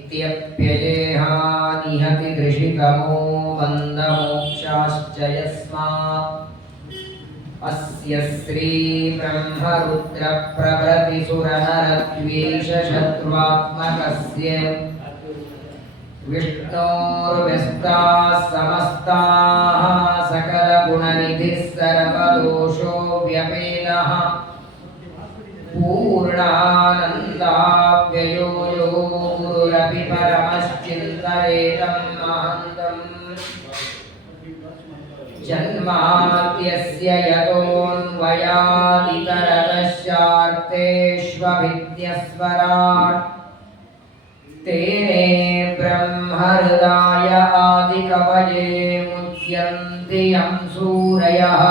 इत्यप्ययेहा निहति कृषिकमो बन्धमोक्षाश्च यस्मात् अस्य श्री ब्रह्मरुद्र प्रभृति सुरनरद्वेषशत्रुत्मकस्य विष्णोर्व्यस्ताः समस्ताः सकलगुणनिधिः सर्वदोषो व्यपेतः पूर्णानन्दाव्ययो यो गुरुरपि परमश्चिन्तयेतं महन्तम् जन्माद्यस्य यतोऽन्वयादितरतश्चार्थेष्वभिज्ञस्वराट् तेने ब्रह्महृदाय आदिकवये मुह्यन्ति यं सूरयः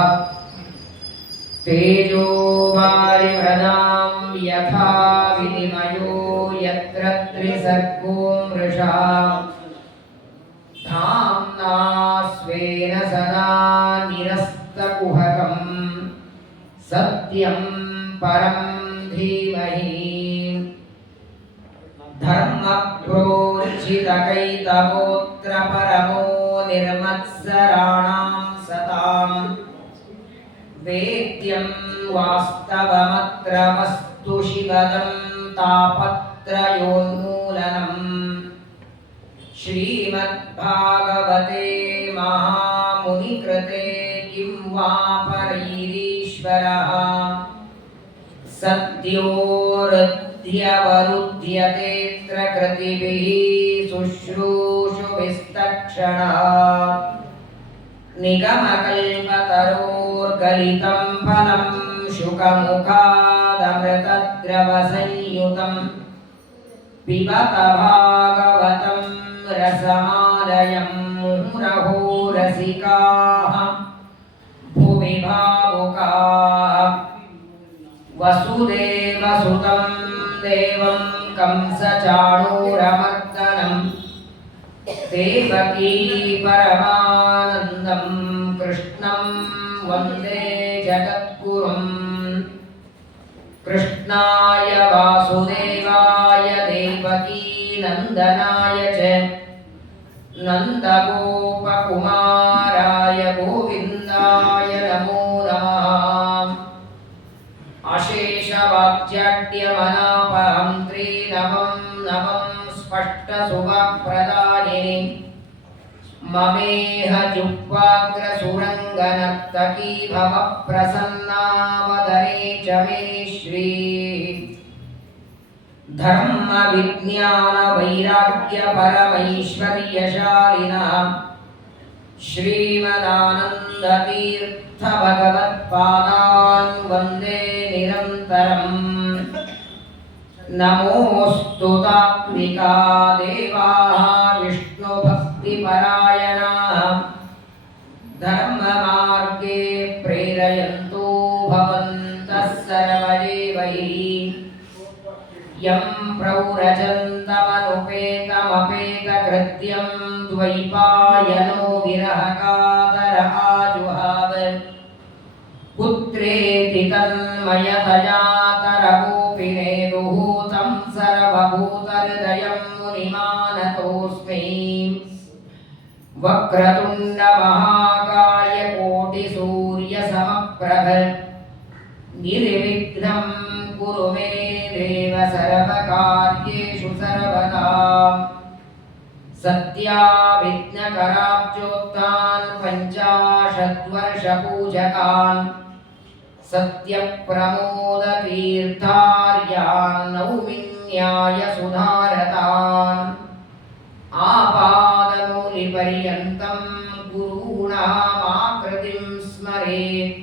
तेजो वारिमृदां यथा विनिमयो यत्र त्रिसर्गो मृषा धाम्ना स्वेन सदा निरस्तकुहकं सत्यं परं धीमहि धर्मप्रोज्झितकैतवोऽत्र परमो निर्मत्सराणां सतां वेद्यं वास्तवमत्र वस्तु शिवदं तापत्रयोन्मूलनम् श्रीमद्भागवते महामुनिकृते किं वा परैरीश्वरः सद्योरुध्यवरुध्यतेऽत्र कृतिभिः शुश्रूषुभिस्तक्षणः निगमकल्पतरोर्गलितं फलं शुकमुखादमृतद्रवसंयुतं पिबत भागवतं रसमालयं मुहुरहो रसिकाः भुवि भावुकाः वसुदेवसुतं देवं कंसचाणूरमर्दनं देवकी परमानन्दं कृष्णं वन्दे जगद्गुरुम् कृष्णाय वासुदेवाय देवकी नन्दनाय च नन्दगोपकुमाराय गोविन्दाय नमो नमः अशेषवाक्जाड्यमनापहं त्रिनवं नवं स्पष्टसुभप्रदायिनि ममेह जुह्वाग्रसुरङ्गनर्तकी भव प्रसन्नावदने च मे श्रीः धर्मविज्ञानवैराग्यपरमैश्वर्यशालिनः श्रीमदानन्दतीर्थभगवत्पादान् वन्दे निरन्तरम् नमोऽस्तु तात्विका देवाः विष्णुभक्तिपरायणाः धर्ममार्गे प्रेरयन्तु भवन्तः सर्व एवैः यं प्रव्रजन्तमनुपेतमपेतकृत्यं द्वैपायनो विरहकातर आजुहाव पुत्रेति तन्मयतया तरगोपिनेदुः तं सर्वभूतहृदयं मुनिमानतोऽस्मि वक्रतुण्डमहाकाय कोटिसूर्यसमप्रभ निर्विघ्नं कुरु मे देव सर्वकार्येषु सर्वदा सत्याभिज्ञकराब्जोत्थान् पञ्चाशद्वर्षपूजकान् सत्यप्रमोदतीर्थार्यान् नौमिन्यायसुधारतान् आपादमूलिपर्यन्तं गुरूणामाकृतिं स्मरेत्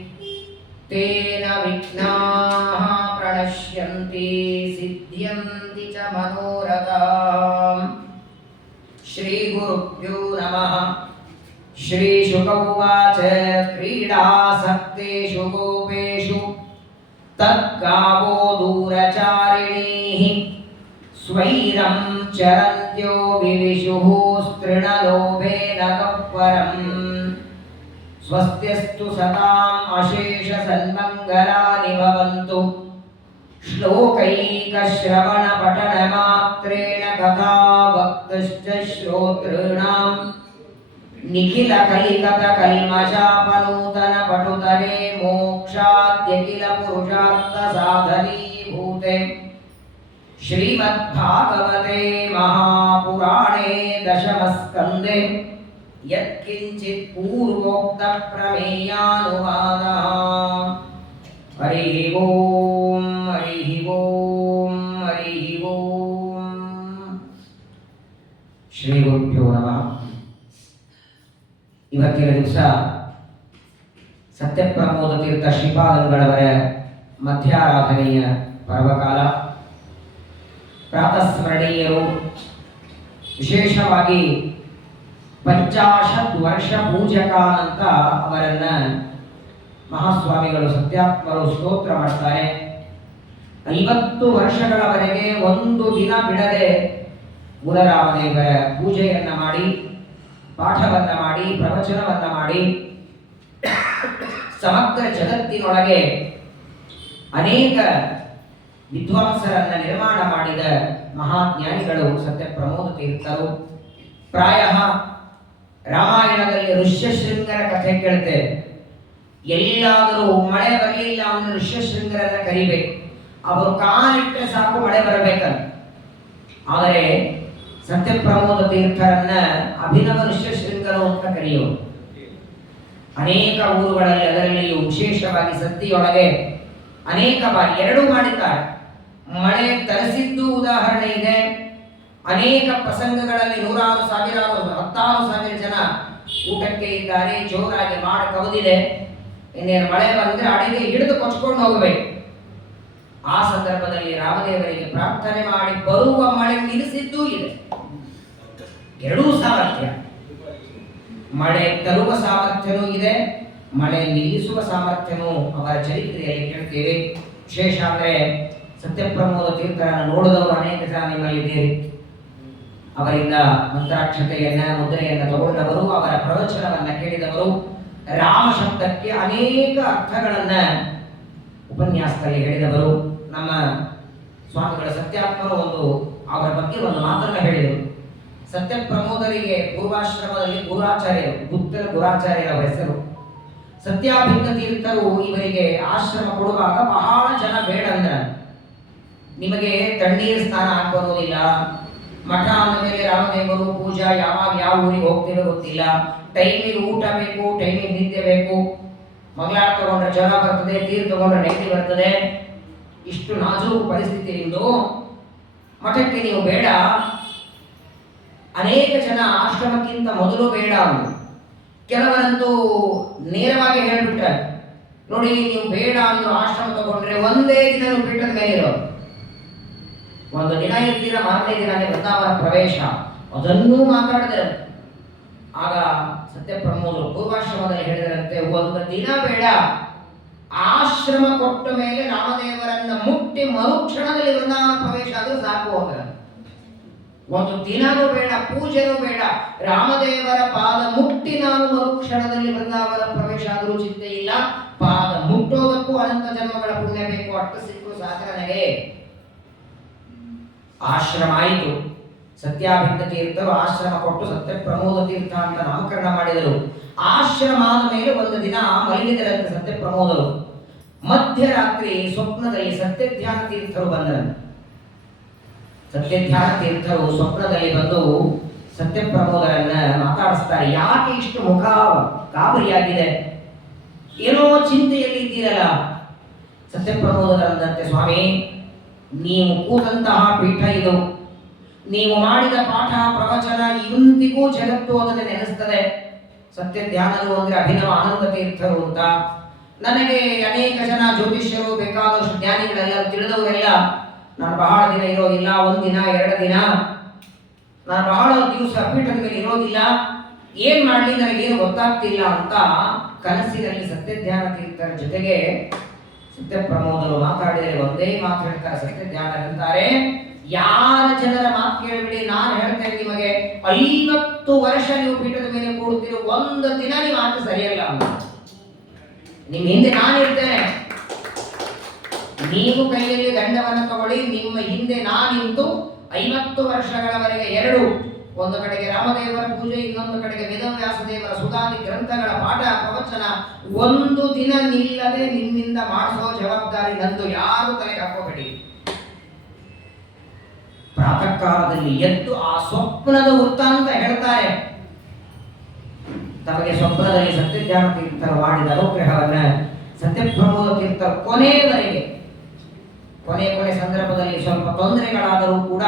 तेन विघ्नाः प्रणश्यन्ति सिद्ध्यन्ति च मनोरथाः श्रीगुरुभ्यो नमः। श्रीशुक उवाच क्रीडासक्तेषु गोपेषु तद्गावो दूरचारिणीः स्वैरं चरन्त्यो विविशुः तृणलोभेन कप्परम् स्वस्त्यस्तु सताम् अशेषसन्मङ्गलानि भवन्तु श्लोकैकश्रवणपठनमात्रेण कथा वक्तश्च श्रोतॄणां निखिलकलिकतकल्मषापनूतनपटुतरे मोक्षाद्यखिलपुरुषार्थसाधनीभूते श्रीमद्भागवते महापुराणे दशमस्कन्धे यत्किञ्चित् पूर्वोक्तप्रमेयानुवादः। हरिः ओं हरिः ओं हरिः ओं। ಶ್ರೀಗುರುಭ್ಯೋ ನಮಃ. ಇವತ್ತಿನ ದಿವಸ ಸತ್ಯಪ್ರಮೋದ ತೀರ್ಥ ಶ್ರೀಪಾದಂಗಳವರ ಮಧ್ಯಾರಾಧನೆಯ ಪರ್ವಕಾಲ. ಪ್ರಾತಸ್ಮರಣೀಯರು, ವಿಶೇಷವಾಗಿ 50 ವರ್ಷ ಪೂಜಕಾನಂತ ಅವರನ್ನ ಮಹಾಸ್ವಾಮಿಗಳು ಸತ್ಯಾತ್ಮರು ಸ್ತೋತ್ರ ಮಾಡ್ತಾರೆ. 50 ವರ್ಷಗಳವರೆಗೆ ಒಂದು ದಿನ ಬಿಡದೆ ಮೂಲರಾಮದೇವರ ಪೂಜೆಯನ್ನ ಮಾಡಿ, ಪಾಠವನ್ನ ಮಾಡಿ, ಪ್ರವಚನವನ್ನ ಮಾಡಿ ಸಮಗ್ರ ಜಗತ್ತಿನೊಳಗೆ ಅನೇಕ ವಿದ್ವಾಂಸರನ್ನ ನಿರ್ಮಾಣ ಮಾಡಿದ ಮಹಾಜ್ಞಾನಿಗಳು ಸತ್ಯಪ್ರಮೋದ ತೀರ್ಥರು. ಪ್ರಾಯಃ ರಾಮಾಯಣದಲ್ಲಿ ಋಷ್ಯಶೃಂಗರ ಕಥೆ ಕೇಳ್ತೇವೆ. ಎಲ್ಲಾದರೂ ಮಳೆ ಬರಲಿಲ್ಲ ಅಂದ್ರೆ ಋಷ್ಯಶೃಂಗರನ್ನ ಕರಿಬೇಕು. ಅವರು ಕಾಲಿಟ್ಟರೆ ಸಾಕು ಮಳೆ ಬರಬೇಕಂತ. ಆದರೆ ಸತ್ಯಪ್ರಮೋದ ತೀರ್ಥರನ್ನ ಅಭಿನವ ಋಷ್ಯಶೃಂಗರು ಅಂತ ಕರೆಯುವರು. ಅನೇಕ ಊರುಗಳಲ್ಲಿ, ಅದರಲ್ಲಿಯೂ ವಿಶೇಷವಾಗಿ ಸತ್ತಿಯೊಳಗೆ ಅನೇಕ ಬಾರಿ ಎರಡೂ ಮಾಡಿದ್ದಾರೆ. ಮಳೆ ತರಿಸಿದ್ದು ಉದಾಹರಣೆ ಇದೆ. ಅನೇಕ ಪ್ರಸಂಗಗಳಲ್ಲಿ ನೂರಾರು ಸಾವಿರಾರು 10,000 ಜನ ಊಟಕ್ಕೆ ಇದ್ದಾರೆ. ಜೋರಾಗಿ ಮಾಡ ಕವದಿದೆ. ಇನ್ನೇನು ಮಳೆ ಬಂದ್ರೆ ಅಡಿಗೆ ಹಿಡಿದು ಕೊಚ್ಕೊಂಡು ಹೋಗಬೇಕು. ಆ ಸಂದರ್ಭದಲ್ಲಿ ರಾಮದೇವರಿಗೆ ಪ್ರಾರ್ಥನೆ ಮಾಡಿ ಬರುವ ಮಳೆ ನಿಲ್ಲಿಸಿದ್ದೂ ಇದೆ. ಎರಡೂ ಸಾಮರ್ಥ್ಯ, ಮಳೆ ತರುವ ಸಾಮರ್ಥ್ಯನೂ ಇದೆ, ಮಳೆ ನಿಲ್ಲಿಸುವ ಸಾಮರ್ಥ್ಯನೂ ಅವರ ಚರಿತ್ರೆಯಲ್ಲಿ ಕೇಳ್ತೇವೆ. ವಿಶೇಷ ಅಂದ್ರೆ ಸತ್ಯಪ್ರಮೋದ ತೀರ್ಥರನ್ನು ನೋಡಿದವರು ಅನೇಕ ಜನ ನಿಮ್ಮಲ್ಲಿದ್ದೀರಿ. ಅವರಿಂದ ಮಂತ್ರಾಕ್ಷತೆಯನ್ನ, ಮುದ್ರೆಯನ್ನ ತಗೊಂಡವರು, ಅವರ ಪ್ರವಚನವನ್ನ ಕೇಳಿದವರು. ರಾಮ ಶಬ್ದಕ್ಕೆ ಅನೇಕ ಅರ್ಥಗಳನ್ನ ಉಪನ್ಯಾಸದಲ್ಲಿ ಹೇಳಿದವರು. ನಮ್ಮ ಸ್ವಾಮಿಗಳ ಸತ್ಯಾತ್ಮರು ಅವರ ಬಗ್ಗೆ ಒಂದು ಮಾತನ್ನ ಹೇಳಿದರು. ಸತ್ಯಪ್ರಮೋದರಿಗೆ ಪೂರ್ವಾಶ್ರಮದಲ್ಲಿ ಗುರಾಚಾರ್ಯರು, ಗುಪ್ತರ ಗುರಾಚಾರ್ಯರ ಹೆಸರು. ಸತ್ಯಾಭಿಜ್ಞ ತೀರ್ಥರು ಇವರಿಗೆ ಆಶ್ರಮ ಕೊಡುವಾಗ ಬಹಳ ಜನ ಬೇಡ ಅಂದ್ರ, ನಿಮಗೆ ತಣ್ಣೀರು ಸ್ನಾನ ಹಾಕೋದಿಲ್ಲ, ಮಠ ಅಂದಮೇಲೆ ರಾಮದೇವರು ಪೂಜಾ ಯಾವಾಗ ಯಾವ ಊರಿಗೆ ಹೋಗ್ತಿರೋ ಗೊತ್ತಿಲ್ಲ, ಟೈಮಿಗೆ ಊಟ ಬೇಕು, ಟೈಮಿಗೆ ನಿದ್ದೆ ಬೇಕು, ಮಂಗಳಾರ ತಗೊಂಡ್ರೆ ಜ್ವರ ಬರ್ತದೆ, ತೀರ್ ತಗೊಂಡ್ರೆ ನೆಗಡಿ ಬರ್ತದೆ, ಇಷ್ಟು ನಾಜೂಕು ಪರಿಸ್ಥಿತಿ ನಿಮ್ದು, ಮಠಕ್ಕೆ ನೀವು ಬೇಡ. ಅನೇಕ ಜನ ಆಶ್ರಮಕ್ಕಿಂತ ಮೊದಲು ಬೇಡ ಅಂದ್ರು. ಕೆಲವರಂತೂ ನೇರವಾಗಿ ಹೇಳ್ಬಿಟ್ರೆ, ನೋಡಿ ನೀವು ಬೇಡ ಅಂದ್ರು ಆಶ್ರಮ ತಗೊಂಡ್ರೆ ಒಂದೇ ದಿನ ಪೀಠದ ಮೇಲೆ ಇರೋದು, ಒಂದು ದಿನ ಇರ್ತೀರ, ಮಾರನೇ ದಿನನೇ ವೃಂದಾವನ ಪ್ರವೇಶ, ಅದನ್ನೂ ಮಾತಾಡಿದ್ರೆ. ಆಗ ಸತ್ಯಪ್ರಮೋದರು ಪೂರ್ವಾಶ್ರಮದಲ್ಲಿ ಹೇಳಿದರಂತೆ, ಒಂದು ದಿನ ಬೇಡ, ಆಶ್ರಮ ಕೊಟ್ಟ ಮೇಲೆ ರಾಮದೇವರನ್ನ ಮುಟ್ಟಿ ಮರುಕ್ಷಣದಲ್ಲಿ ವೃಂದಾವನ ಪ್ರವೇಶ ಆದ್ರೂ ಸಾಕು ಅಂದ್ರೆ. ಒಂದು ದಿನನೂ ಬೇಡ, ಪೂಜೆನೂ ಬೇಡ, ರಾಮದೇವರ ಪಾದ ಮುಟ್ಟಿ ನಾನು ಮರುಕ್ಷಣದಲ್ಲಿ ವೃಂದಾವನ ಪ್ರವೇಶ ಆದರೂ ಚಿಂತೆ ಇಲ್ಲ, ಪಾದ ಮುಟ್ಟೋದಕ್ಕೂ ಅನಂತ ಜನ್ಮಗಳ ಪುಣ್ಯ ಬೇಕು, ಅಟ್ಟು ಸಿಕ್ಕು ಸಾಕ ನನಗೆ. ಆಶ್ರಮ ಆಯಿತು. ಸತ್ಯಾಭಿಜ್ಞ ತೀರ್ಥರು ಆಶ್ರಮ ಕೊಟ್ಟು ಸತ್ಯಪ್ರಮೋದ ತೀರ್ಥ ಅಂತ ನಾಮಕರಣ ಮಾಡಿದರು. ಆಶ್ರಮ ಆದ ಮೇಲೆ ಒಂದು ದಿನ ಮಲಗಿದರಂತೆ ಸತ್ಯಪ್ರಮೋದರು. ಮಧ್ಯರಾತ್ರಿ ಸ್ವಪ್ನದಲ್ಲಿ ಸತ್ಯಧ್ಯಾನ ತೀರ್ಥರು ಬಂದರಂತೆ. ಸತ್ಯಧ್ಯಾನ ತೀರ್ಥರು ಸ್ವಪ್ನದಲ್ಲಿ ಬಂದು ಸತ್ಯಪ್ರಮೋದರನ್ನ ಮಾತಾಡಿಸ್ತಾರೆ. ಯಾಕೆ ಇಷ್ಟು ಮುಖ ಗಾಬರಿಯಾಗಿದೆ, ಏನೋ ಚಿಂತೆಯಲ್ಲಿ ಇದ್ದೀರಲ್ಲ? ಸತ್ಯಪ್ರಮೋದರಂತೆ, ಸ್ವಾಮಿ, ನೀವು ಕೂತಂತಹ ಪೀಠ ಇದು, ನೀವು ಮಾಡಿದ ಪಾಠ ಪ್ರವಚನ ಇಂದಿಗೂ ಜಗತ್ತು ಅದನ್ನು ನೆನೆಸ್ತದೆ. ಸತ್ಯ ಧ್ಯಾನರು ಅಂದ್ರೆ ಅಭಿನವ ಆನಂದ ತೀರ್ಥರು ಅಂತ. ನನಗೆ ಅನೇಕ ಜನ ಜ್ಯೋತಿಷ್ಯರು, ಬೇಕಾದಷ್ಟು ಜ್ಞಾನಿಗಳೆಲ್ಲ ತಿಳಿದವರೆಲ್ಲ, ನಾನು ಬಹಳ ದಿನ ಇರೋದಿಲ್ಲ, 1 ದಿನ 2 ದಿನ, ನಾನು ಬಹಳ ದಿವಸ ಪೀಠದ ಮೇಲೆ ಇರೋದಿಲ್ಲ, ಏನ್ ಮಾಡಲಿ ನನಗೇನು ಗೊತ್ತಾಗ್ತಿಲ್ಲ ಅಂತ ಕನಸಿನಲ್ಲಿ ಸತ್ಯಧ್ಯಾನ ತೀರ್ಥರ ಜೊತೆಗೆ ಸತ್ಯಪ್ರಮೋದರು ಮಾತಾಡಿದರೆ ಒಂದೇ ಮಾತು ಹೇಳ್ತಾರೆ. ಸತ್ಯಧ್ಯಾನ ಅಂತಾರೆ, ಯಾರ ಜನರ ಮಾತು ಕೇಳಿಬಿಡಿ, ನಾನು ಹೇಳ್ತೇನೆ ನಿಮಗೆ, 50 ವರ್ಷ ನೀವು ಪೀಠದ ಮೇಲೆ ಕೂಡುತ್ತೀರೋ, ಒಂದು ದಿನ ನೀವು ಮಾತು ಸರಿಯಲ್ಲ ಅಂತ. ನಿಮ್ಮ ಹಿಂದೆ ನಾನಿರ್ತೇನೆ, ನೀವು ಕೈಯಲ್ಲಿ ದಂಡವನ್ನು ತಗೊಳ್ಳಿ, ನಿಮ್ಮ ಹಿಂದೆ ನಾನಿಂತು 50 ವರ್ಷಗಳವರೆಗೆ ಎರಡು, ಒಂದು ಕಡೆಗೆ ರಾಮದೇವರ ಪೂಜೆ, ಇನ್ನೊಂದು ಕಡೆಗೆ ವೇದವ್ಯಾಸ ದೇವರ ಸುಧಾದಿ ಗ್ರಂಥಗಳ ಪಾಠ ಪ್ರವಚನ, ಒಂದು ದಿನ ನಿಲ್ಲದೆ ನಿಮ್ಮಿಂದ ಮಾಡಿಸೋ ಜವಾಬ್ದಾರಿ ನಂದು, ಯಾರು ತಲೆಗೆ ಹಾಕೋಬೇಡಿ. ಪ್ರಾತಃ ಕಾಲದಲ್ಲಿ ಎದ್ದು ಆ ಸ್ವಪ್ನದ ವೃತ್ತಾಂತ ಹೇಳ್ತಾರೆ. ತಮಗೆ ಸ್ವಪ್ನದಲ್ಲಿ ಸತ್ಯಜ್ಞಾನ ತೀರ್ಥರು ಮಾಡಿದ ಅನುಗ್ರಹವನ್ನ ಸತ್ಯಪ್ರಮೋದ ತೀರ್ಥರು ಕೊನೆಯವರೆಗೆ, ಕೊನೆ ಸಂದರ್ಭದಲ್ಲಿ ಸ್ವಲ್ಪ ತೊಂದರೆಗಳಾದರೂ ಕೂಡ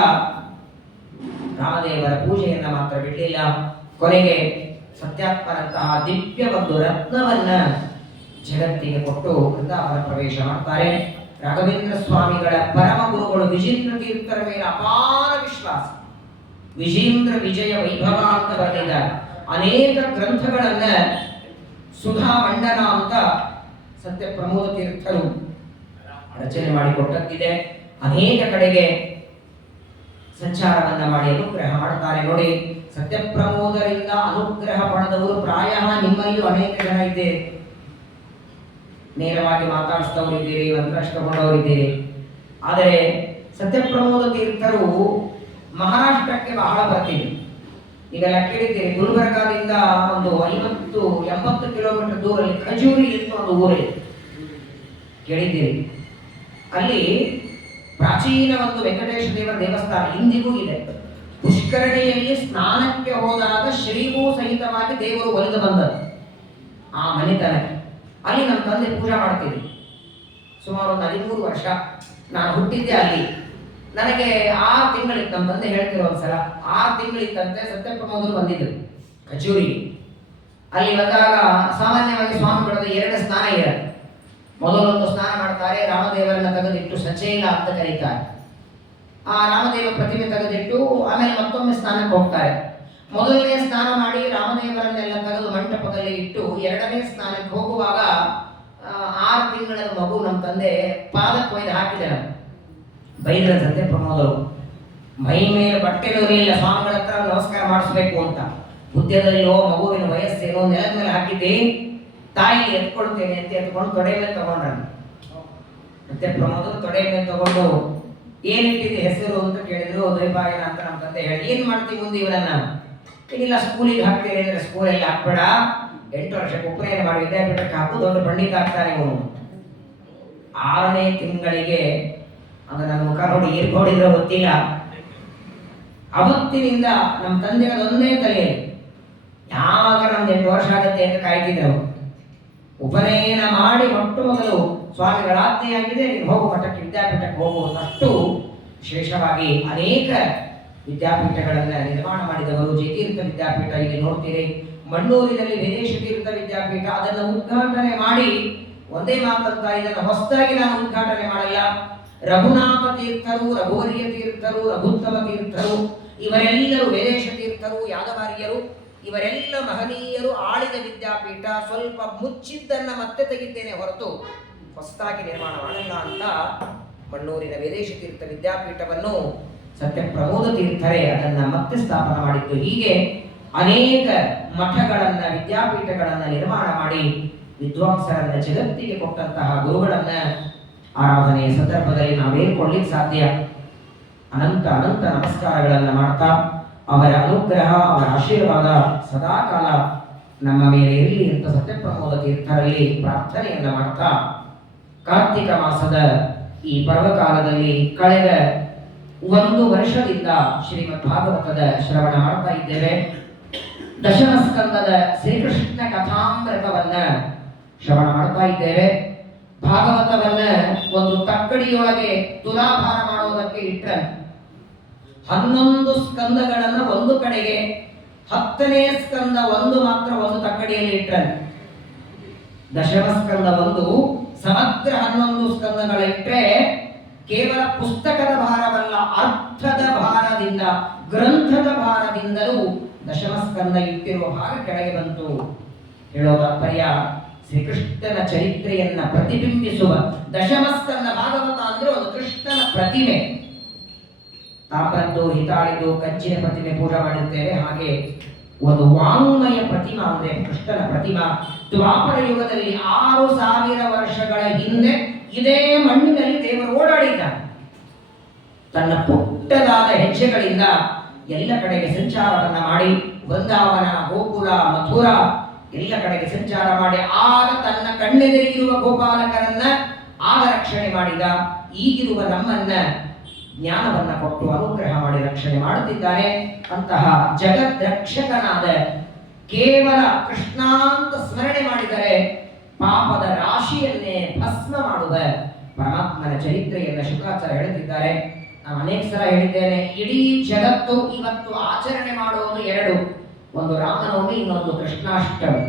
ರಾಮದೇವರ ಪೂಜೆಯನ್ನ ಮಾತ್ರ ಬಿಡಲಿಲ್ಲ. ಕೊನೆಗೆ ಸತ್ಯಾತ್ಮನಂತಹ ದಿವ್ಯ ಒಂದು ರತ್ನವನ್ನ ಜಗತ್ತಿಗೆ ಕೊಟ್ಟು ವೃಂದಾವನ ಪ್ರವೇಶ ಮಾಡ್ತಾರೆ. ರಾಘವೇಂದ್ರ ಸ್ವಾಮಿಗಳ ಪರಮ ಗುರುಗಳು ವಿಜೇಂದ್ರ ತೀರ್ಥರ ಮೇಲೆ ಅಪಾರ ವಿಶ್ವಾಸ. ವಿಜೇಂದ್ರ ವಿಜಯ ವೈಭವ ಅಂತ ಬರೆದಿದ್ದಾರೆ. ಅನೇಕ ಗ್ರಂಥಗಳನ್ನ ಸುಧಾ ಮಂಡನ ಅಂತ ಸತ್ಯ ಪ್ರಮೋದ ತೀರ್ಥರು ರಚನೆ ಮಾಡಿಕೊಟ್ಟದ್ದಿದೆ. ಅನೇಕ ಕಡೆಗೆ ಸಂಚಾರವನ್ನ ಮಾಡಿ ಅನುಗ್ರಹ ಮಾಡ್ತಾರೆ. ನೋಡಿ, ಸತ್ಯಪ್ರಮೋದರಿಂದ ಅನುಗ್ರಹ ಪಡೆದವರು ಪ್ರಾಯ ನಿಮ್ಮಲ್ಲಿಯೂ ಅನೇಕ ಜನ ಇದ್ದೀರಿ. ನೇರವಾಗಿ ಮಾತಾಡಿಸಿದವರಿದ್ದೀರಿ, ಮಂತ್ರಷ್ಟಗೊಂಡವರಿದ್ದೀರಿ. ಆದರೆ ಸತ್ಯಪ್ರಮೋದ ತೀರ್ಥರು ಮಹಾರಾಷ್ಟ್ರಕ್ಕೆ ಬಹಳ ಬರ್ತೀವಿ. ನೀವೆಲ್ಲ ಕೇಳಿದ್ದೀರಿ, ಗುಲ್ಬರ್ಗಾದಿಂದ ಒಂದು 50-80 ಕಿಲೋಮೀಟರ್ ದೂರಲ್ಲಿ ಖಜೂರಿ ಅಂತ ಒಂದು ಊರಿದೆ, ಕೇಳಿದ್ದೀರಿ. ಅಲ್ಲಿ ಪ್ರಾಚೀನ ಒಂದು ವೆಂಕಟೇಶ ದೇವರ ದೇವಸ್ಥಾನ ಇಂದಿಗೂ ಇದೆ. ಪುಷ್ಕರಣಿಯಲ್ಲಿ ಸ್ನಾನಕ್ಕೆ ಹೋದಾಗ ಶ್ರೀಗೂ ಸಹಿತವಾಗಿ ದೇವರು ಒಲಿದು ಬಂದದ್ದು ಆ ಮನೆತನಕ್ಕೆ. ಅಲ್ಲಿ ನಮ್ಮ ತಂದೆ ಪೂಜೆ ಮಾಡ್ತಿದ್ವಿ. ಸುಮಾರು 13 ವರ್ಷ ನಾನು ಹುಟ್ಟಿದ್ದೆ ಅಲ್ಲಿ. ನನಗೆ 6 ತಿಂಗಳಿತ್ತು. ನಮ್ಮ ತಂದೆ ಹೇಳ್ತಿರೋ ಒಂದ್ಸಲ 6 ತಿಂಗಳಿತ್ತಂತೆ ಸತ್ಯಪ್ರಮೋದರು ಬಂದಿದ್ರು ಕಚೂರಿಗೆ. ಅಲ್ಲಿ ಬಂದಾಗ ಸಾಮಾನ್ಯವಾಗಿ ಸ್ವಾಮಿಗಳದ್ದು 2 ಸ್ನಾನ ಇರುತ್ತೆ. ಮೊದಲೊಂದು ಸ್ನಾನ ಮಾಡ್ತಾರೆ, ರಾಮದೇವರನ್ನ ತೆಗೆದಿಟ್ಟು ಸಚೈಲ ಅಂತ ಕರೀತಾರೆ. ಆ ರಾಮದೇವ ಪ್ರತಿಮೆ ತೆಗೆದಿಟ್ಟು ಆಮೇಲೆ ಮತ್ತೊಮ್ಮೆ ಸ್ನಾನಕ್ಕೆ ಹೋಗ್ತಾರೆ. ಮೊದಲನೇ ಸ್ನಾನ ಮಾಡಿ ರಾಮದೇವರನ್ನೆಲ್ಲ ತೆಗೆದು ಮಂಟಪದಲ್ಲಿ ಇಟ್ಟು 2ನೇ ಸ್ನಾನಕ್ಕೆ ಹೋಗುವಾಗ 6 ತಿಂಗಳ ಮಗು ನಮ್ಮ ತಂದೆ ಪಾದಕ್ಕೆ ಒಯ್ದು ಹಾಕಿದ್ದಾರೆ. ಬೈದ್ರ ಸತ್ಯಪ್ರಮೋದರು ಮೈ ಮೇಲೆ ಬಟ್ಟೆನೂ ಇರಲಿಲ್ಲ, ಸ್ವಾಮಿಗಳ ಹತ್ರ ನಮಸ್ಕಾರ ಮಾಡಿಸ್ಬೇಕು ಅಂತ. ಬುದ್ಧದಲ್ಲಿಯೋ ಮಗುವಿನ ವಯಸ್ಸೇನೋ ನೆಲದ ಮೇಲೆ ಹಾಕಿದ್ದೆ, ತಾಯಿ ಎತ್ಕೊಳ್ತೇನೆ ಅಂತ ಎತ್ಕೊಂಡು ತೊಡೆ ಮೇಲೆ ತಗೊಂಡ್ರು. ಸತ್ಯಪ್ರಮೋದರು ತೊಡೆ ಮೇಲೆ ತಗೊಂಡು ಏನಿಟ್ಟಿದೆ ಹೆಸರು ಅಂತ ಕೇಳಿದ್ರು. ದ್ವೈಪಾಯನ ಅಂತ ನಮ್ಮ ತಂದೆ ಹೇಳಿ, ಏನ್ ಮಾಡ್ತೀವಿ ಮುಂದೆ ಇವರನ್ನ? ಏನಿಲ್ಲ, ಸ್ಕೂಲಿಗೆ ಹಾಕ್ತೇನೆ ಅಂದ್ರೆ ಸ್ಕೂಲಲ್ಲಿ ಹಾಕ್ಬೇಡ, 8 ವರ್ಷಕ್ಕೆ ಉಪನಯನ ಮಾಡಿ ವಿದ್ಯಾಪೀಠಕ್ಕೆ ಹಾಕು, ದೊಡ್ಡ ಪಂಡಿತ ಆಗ್ತಾನೆ ಇವನು. 6ನೇ ತಿಂಗಳಿಗೆ ಆಗ ನನ್ನ ಮುಖ ನೋಡಿ ಏನ್ ನೋಡಿದ್ರೆ ಗೊತ್ತಿಲ್ಲ. ಅವತ್ತಿನಿಂದ ನಮ್ಮ ತಂದೆಯ ಒಂದೇ ತಲೆಯಲ್ಲಿ ಯಾವಾಗ ನಮ್ದು 8 ವರ್ಷ ಆಗತ್ತೆ ಅಂತ ಕಾಯ್ತಿದ್ರು. ಉಪನಯನ ಮಾಡಿ ಮೊಟ್ಟ ಮೊದಲು ಸ್ವಾಮಿಗಳ ಆಜ್ಞೆಯಾಗಿದೆ, ನೀನು ಹೋಗು ಮಠಕ್ಕೆ, ವಿದ್ಯಾಪೀಠಕ್ಕೆ ಹೋಗುವುದಷ್ಟು ವಿಶೇಷವಾಗಿ ಅನೇಕ ವಿದ್ಯಾಪೀಠಗಳನ್ನ ನಿರ್ಮಾಣ ಮಾಡಿದವರು. ಜಯತೀರ್ಥ ವಿದ್ಯಾಪೀಠ ಇಲ್ಲಿ ನೋಡ್ತೀರಿ, ಮಣ್ಣೂರಿನಲ್ಲಿ ವೇದೇಶ ತೀರ್ಥ ವಿದ್ಯಾಪೀಠ, ಅದನ್ನು ಉದ್ಘಾಟನೆ ಮಾಡಿ ಒಂದೇ ಮಾತಂತ, ಇದನ್ನು ಹೊಸದಾಗಿ ನಾನು ಉದ್ಘಾಟನೆ ಮಾಡಲ್ಲ. ರಘುನಾಥ ತೀರ್ಥರು, ರಘುವರ್ಯ ತೀರ್ಥರು, ರಘುತ್ತಮ ತೀರ್ಥರು, ಇವರೆಲ್ಲರೂ ವೇದೇಶ ತೀರ್ಥರು, ಯಾದವಾರ್ಯರು, ಇವರೆಲ್ಲ ಮಹನೀಯರು ಆಳಿದ ವಿದ್ಯಾಪೀಠ. ಸ್ವಲ್ಪ ಮುಚ್ಚಿದ್ದನ್ನ ಮತ್ತೆ ತೆಗಿದ್ದೇನೆ ಹೊರತು ಹೊಸದಾಗಿ ನಿರ್ಮಾಣ ಮಾಡಲ್ಲ ಅಂತ ಮಣ್ಣೂರಿನ ವೇದೇಶ ತೀರ್ಥ ವಿದ್ಯಾಪೀಠವನ್ನು ಸತ್ಯಪ್ರಮೋದ ತೀರ್ಥರೇ ಅದನ್ನ ಮತ್ತೆ ಸ್ಥಾಪನೆ ಮಾಡಿದ್ದು. ಹೀಗೆ ಅನೇಕ ಮಠಗಳನ್ನ, ವಿದ್ಯಾಪೀಠಗಳನ್ನ ನಿರ್ಮಾಣ ಮಾಡಿ ವಿದ್ವಾಂಸರನ್ನ ಜಗತ್ತಿಗೆ ಕೊಟ್ಟಂತಹ ಗುರುಗಳನ್ನ ಆರಾಧನೆಯ ಸಂದರ್ಭದಲ್ಲಿ ನಾವೇಳ್ಕೊಳ್ಳಿಕ್ಕೆ ಸಾಧ್ಯ. ಅನಂತ ಅನಂತ ನಮಸ್ಕಾರಗಳನ್ನ ಮಾಡ್ತಾ ಅವರ ಅನುಗ್ರಹ, ಅವರ ಆಶೀರ್ವಾದ ಸದಾಕಾಲ ನಮ್ಮ ಮೇಲೆ ಇರಲಿ ಅಂತ ಸತ್ಯಪ್ರಮೋದ ತೀರ್ಥರಲ್ಲಿ ಪ್ರಾರ್ಥನೆಯನ್ನ ಮಾಡ್ತಾ, ಕಾರ್ತಿಕ ಮಾಸದ ಈ ಪರ್ವಕಾಲದಲ್ಲಿ ಕಳೆದ 1 ವರ್ಷದಿಂದ ಶ್ರೀಮದ್ ಭಾಗವತದ ಶ್ರವಣ ಮಾಡ್ತಾ ಇದ್ದೇವೆ. ದಶಮ ಸ್ಕಂದದ ಶ್ರೀಕೃಷ್ಣ ಕಥಾಮೃತವನ್ನ ಶ್ರವಣ ಮಾಡ್ತಾ ಇದ್ದೇವೆ. ಭಾಗವತವನ್ನ ಒಂದು ತಕ್ಕಡಿಯೊಳಗೆ ತುಲಾಭಾರ ಮಾಡುವುದಕ್ಕೆ ಇಟ್ಟರೆ 11 ಸ್ಕಂದಗಳನ್ನ ಒಂದು ಕಡೆಗೆ, 10ನೇ ಸ್ಕಂದ ಒಂದು ಮಾತ್ರ ಒಂದು ತಕ್ಕಡಿಯಲ್ಲಿ ಇಟ್ಟರೆ, ದಶಮ ಸ್ಕಂದ ಒಂದು ಸಮಗ್ರ 11 ಸ್ಕಂದಗಳ ಇಟ್ಟರೆ ಕೇವಲ ಪುಸ್ತಕದ ಭಾರವಲ್ಲ, ಅರ್ಥದ ಭಾರದಿಂದ, ಗ್ರಂಥದ ಭಾರದಿಂದಲೂ ದಶಮ ಸ್ಕಂದ ಇಟ್ಟಿರುವ ಭಾಗ ಕೆಳಗೆ ಬಂತು. ಹೇಳೋ ತಾತ್ಪರ್ಯ, ಶ್ರೀಕೃಷ್ಣನ ಚರಿತ್ರೆಯನ್ನ ಪ್ರತಿಬಿಂಬಿಸುವ ದಶಮ ಸ್ಕಂದ ಭಾಗವತ ಅಂದ್ರೆ ಒಂದು ಕೃಷ್ಣನ ಪ್ರತಿಮೆ. ತಾಮ್ರದ್ದು, ಹಿತಾಳಿದು, ಕಂಚಿನ ಪ್ರತಿಮೆ ಪೂಜೆ ಮಾಡಿರ್ತೇವೆ, ಹಾಗೆ ಒಂದು ವಾಂಗ್ಮಯ ಪ್ರತಿಮಾ ಅಂದ್ರೆ ಕೃಷ್ಣನ ಪ್ರತಿಮಾ. ದ್ವಾಪರ ಯುಗದಲ್ಲಿ 6000 ವರ್ಷಗಳ ಹಿಂದೆ ಇದೇ ಮಣ್ಣಿನಲ್ಲಿ ದೇವರು ಓಡಾಡಿದ್ದಾನೆ. ತನ್ನ ಪುಟ್ಟದಾದ ಹೆಜ್ಜೆಗಳಿಂದ ಎಲ್ಲ ಕಡೆಗೆ ಸಂಚಾರವನ್ನ ಮಾಡಿ ವೃಂದಾವನ, ಗೋಕುಲ, ಮಥುರಾ ಎಲ್ಲ ಕಡೆಗೆ ಸಂಚಾರ ಮಾಡಿ ಆಗ ತನ್ನ ಕಣ್ಣೆದುರಿಗಿರುವ ಗೋಪಾಲಕರನ್ನ ಆಗ ರಕ್ಷಣೆ ಮಾಡಿದ. ಈಗಿರುವ ನಮ್ಮನ್ನ ಜ್ಞಾನವನ್ನ ಕೊಟ್ಟು ಅನುಗ್ರಹ ಮಾಡಿ ರಕ್ಷಣೆ ಮಾಡುತ್ತಿದ್ದಾರೆ. ಅಂತಹ ಜಗದ್ರಕ್ಷಕನಾದ ಕೇವಲ ಕೃಷ್ಣ ಅಂತ ಸ್ಮರಣೆ ಮಾಡಿದರೆ ಪಾಪದ ರಾಶಿಯನ್ನೇ ಭಸ್ಮ ಮಾಡುವ ಪರಮಾತ್ಮನ ಚರಿತ್ರೆಯನ್ನು ಶುಕಾಚಾರ್ಯ ಹೇಳುತ್ತಿದ್ದಾರೆ. ನಾನು ಅನೇಕ ಸಲ ಹೇಳಿದ್ದೇನೆ, ಇಡೀ ಜಗತ್ತು ಇವತ್ತು ಆಚರಣೆ ಮಾಡುವುದು ಎರಡು, ಒಂದು ರಾಮನವಮಿ, ಇನ್ನೊಂದು ಕೃಷ್ಣಾಷ್ಟಮಿ.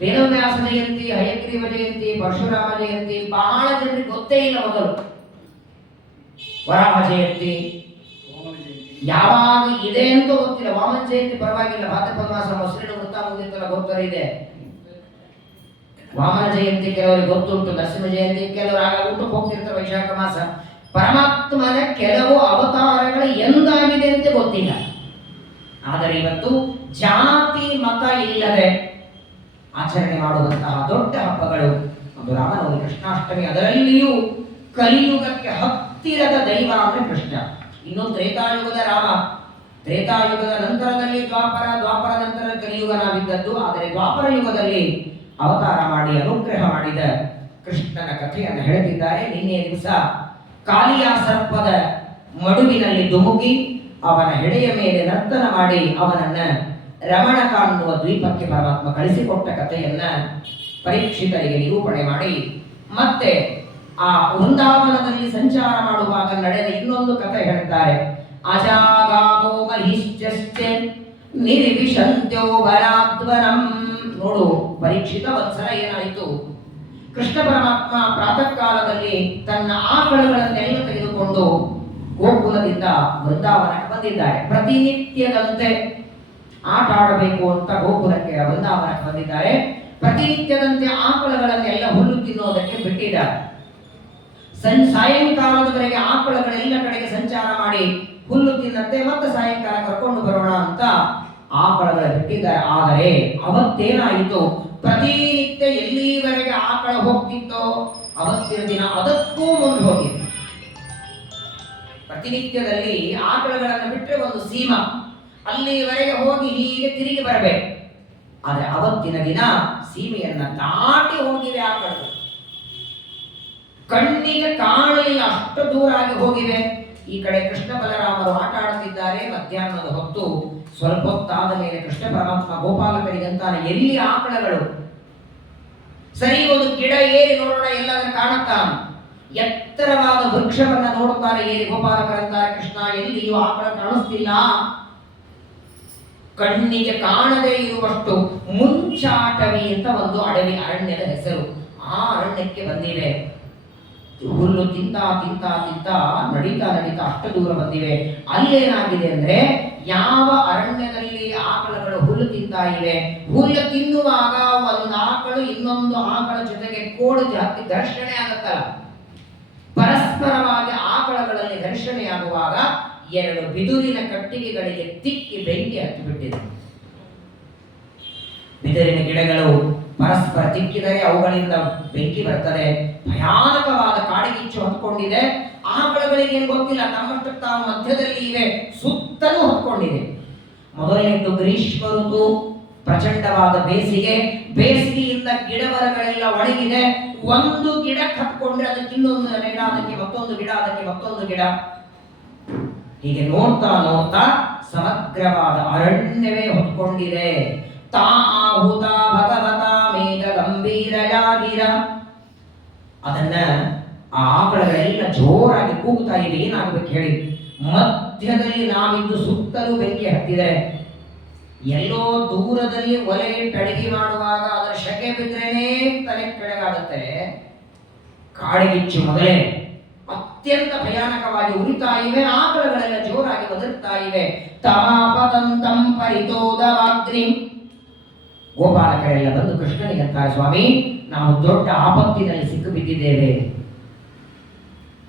ವೇದವ್ಯಾಸ ಜಯಂತಿ, ಹಯಗ್ರೀವ ಜಯಂತಿ, ಪರಶುರಾಮ ಜಯಂತಿ ಬಹಳ ಜನರಿಗೆ ಗೊತ್ತೇ ಇಲ್ಲ. ಮೊದಲು ವರಾಹ ಜಯಂತಿ ಯಾವಾಗ ಇದೆ ಅಂತ ಗೊತ್ತಿಲ್ಲ. ವಾಮನ ಜಯಂತಿ ಪರವಾಗಿಲ್ಲ, ಭಾದ್ರಪದ ಮಾಸ ಮೊಸರಿನ ವೃತ್ತ ಮುಗಿಯುತ್ತಲ್ಲ, ಗೊತ್ತರ ಇದೆ. ವಾಮನ ಜಯಂತಿ ಕೆಲವರಿಗೆ ಗೊತ್ತುಂಟು, ನರಸಿಂಹ ಜಯಂತಿ ಕೆಲವರು ಆಗ ಊಟಕ್ಕೆ ಹೋಗ್ತಿರ್ತಾರೆ ವೈಶಾಖ ಮಾಸ. ಪರಮಾತ್ಮನ ಕೆಲವು ಅವತಾರಗಳು ಎಂದಾಗಿದೆ ಅಂತ ಗೊತ್ತಿಲ್ಲ. ಆದರೆ ಇವತ್ತು ಜಾತಿ ಮತ ಇಲ್ಲದೆ ಆಚರಣೆ ಮಾಡುವಂತಹ ದೊಡ್ಡ ಹಬ್ಬಗಳು ಒಂದು ರಾಮನವಮಿ, ಕೃಷ್ಣಾಷ್ಟಮಿ. ಅದರಲ್ಲಿಯೂ ಕಲಿಯುಗಕ್ಕೆ ಹತ್ತಿರದ ದೈವ ಅಂದ್ರೆ ಕೃಷ್ಣ. ಇನ್ನು ತ್ರೇತಾಯುಗದ ರಾಮ, ತ್ರೇತಾಯುಗದ ನಂತರದಲ್ಲಿ ದ್ವಾಪರ, ದ್ವಾಪರ ನಂತರ ಕಲಿಯುಗ ನಾವಿದ್ದದ್ದು. ಆದರೆ ದ್ವಾಪರ ಯುಗದಲ್ಲಿ ಅವತಾರ ಮಾಡಿ ಅನುಗ್ರಹ ಮಾಡಿದ ಕೃಷ್ಣನ ಕಥೆಯನ್ನು ಹೇಳುತ್ತಿದ್ದಾರೆ. ನಿನ್ನೆ ದಿವಸ ಕಾಲಿಯ ಸರ್ಪದ ಮಡುವಿನಲ್ಲಿ ಧುಮುಕಿ ಅವನ ಹೆಡೆಯ ಮೇಲೆ ನರ್ತನ ಮಾಡಿ ಅವನನ್ನ ರಮಣಕ ಅನ್ನುವ ದ್ವೀಪಕ್ಕೆ ಪರಮಾತ್ಮ ಕಳಿಸಿಕೊಟ್ಟ ಕಥೆಯನ್ನ ಪರೀಕ್ಷಿತರಿಗೆ ನಿರೂಪಣೆ ಮಾಡಿ, ಮತ್ತೆ ಆ ವೃಂದಾವನದಲ್ಲಿ ಸಂಚಾರ ಮಾಡುವಾಗ ನಡೆದ ಇನ್ನೊಂದು ಕಥೆ ಹೇಳ್ತಾರೆ. ಅಜಾಗಾಮೋ ಮಹಿಶ್ಚಸ್ತೆ ನಿರ್ವಿಶಂತ್ಯೋ ಬಲಾದ್ವರಂ. ನೋಡು ಪರೀಕ್ಷಿತ ಒಂದ್ಸಲ ಏನಾಯಿತು, ಕೃಷ್ಣ ಪರಮಾತ್ಮ ಪ್ರಾತಃ ಕಾಲದಲ್ಲಿ ತನ್ನ ಆಕಳುಗಳನ್ನೆಲ್ಲ ತೆಗೆದುಕೊಂಡು ಗೋಕುಲದಿಂದ ವೃಂದಾವನಕ್ಕೆ ಬಂದಿದ್ದಾರೆ. ಪ್ರತಿನಿತ್ಯದಂತೆ ಆಟ ಆಡಬೇಕು ಅಂತ ಗೋಕುಲಕ್ಕೆ ವೃಂದಾವನಕ್ಕೆ ಬಂದಿದ್ದಾರೆ. ಪ್ರತಿನಿತ್ಯದಂತೆ ಆಕಳುಗಳನ್ನೆಲ್ಲ ಹುಲ್ಲು ತಿನ್ನೋದಕ್ಕೆ ಬಿಟ್ಟಿದ್ದಾರೆ. ಸಾಯಂಕಾಲದವರೆಗೆ ಆಕಳುಗಳೆಲ್ಲ ಕಡೆಗೆ ಸಂಚಾರ ಮಾಡಿ ಹುಲ್ಲು ತಿನ್ನತ್ತೆ, ಮತ್ತೆ ಸಾಯಂಕಾಲ ಕರ್ಕೊಂಡು ಬರೋಣ ಅಂತ ಆಕಳುಗಳ ಬಿಟ್ಟಿದ್ದಾರೆ. ಆದರೆ ಅವತ್ತೇನಾಯಿತು, ಪ್ರತಿನಿತ್ಯ ಎಲ್ಲಿವರೆಗೆ ಆಕಳ ಹೋಗ್ತಿತ್ತೋ ಅವತ್ತಿನ ದಿನ ಅದಕ್ಕೂ ಮುಂದೆ ಹೋಗಿತ್ತು. ಪ್ರತಿನಿತ್ಯದಲ್ಲಿ ಆಕಳುಗಳನ್ನು ಬಿಟ್ಟರೆ ಒಂದು ಸೀಮಾ, ಅಲ್ಲಿವರೆಗೆ ಹೋಗಿ ಹೀಗೆ ತಿರುಗಿ ಬರಬೇಕು. ಆದರೆ ಅವತ್ತಿನ ದಿನ ಸೀಮೆಯನ್ನ ದಾಟಿ ಹೋಗಿವೆ ಆಕಳುಗಳು. ಕಣ್ಣಿಗೆ ಕಾಣಲಿಲ್ಲ, ಅಷ್ಟು ದೂರ ಆಗಿ ಹೋಗಿವೆ. ಈ ಕಡೆ ಕೃಷ್ಣ ಬಲರಾಮರು ಆಟ ಆಡುತ್ತಿದ್ದಾರೆ. ಮಧ್ಯಾಹ್ನದ ಹೊತ್ತು ಸ್ವಲ್ಪ ಹೊತ್ತಾದ ಮೇಲೆ ಕೃಷ್ಣ ಪರಮಾತ್ಮ ಗೋಪಾಲಕರಿಗಂತಾನೆ, ಎಲ್ಲಿ ಆಕಳಗಳು? ಸರಿ, ಒಂದು ಗಿಡ ಏರಿ ನೋಡೋಣ ಎಲ್ಲಾದ್ರೂ ಕಾಣುತ್ತಾ? ಎತ್ತರವಾದ ವೃಕ್ಷವನ್ನ ನೋಡುತ್ತಾರೆ ಏರಿ ಗೋಪಾಲಕರಂತಾರೆ, ಕೃಷ್ಣ ಎಲ್ಲಿಯೂ ಆಕಳ ಕಾಣಿಸ್ತಿಲ್ಲ. ಕಣ್ಣಿಗೆ ಕಾಣದೇ ಇರುವಷ್ಟು ಮುಂಚಾಟವಿ ಅಂತ ಒಂದು ಅರಣ್ಯದ ಹೆಸರು. ಆ ಅರಣ್ಯಕ್ಕೆ ಬಂದಿವೆ. ಹುಲ್ಲು ತಿಂತ ನಡೀತಾ ಅಷ್ಟು ದೂರ ಬಂದಿವೆ. ಅಲ್ಲೇನಾಗಿದೆ ಅಂದ್ರೆ, ಯಾವ ಅರಣ್ಯದಲ್ಲಿ ಆಕಳುಗಳು ಹುಲ್ಲು ತಿಂತಾ ಇವೆ, ಹುಲ್ಲು ತಿನ್ನುವಾಗ ಒಂದು ಆಕಳು ಇನ್ನೊಂದು ಆಕಳ ಜೊತೆಗೆ ಕೋಡು ಜಾತಿ ಘರ್ಷಣೆ ಆಗುತ್ತಲ್ಲ, ಪರಸ್ಪರವಾಗಿ ಆಕಳಗಳಲ್ಲಿ ಘರ್ಷಣೆಯಾಗುವಾಗ ಎರಡು ಬಿದುರಿನ ಕಟ್ಟಿಗೆಗಳಿಗೆ ತಿಕ್ಕಿ ಬೆಂಕಿ ಹತ್ತಿಬಿಟ್ಟಿದೆ. ಬಿದಿರಿನ ಗಿಡಗಳು ಪರಸ್ಪರ ತಿಕ್ಕಿದರೆ ಅವುಗಳಿಂದ ಬೆಂಕಿ ಬರ್ತದೆ. ಭಯಾನಕವಾದ ಕಾಡಿಗಿಚ್ಚು ಹೊತ್ಕೊಂಡಿದೆ. ಆಕಳುಗಳಿಗೆ ಏನು ಗೊತ್ತಿಲ್ಲ, ತಮ್ಮಷ್ಟು ತಾವು ಮಧ್ಯದಲ್ಲಿ ಇವೆ, ಸುತ್ತಲೂ ಹೊತ್ಕೊಂಡಿದೆ. ಮೊದಲನೇದು ಗ್ರೀಷ್ಮ ಋತು, ಪ್ರಚಂಡವಾದ ಬೇಸಿಗೆಯಿಂದ ಗಿಡಮರಗಳೆಲ್ಲ ಒಣಗಿದೆ. ಒಂದು ಗಿಡ ಹತ್ಕೊಂಡ್ರೆ ಅದಕ್ಕೆ ಇನ್ನೊಂದು ಗಿಡ, ಅದಕ್ಕೆ ಮತ್ತೊಂದು ಗಿಡ, ಅದಕ್ಕೆ ಮತ್ತೊಂದು ಗಿಡ. ಹೀಗೆ ನೋಡ್ತಾ ಸಮಗ್ರವಾದ ಅರಣ್ಯವೇ ಹೊತ್ಕೊಂಡಿದೆ. ತಾಹುತ ಭಗವತ ಮೇಘ ಗಂಭೀರಯಾಗಿರ. ಅದನ್ನ ಆ ಆಕಳಗಳೆಲ್ಲ ಜೋರಾಗಿ ಕೂಗ್ತಾ ಇವೆ. ಏನಾಗಬೇಕು ಹೇಳಿ? ಮಧ್ಯದಲ್ಲಿ ನಾವಿದ್ದು ಸುತ್ತಲೂ ಬೆಂಕಿ ಹತ್ತಿದೆ. ಎಲ್ಲೋ ದೂರದಲ್ಲಿ ಒಲೆ ಇಟ್ಟು ಅಡಿಗೆ ಮಾಡುವಾಗ ಅದರ ಶಕೆ ಬಿದ್ರೇನೆ ತಲೆ ಕೆಳಗಾಗುತ್ತೆ. ಕಾಡಿಗಿಚ್ಚು ಮೊದಲೇ ಅತ್ಯಂತ ಭಯಾನಕವಾಗಿ ಉರಿತಾ ಇವೆ. ಆಕಳಗಳೆಲ್ಲ ಜೋರಾಗಿ ಒದರ್ತಾ ಇವೆ. ತಮಾಪತಂತಂ ಪರಿತೋದವಾಗ್ರಿ. ಗೋಪಾಲಕರೆಲ್ಲ ಬಂದು ಕೃಷ್ಣನಿಗೆ ಅಂತಾರೆ, ಸ್ವಾಮಿ, ನಾವು ದೊಡ್ಡ ಆಪತ್ತಿನಲ್ಲಿ ಸಿಕ್ಕು ಬಿದ್ದಿದ್ದೇವೆ.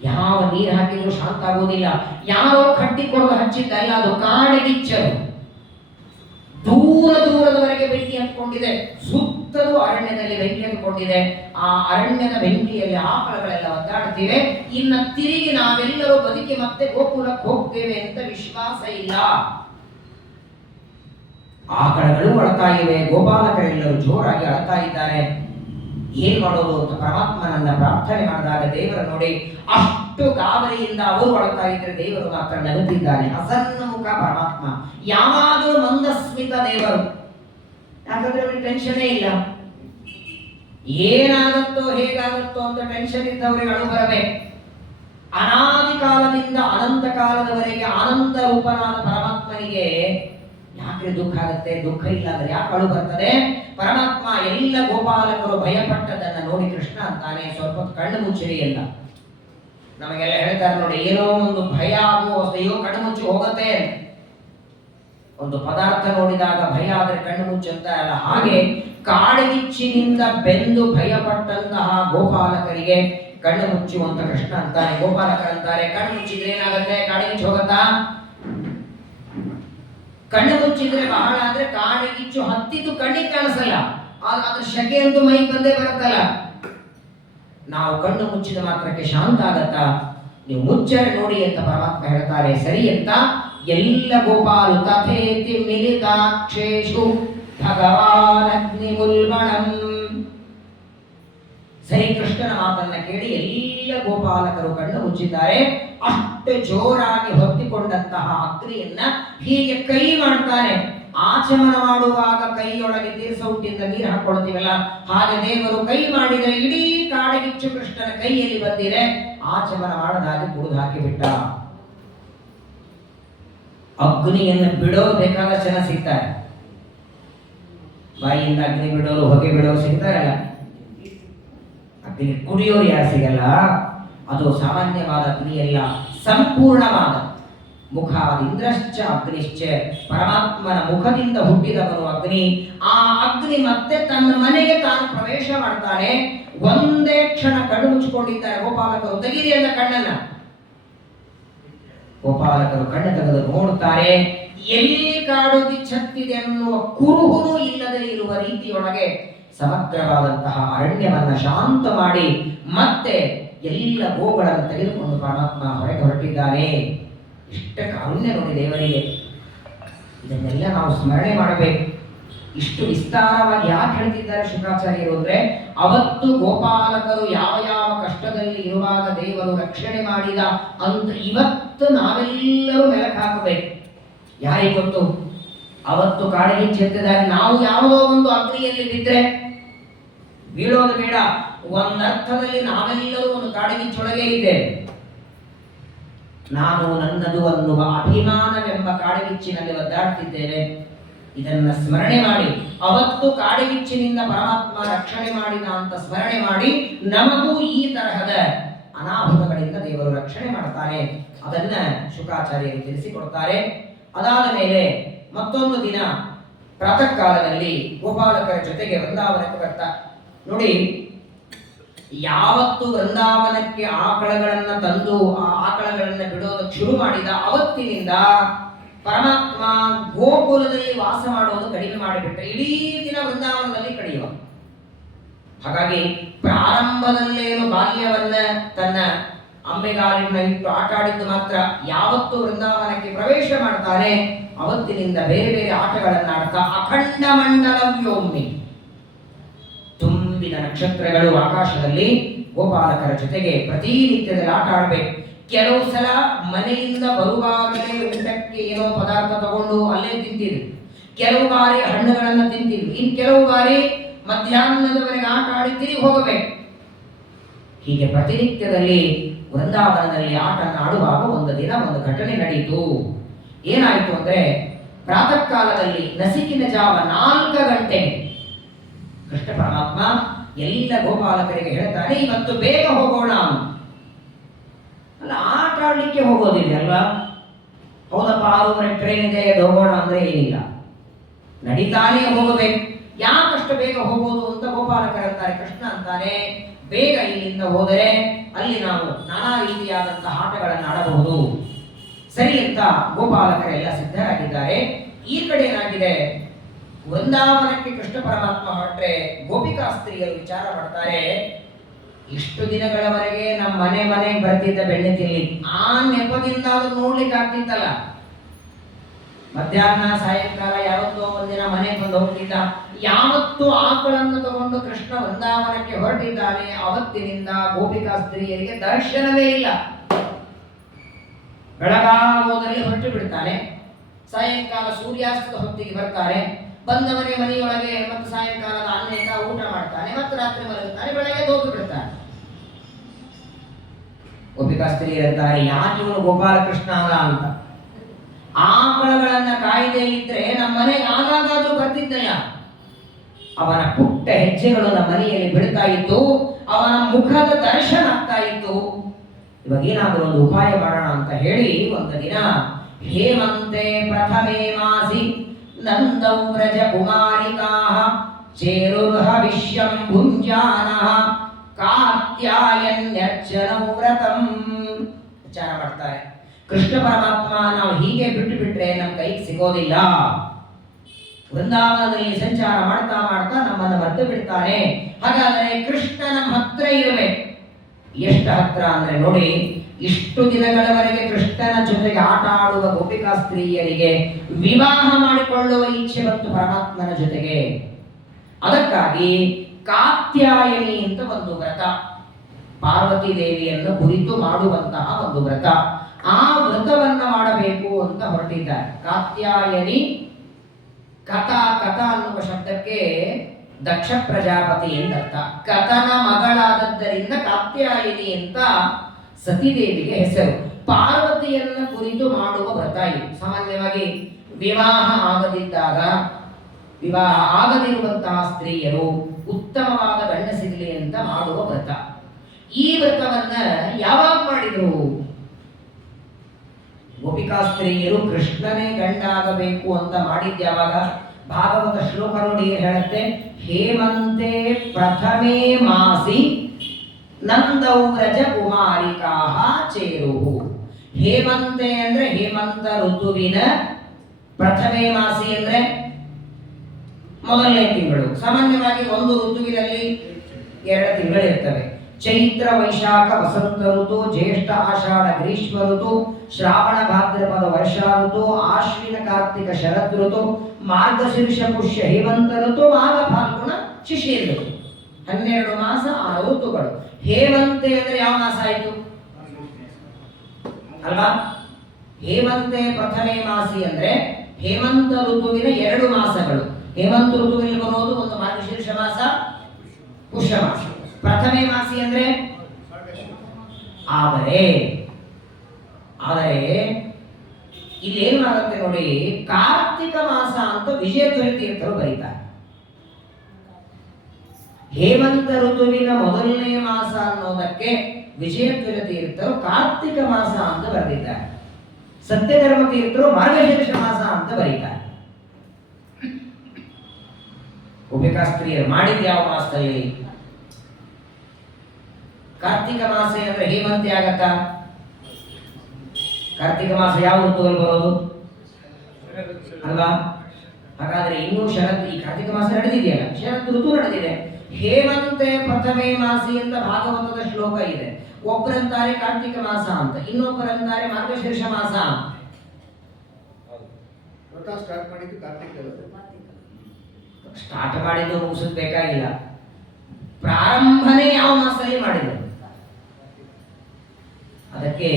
ಯಾವ ನೀರು ಹಾಕಿದ್ರು ಶಾಂತ ಆಗುವುದಿಲ್ಲ. ಯಾರೋ ಕಟ್ಟಿ ಕೊಡುವ ಹಚ್ಚಿದ್ದಲ್ಲ, ಅದು ಕಾಡಿಗಿಚ್ಚರು. ದೂರದವರೆಗೆ ಬೆಂಕಿ ಹತ್ಕೊಂಡಿದೆ. ಸುತ್ತ ಸುತ್ತಲೂ ಅರಣ್ಯದಲ್ಲಿ ಬೆಂಕಿ ಎತ್ಕೊಂಡಿದೆ. ಆ ಅರಣ್ಯದ ಬೆಂಕಿಯಲ್ಲಿ ಆಕಳಗಳೆಲ್ಲ ಒದ್ದಾಡ್ತಿವೆ. ಇನ್ನ ತಿರುಗಿ ನಾವೆಲ್ಲರೂ ಬದುಕಿ ಮತ್ತೆ ಗೋಕುಲಕ್ಕೆ ಹೋಗ್ತೇವೆ ಅಂತ ವಿಶ್ವಾಸ ಇಲ್ಲ. ಆಕಳಗಳು ಅಳ್ತಾ ಇವೆ, ಗೋಪಾಲಕರೆಲ್ಲರೂ ಜೋರಾಗಿ ಅಳ್ತಾ ಇದ್ದಾರೆ. ಏನ್ ಮಾಡೋದು ಅಂತ ಪರಮಾತ್ಮನನ್ನ ಪ್ರಾರ್ಥನೆ ಮಾಡಿದಾಗ ದೇವರ ನೋಡಿ ಅಷ್ಟು ಗಾಬರಿಯಿಂದ ಅವರು ಅಳ್ತಾ ಇದ್ರೆ ದೇವರು ಮಾತ್ರ ನಗುತ್ತಿದ್ದಾನೆ. ಹಸನ್ಮುಖ ಪರಮಾತ್ಮ, ಯಾವಾಗಲೂ ಮಂದಸ್ಮಿತ ದೇವರು. ಯಾಕಂದ್ರೆ ಅವ್ರಿಗೆ ಟೆನ್ಷನ್ನೇ ಇಲ್ಲ. ಏನಾಗುತ್ತೋ ಹೇಗಾಗುತ್ತೋ ಅಂತ ಟೆನ್ಷನ್ ಇದ್ದವರಿಗೆ ಅಳು ಬರಬೇಕು. ಅನಾದಿ ಕಾಲದಿಂದ ಅನಂತ ಕಾಲದವರೆಗೆ ಆನಂದ ರೂಪನಾದ ಪರಮಾತ್ಮನಿಗೆ ಯಾಕೆ ದುಃಖ ಆಗುತ್ತೆ? ದುಃಖ ಇಲ್ಲ ಅಂದ್ರೆ ಯಾಕೆ ಅಳು ಬರ್ತದೆ? ಪರಮಾತ್ಮ ಎಲ್ಲ ಗೋಪಾಲಕರು ಭಯಪಟ್ಟದನ್ನ ನೋಡಿ ಕೃಷ್ಣ ಅಂತಾನೆ, ಸ್ವಲ್ಪ ಕಣ್ಣು ಮುಚ್ಚಿರಿ ಎಲ್ಲ. ನಮಗೆಲ್ಲ ಹೇಳ್ತಾರೆ ನೋಡಿ, ಏನೋ ಒಂದು ಭಯ ಆಗುವ ಅಯ್ಯೋ ಕಣ್ಣು ಮುಚ್ಚಿ ಹೋಗತ್ತೆ. ಒಂದು ಪದಾರ್ಥ ನೋಡಿದಾಗ ಭಯ ಆದ್ರೆ ಕಣ್ಣು ಮುಚ್ಚಂತ ಅಲ್ಲ, ಹಾಗೆ ಕಾಡಗಿಚ್ಚಿನಿಂದ ಬೆಂದು ಭಯಪಟ್ಟಂತಹ ಗೋಪಾಲಕರಿಗೆ ಕಣ್ಣು ಮುಚ್ಚುವಂತ ಕೃಷ್ಣ ಅಂತಾನೆ. ಗೋಪಾಲಕರಂತಾರೆ ಕಣ್ಣು ಮುಚ್ಚಿದ್ರೆ ಏನಾಗುತ್ತೆ? ಕಾಡಗಿಚ್ಚು ಹೋಗತ್ತಾ? ಕಣ್ಣು ಮುಚ್ಚಿದ್ರೆ ಬಹಳ ಅಂದ್ರೆ ಕಾಡಗಿಚ್ಚು ಹತ್ತಿದ್ದು ಕಣ್ಣಿಗೆ ಕಾಣಿಸಲ್ಲ, ಅದ್ರ ಶಕೆ ಅಂತೂ ಮೈ ಬಂದೇ ಬರುತ್ತಲ್ಲ. ನಾವು ಕಣ್ಣು ಮುಚ್ಚಿದ ಮಾತ್ರಕ್ಕೆ ಶಾಂತ ಆಗತ್ತಾ? ನೀವು ಮುಚ್ಚರೆ ನೋಡಿ ಅಂತ ಪರಮಾತ್ಮ ಹೇಳ್ತಾರೆ. ಸರಿ ಅಂತ ಎಲ್ಲ ಗೋಪಾಲು ತಥೇತಿ ಮಿಲಿತಾಕ್ಷೇಷು ಭಗವಾನ್ ಅಗ್ನಿ ಮುಲ್ಬಣಂ. ಸರಿ, ಕೃಷ್ಣನ ಮಾತನ್ನ ಕೇಳಿ ಎಲ್ಲ ಗೋಪಾಲಕರು ಕಣ್ಣು ಮುಚ್ಚಿದ್ದಾರೆ. ಅಷ್ಟು ಜೋರಾಗಿ ಹೊತ್ತಿಕೊಂಡಂತಹ ಅಗ್ನಿಯನ್ನ ಹೀಗೆ ಕೈ ಮಾಡ್ತಾನೆ. ಆಚಮನ ಮಾಡುವಾಗ ಕೈಯೊಳಗೆ ತೀರ್ಸೌಟಿಂದ ನೀರು ಹಾಕೊಳ್ತೀವಲ್ಲ, ಹಾಗೆ ದೇವರು ಕೈ ಮಾಡಿದರೆ ಇಡೀ ಕಾಡಗಿಚ್ಚು ಕೃಷ್ಣನ ಕೈಯಲ್ಲಿ ಬಂದಿದೆ. ಆಚಮನ ಮಾಡದಾಗಿ ಕುಡಿದು ಹಾಕಿಬಿಟ್ಟ. ಅಗ್ನಿಯನ್ನು ಬಿಡೋರು ಬೇಕಾದ ಜನ ಸಿಗ್ತಾರೆ. ಬಾಯಿಯಿಂದ ಅಗ್ನಿ ಬಿಡೋರು, ಹೊಗೆ ಬಿಡೋರು ಸಿಗ್ತಾರಲ್ಲ, ಅಗ್ನಿ ಕುಡಿಯೋರು ಯಾರು ಸಿಗಲ್ಲ. ಅದು ಸಾಮಾನ್ಯವಾದ ಅಗ್ನಿಯಲ್ಲ, ಸಂಪೂರ್ಣವಾದ ಮುಖಾದಿಂದ್ರಶ್ಚ ಅಗ್ನಿಶ್ಚ, ಪರಮಾತ್ಮನ ಮುಖದಿಂದ ಹುಟ್ಟಿದವನು ಅಗ್ನಿ. ಆ ಅಗ್ನಿ ಮತ್ತೆ ತನ್ನ ಮನೆಗೆ ತಾನು ಪ್ರವೇಶ ಮಾಡ್ತಾನೆ. ಒಂದೇ ಕ್ಷಣ ಕಣ್ಣು ಮುಚ್ಚಿಕೊಂಡಿದ್ದಾರೆ ಗೋಪಾಲಕರು. ತೆಗೀರಿ ಅಂದ ಕಣ್ಣನ್ನ. ಗೋಪಾಲಕರು ಕಣ್ಣು ತೆಗೆದು ನೋಡುತ್ತಾರೆ. ಎಲ್ಲಿ ಕಾಡು ಗಿಚ್ಚತ್ತಿದೆ ಅನ್ನುವ ಕುರುಹುನು ಇಲ್ಲದೆ ಇರುವ ರೀತಿಯೊಳಗೆ ಸಮಗ್ರವಾದಂತಹ ಅರಣ್ಯವನ್ನ ಶಾಂತ ಮಾಡಿ ಮತ್ತೆ ಎಲ್ಲ ಗೋಗಳನ್ನು ತೆಗೆದುಕೊಂಡು ಪರಮಾತ್ಮ ಹೊರಗೆ ಹೊರಟಿದ್ದಾನೆ. ಇಷ್ಟ ಕಾರುಣ್ಯ ನೋಡಿ ದೇವರಿಗೆ. ಇದನ್ನೆಲ್ಲ ನಾವು ಸ್ಮರಣೆ ಮಾಡಬೇಕು. ಇಷ್ಟು ವಿಸ್ತಾರವಾಗಿ ಯಾಕೆ ಹೇಳ್ತಿದ್ದಾರೆ ಶುಕಾಚಾರ್ಯರು ಅಂದ್ರೆ, ಅವತ್ತು ಗೋಪಾಲಕರು ಯಾವ ಯಾವ ಕಷ್ಟದಲ್ಲಿ ಇರುವಾಗ ದೇವರು ರಕ್ಷಣೆ ಮಾಡಿದ ಅಂತ ಇವತ್ತು ನಾವೆಲ್ಲರೂ ಮೆಲಕ್ ಹಾಕಬೇಕು. ಯಾರಿಗೆ ಗೊತ್ತು, ಅವತ್ತು ಕಾಡಿಗೆ ಚೆತ್ತಿದಾಗ ನಾವು ಯಾವುದೋ ಒಂದು ಅಗ್ನಿಯಲ್ಲಿ ಬಿದ್ದರೆ ಬೀಳೋದು ಬೇಡ, ಒಂದರ್ಥದಲ್ಲಿ ನಾವೆಲ್ಲರೂ ಒಂದು ಕಾಡಗಿಚ್ಚೊಳಗೆ ಇದ್ದೇವೆ. ನಾನು ನನ್ನದು ಅನ್ನುವ ಅಭಿಮಾನವೆಂಬ ಕಾಡಗಿಚ್ಚಿನಲ್ಲಿ ಒದ್ದಾಡ್ತಿದ್ದೇವೆ. ಇದನ್ನ ಸ್ಮರಣೆ ಮಾಡಿ, ಅವತ್ತು ಕಾಡಗಿಚ್ಚಿನಿಂದ ಪರಮಾತ್ಮ ರಕ್ಷಣೆ ಮಾಡಿದ ಅಂತ ಸ್ಮರಣೆ ಮಾಡಿ ನಮಗೂ ಈ ತರಹದ ಅನಾಹುತಗಳಿಂದ ದೇವರು ರಕ್ಷಣೆ ಮಾಡ್ತಾನೆ. ಅದನ್ನ ಶುಕಾಚಾರ್ಯರು ತಿಳಿಸಿಕೊಡ್ತಾರೆ. ಅದಾದ ಮೇಲೆ ಮತ್ತೊಂದು ದಿನ ಪ್ರಾತಃ ಕಾಲದಲ್ಲಿ ಗೋಪಾಲಕರ ಜೊತೆಗೆ ವೃಂದಾವನಕ್ಕೆ ಬರ್ತಾ ನೋಡಿ. ಯಾವತ್ತು ವೃಂದಾವನಕ್ಕೆ ಆಕಳಗಳನ್ನ ತಂದು ಆ ಆಕಳಗಳನ್ನ ಬಿಡೋದಕ್ಕೆ ಶುರು ಮಾಡಿದ ಅವತ್ತಿನಿಂದ ಪರಮಾತ್ಮ ಗೋಕುಲದಲ್ಲಿ ವಾಸ ಮಾಡೋದು ಕಡಿಮೆ ಮಾಡಿಬಿಟ್ರೆ ಇಡೀ ದಿನ ವೃಂದಾವನದಲ್ಲಿ ಕಳೆಯುವ. ಹಾಗಾಗಿ ಪ್ರಾರಂಭದಲ್ಲೇನು ಬಾಲ್ಯವನ್ನ ತನ್ನ ಅಂಬೆಗಾಲಿನ ಇಟ್ಟು ಆಟ ಆಡಿದ್ದು ಮಾತ್ರ, ಯಾವತ್ತು ವೃಂದಾವನಕ್ಕೆ ಪ್ರವೇಶ ಮಾಡ್ತಾನೆ ಅವತ್ತಿನಿಂದ ಬೇರೆ ಬೇರೆ ಆಟಗಳನ್ನು ಆಡ್ತಾ ಅಖಂಡ ಮಂಡಲ ವ್ಯೋಮ್ನಿ, ತುಂಬಿದ ನಕ್ಷತ್ರಗಳು ಆಕಾಶದಲ್ಲಿ ಗೋಪಾಲಕರ ಜೊತೆಗೆ ಪ್ರತಿನಿತ್ಯದಲ್ಲಿ ಆಟ ಆಡಬೇಕು. ಕೆಲವು ಸಲ ಮನೆಯಿಂದ ಬರುವಾಗಲೇ ಊಟಕ್ಕೆ ಏನೋ ಪದಾರ್ಥ ತಗೊಂಡು ಅಲ್ಲೇ ತಿಂತಿದ್ರು, ಕೆಲವು ಬಾರಿ ಹಣ್ಣುಗಳನ್ನು ತಿಂತಿದ್ರು, ಇನ್ನು ಕೆಲವು ಬಾರಿ ಮಧ್ಯಾಹ್ನದವರೆಗೆ ಆಟ ಆಡಿ ತಿರುಗಿ ಹೋಗಬೇಕು. ಹೀಗೆ ಪ್ರತಿನಿತ್ಯದಲ್ಲಿ ವೃಂದಾವನದಲ್ಲಿ ಆಟ ಆಡುವಾಗ ಒಂದು ದಿನ ಒಂದು ಘಟನೆ ನಡೆಯಿತು. ಏನಾಯಿತು ಅಂದ್ರೆ, ಪ್ರಾತಃ ಕಾಲದಲ್ಲಿ ನಸಿಕಿನ ಜಾವ 4 ಗಂಟೆಗೆ ಕೃಷ್ಣ ಪರಮಾತ್ಮ ಎಲ್ಲ ಗೋಪಾಲಕರಿಗೆ ಹೇಳ್ತಾನೆ, ಇವತ್ತು ಬೇಗ ಹೋಗೋಣ. ಅಲ್ಲ, ಆಟ ಆಡ್ಲಿಕ್ಕೆ ಹೋಗೋದಿಲ್ಲ ಅಲ್ವಾ? ಹೌದಪ್ಪ, 6:30 ಟ್ರೈನ್ ಇದೆ, ಹೋಗೋಣ ಅಂದ್ರೆ ಏನಿಲ್ಲ, ನಡೀತಾನೆ ಹೋಗಬೇಕು. ಯಾಕಷ್ಟು ಬೇಗ ಹೋಗೋದು ಅಂತ ಗೋಪಾಲಕರಂತಾರೆ. ಕೃಷ್ಣ ಅಂತಾನೆ, ಬೇಗ ಇಲ್ಲಿಂದ ಹೋದರೆ ಅಲ್ಲಿ ನಾವು ನಾನಾ ರೀತಿಯಾದಂತಹ ಆಟಗಳನ್ನು ಆಡಬಹುದು. ಸರಿ ಅಂತ ಗೋಪಾಲಕರೆಲ್ಲ ಸಿದ್ಧರಾಗಿದ್ದಾರೆ. ಈ ಕಡೆ ಏನಾಗಿದೆ, ವೃಂದಾವನಕ್ಕೆ ಕೃಷ್ಣ ಪರಮಾತ್ಮ ಹೊರಟ್ರೆ ಗೋಪಿಕಾ ಸ್ತ್ರೀಯರು ವಿಚಾರ ಮಾಡ್ತಾರೆ, ಇಷ್ಟು ದಿನಗಳವರೆಗೆ ನಮ್ಮ ಮನೆಗೆ ಬರ್ತಿದ್ದ ಬೆಣ್ಣೆ ತಿನ್ಲಿ, ಆ ನೆಪದಿಂದ ಅದು ನೋಡ್ಲಿಕ್ಕೆ ಆಗ್ತಿತ್ತಲ್ಲ. ಮಧ್ಯಾಹ್ನ ಸಾಯಂಕಾಲ ಯಾವತ್ತೋ ಒಂದಿನ ಮನೆಗೆ ಬಂದು ಹೋಗ್ತಿದ್ದ. ಯಾವತ್ತು ಆಕಳನ್ನು ತಗೊಂಡು ಕೃಷ್ಣ ವೃಂದಾವನಕ್ಕೆ ಹೊರಟಿದ್ದಾನೆ ಅವತ್ತಿನಿಂದ ಗೋಪಿಕಾ ಸ್ತ್ರೀಯರಿಗೆ ದರ್ಶನವೇ ಇಲ್ಲ. ಬೆಳಗಾಗೋದಲ್ಲಿ ಹೊರಟು ಬಿಡ್ತಾನೆ, ಸಾಯಂಕಾಲ ಸೂರ್ಯಾಸ್ತದ ಹೊತ್ತಿಗೆ ಬರ್ತಾರೆ, ಬಂದವನೇ ಮನೆಯೊಳಗೆ ಮತ್ತು ಸಾಯಂಕಾಲದ ಅನೇಕ ಊಟ ಮಾಡ್ತಾನೆ, ಮತ್ತು ರಾತ್ರಿ ಮಲಗುತ್ತಾನೆ, ಬೆಳಗ್ಗೆ ಹೋಗಿ ಬಿಡ್ತಾನೆ. ಗೋಪಿಕಾ ಸ್ತ್ರೀಯರಿದ್ದಾರೆ, ಯಾಕೆ ಇವನು ಗೋಪಾಲಕೃಷ್ಣ ಅಲ್ಲ ಅಂತ. ಆಕಳಗಳನ್ನ ಕಾಯ್ದೆ ಇದ್ರೆ ನಮ್ಮ ಮನೆಗೆ ಆಗಾಗಾದ್ರೂ ಬರ್ತಿದ್ದಯ್ಯ. ಅವನ ಪುಟ್ಟ ಹೆಜ್ಜೆಗಳು ನಮ್ಮ ಮನೆಯಲ್ಲಿ ಬಿಡ್ತಾ ಇತ್ತು, ಅವನ ಮುಖದ ದರ್ಶನ ಆಗ್ತಾ ಇತ್ತು. ಇವಾಗ ಏನಾದರೂ ಒಂದು ಉಪಾಯ ಮಾಡೋಣ ಅಂತ ಹೇಳಿ ಒಂದು ದಿನ ಹೇಮಂತೆ ಪ್ರಥಮೇ ಮಾಸಿ ನಂದೌ ವ್ರಜ ಕುಮಾರಿಕಾಃ ಚೇರುರ್ಹ ವಿಶ್ಯಂ ಭುಂಜಾನಃ ಕಾತ್ಯಾಯನ್ಯರ್ಚನೌ ವ್ರತಂ. ವಿಚಾರ ಮಾಡ್ತಾರೆ, ಕೃಷ್ಣ ಪರಮಾತ್ಮ ನಾವು ಹೀಗೆ ಬಿಟ್ಟು ಬಿಟ್ರೆ ನಮ್ಮ ಕೈಗೆ ಸಿಗೋದಿಲ್ಲ. ವೃಂದಾವನದಲ್ಲಿ ಸಂಚಾರ ಮಾಡ್ತಾ ಮಾಡ್ತಾ ನಮ್ಮನ್ನು ಮರೆತು ಬಿಡ್ತಾನೆ. ಹಾಗಾದರೆ ಕೃಷ್ಣ ನಮ್ಮ ಹತ್ರ ಇರಬೇಕು. ಎಷ್ಟು ಹತ್ರ ಅಂದ್ರೆ ನೋಡಿ, ಇಷ್ಟು ದಿನಗಳವರೆಗೆ ಕೃಷ್ಣನ ಜೊತೆಗೆ ಆಟ ಆಡುವ ಗೋಪಿಕಾ ಸ್ತ್ರೀಯರಿಗೆ ವಿವಾಹ ಮಾಡಿಕೊಳ್ಳುವ ಇಚ್ಛೆ ಬಂತು ಪರಮಾತ್ಮನ ಜೊತೆಗೆ. ಅದಕ್ಕಾಗಿ ಕಾತ್ಯಾಯನಿ ಅಂತ ಒಂದು ವ್ರತ, ಪಾರ್ವತಿ ದೇವಿಯನ್ನು ಕುರಿತು ಮಾಡುವಂತಹ ಒಂದು ವ್ರತ, ಆ ವ್ರತವನ್ನ ಮಾಡಬೇಕು ಅಂತ ಹೊರಟಿದ್ದಾರೆ. ಕಾತ್ಯಾಯನಿ, ಕಥಾ ಅನ್ನುವ ಶಬ್ದಕ್ಕೆ ದಕ್ಷ ಪ್ರಜಾಪತಿ ಎಂದರ್ಥ. ಕಥನ ಮಗಳಾದದ್ದರಿಂದ ಕಾತ್ಯಾಯಿನಿ ಅಂತ ಸತಿದೇವಿಗೆ ಹೆಸರು. ಪಾರ್ವತಿಯನ್ನ ಕುರಿತು ಮಾಡುವ ವ್ರತ ಇದು. ಸಾಮಾನ್ಯವಾಗಿ ವಿವಾಹ ಆಗದಿರುವಂತಹ ಸ್ತ್ರೀಯರು ಉತ್ತಮವಾದ ಗಂಡ ಸಿಗಲಿ ಅಂತ ಮಾಡುವ ವ್ರತ. ಈ ವ್ರತವನ್ನ ಯಾವಾಗ ಮಾಡಿದ್ರು? ಗೋಪಿಕಾ ಸ್ತ್ರೀಯರು ಕೃಷ್ಣನೇ ಗಂಡ ಆಗಬೇಕು ಅಂತ ಮಾಡಿದ್ಯಾವಾಗ? ಭಾಗವತ ಶ್ಲೋಕ ನೋಡಿ ಹೇಳುತ್ತೆ, ಹೇಮಂತೆ ಪ್ರಥಮೇ ಮಾಸಿ ನಂದೌ ವ್ರಜ ಕುಮಾರಿಕಾಃ ಚೇರುಹು. ಹೇಮಂತೆ ಅಂದ್ರೆ ಹೇಮಂತ ಋತುವಿನ, ಪ್ರಥಮೇ ಮಾಸಿ ಅಂದ್ರೆ ಮೊದಲನೇ ತಿಂಗಳು. ಸಾಮಾನ್ಯವಾಗಿ ಒಂದು ಋತುವಿನಲ್ಲಿ 2 ತಿಂಗಳು ಇರ್ತವೆ. ಚೈತ್ರ ವೈಶಾಖ ವಸಂತ ಋತು, ಜ್ಯೇಷ್ಠ ಆಷಾಢ ಗ್ರೀಷ್ಮ ಋತು, ಶ್ರಾವಣ ಭಾದ್ರಪದ ವರ್ಷಾ ಋತು, ಆಶ್ವಿನ ಕಾರ್ತಿಕ ಶರದ್ ಋತು, ಮಾರ್ಗಶೀರ್ಷ ಪುಷ್ಯ ಹೇಮಂತ ಋತು, ಮಾಘ ಫಾಲ್ಗುಣ ಶಿಶಿರ ಋತು. 12 ಮಾಸ 6 ಋತುಗಳು. ಹೇಮಂತೆ ಅಂದ್ರೆ ಯಾವ ಮಾಸ ಆಯಿತು ಅಲ್ವಾ? ಹೇಮಂತೆ ಪ್ರಥಮೇ ಮಾಸಿ ಅಂದ್ರೆ ಹೇಮಂತ ಋತುವಿನ 2 ಮಾಸಗಳು. ಹೇಮಂತ ಋತುವಿನಲ್ಲಿ ಬರೋದು ಒಂದು ಮಾರ್ಗಶೀರ್ಷ ಮಾಸ, ಪುಷ್ಯ ಮಾಸ. ಪ್ರಥಮೇ ಮಾಸಿ ಅಂದ್ರೆ ಆದರೆ ಇಲ್ಲಿ ಏನಾಗುತ್ತೆ ನೋಡಿ, ಕಾರ್ತಿಕ ಮಾಸ ಅಂತ ವಿಜಯಧ್ವನಿ ತೀರ್ಥರು ಬರೀತಾರೆ. ಹೇಮಂತ ಋತುವಿನ ಮೊದಲನೇ ಮಾಸ ಅನ್ನೋದಕ್ಕೆ ವಿಜಯಧ್ವನಿ ತೀರ್ಥರು ಕಾರ್ತಿಕ ಮಾಸ ಅಂತ ಬರೆದಿದ್ದಾರೆ. ಸತ್ಯಧರ್ಮ ತೀರ್ಥರು ಮಾರ್ಗಶೀರ್ಷ ಮಾಸ ಅಂತ ಬರೀತಾರೆ. ಗೋಪಿಕಾ ಸ್ತ್ರೀಯರು ಮಾಡಿದ ಯಾವ ಮಾಸದಲ್ಲಿ? ಕಾರ್ತಿಕ ಮಾಸ ಅಂದ್ರೆ ಹೇಮಂತೆ ಆಗತ್ತಾ? ಕಾರ್ತಿಕ ಮಾಸ ಯಾವ ಋತುವಲ್ಲಿ ಬರೋದು ಅಲ್ವಾ? ಹಾಗಾದ್ರೆ ಇನ್ನೂ ಶರತ್, ಈ ಕಾರ್ತಿಕ ಮಾಸ ನಡೆದಿದೆಯಲ್ಲ, ಶರತ್ ಋತು ನಡೆದಿದೆ. ಹೇಮಂತೆ ಪ್ರಥಮೇ ಮಾಸಿ ಅಂತ ಭಾಗವತದ ಶ್ಲೋಕ ಇದೆ. ಒಬ್ಬರಂತಾರೆ ಕಾರ್ತಿಕ ಮಾಸ ಅಂತ, ಇನ್ನೊಬ್ಬರಂತಾರೆ ಮಾರ್ಗಶೀರ್ಷ ಮಾಸ ಅಂತ. ಸ್ಟಾರ್ಟ್ ಮಾಡಿದ್ದು ಮುಗಿಸೋದು ಬೇಕಾಗಿಲ್ಲ. ಪ್ರಾರಂಭನೇ ಯಾವ ಮಾಸದಲ್ಲಿ ಮಾಡಿದ್ರು? ಅದಕ್ಕೆ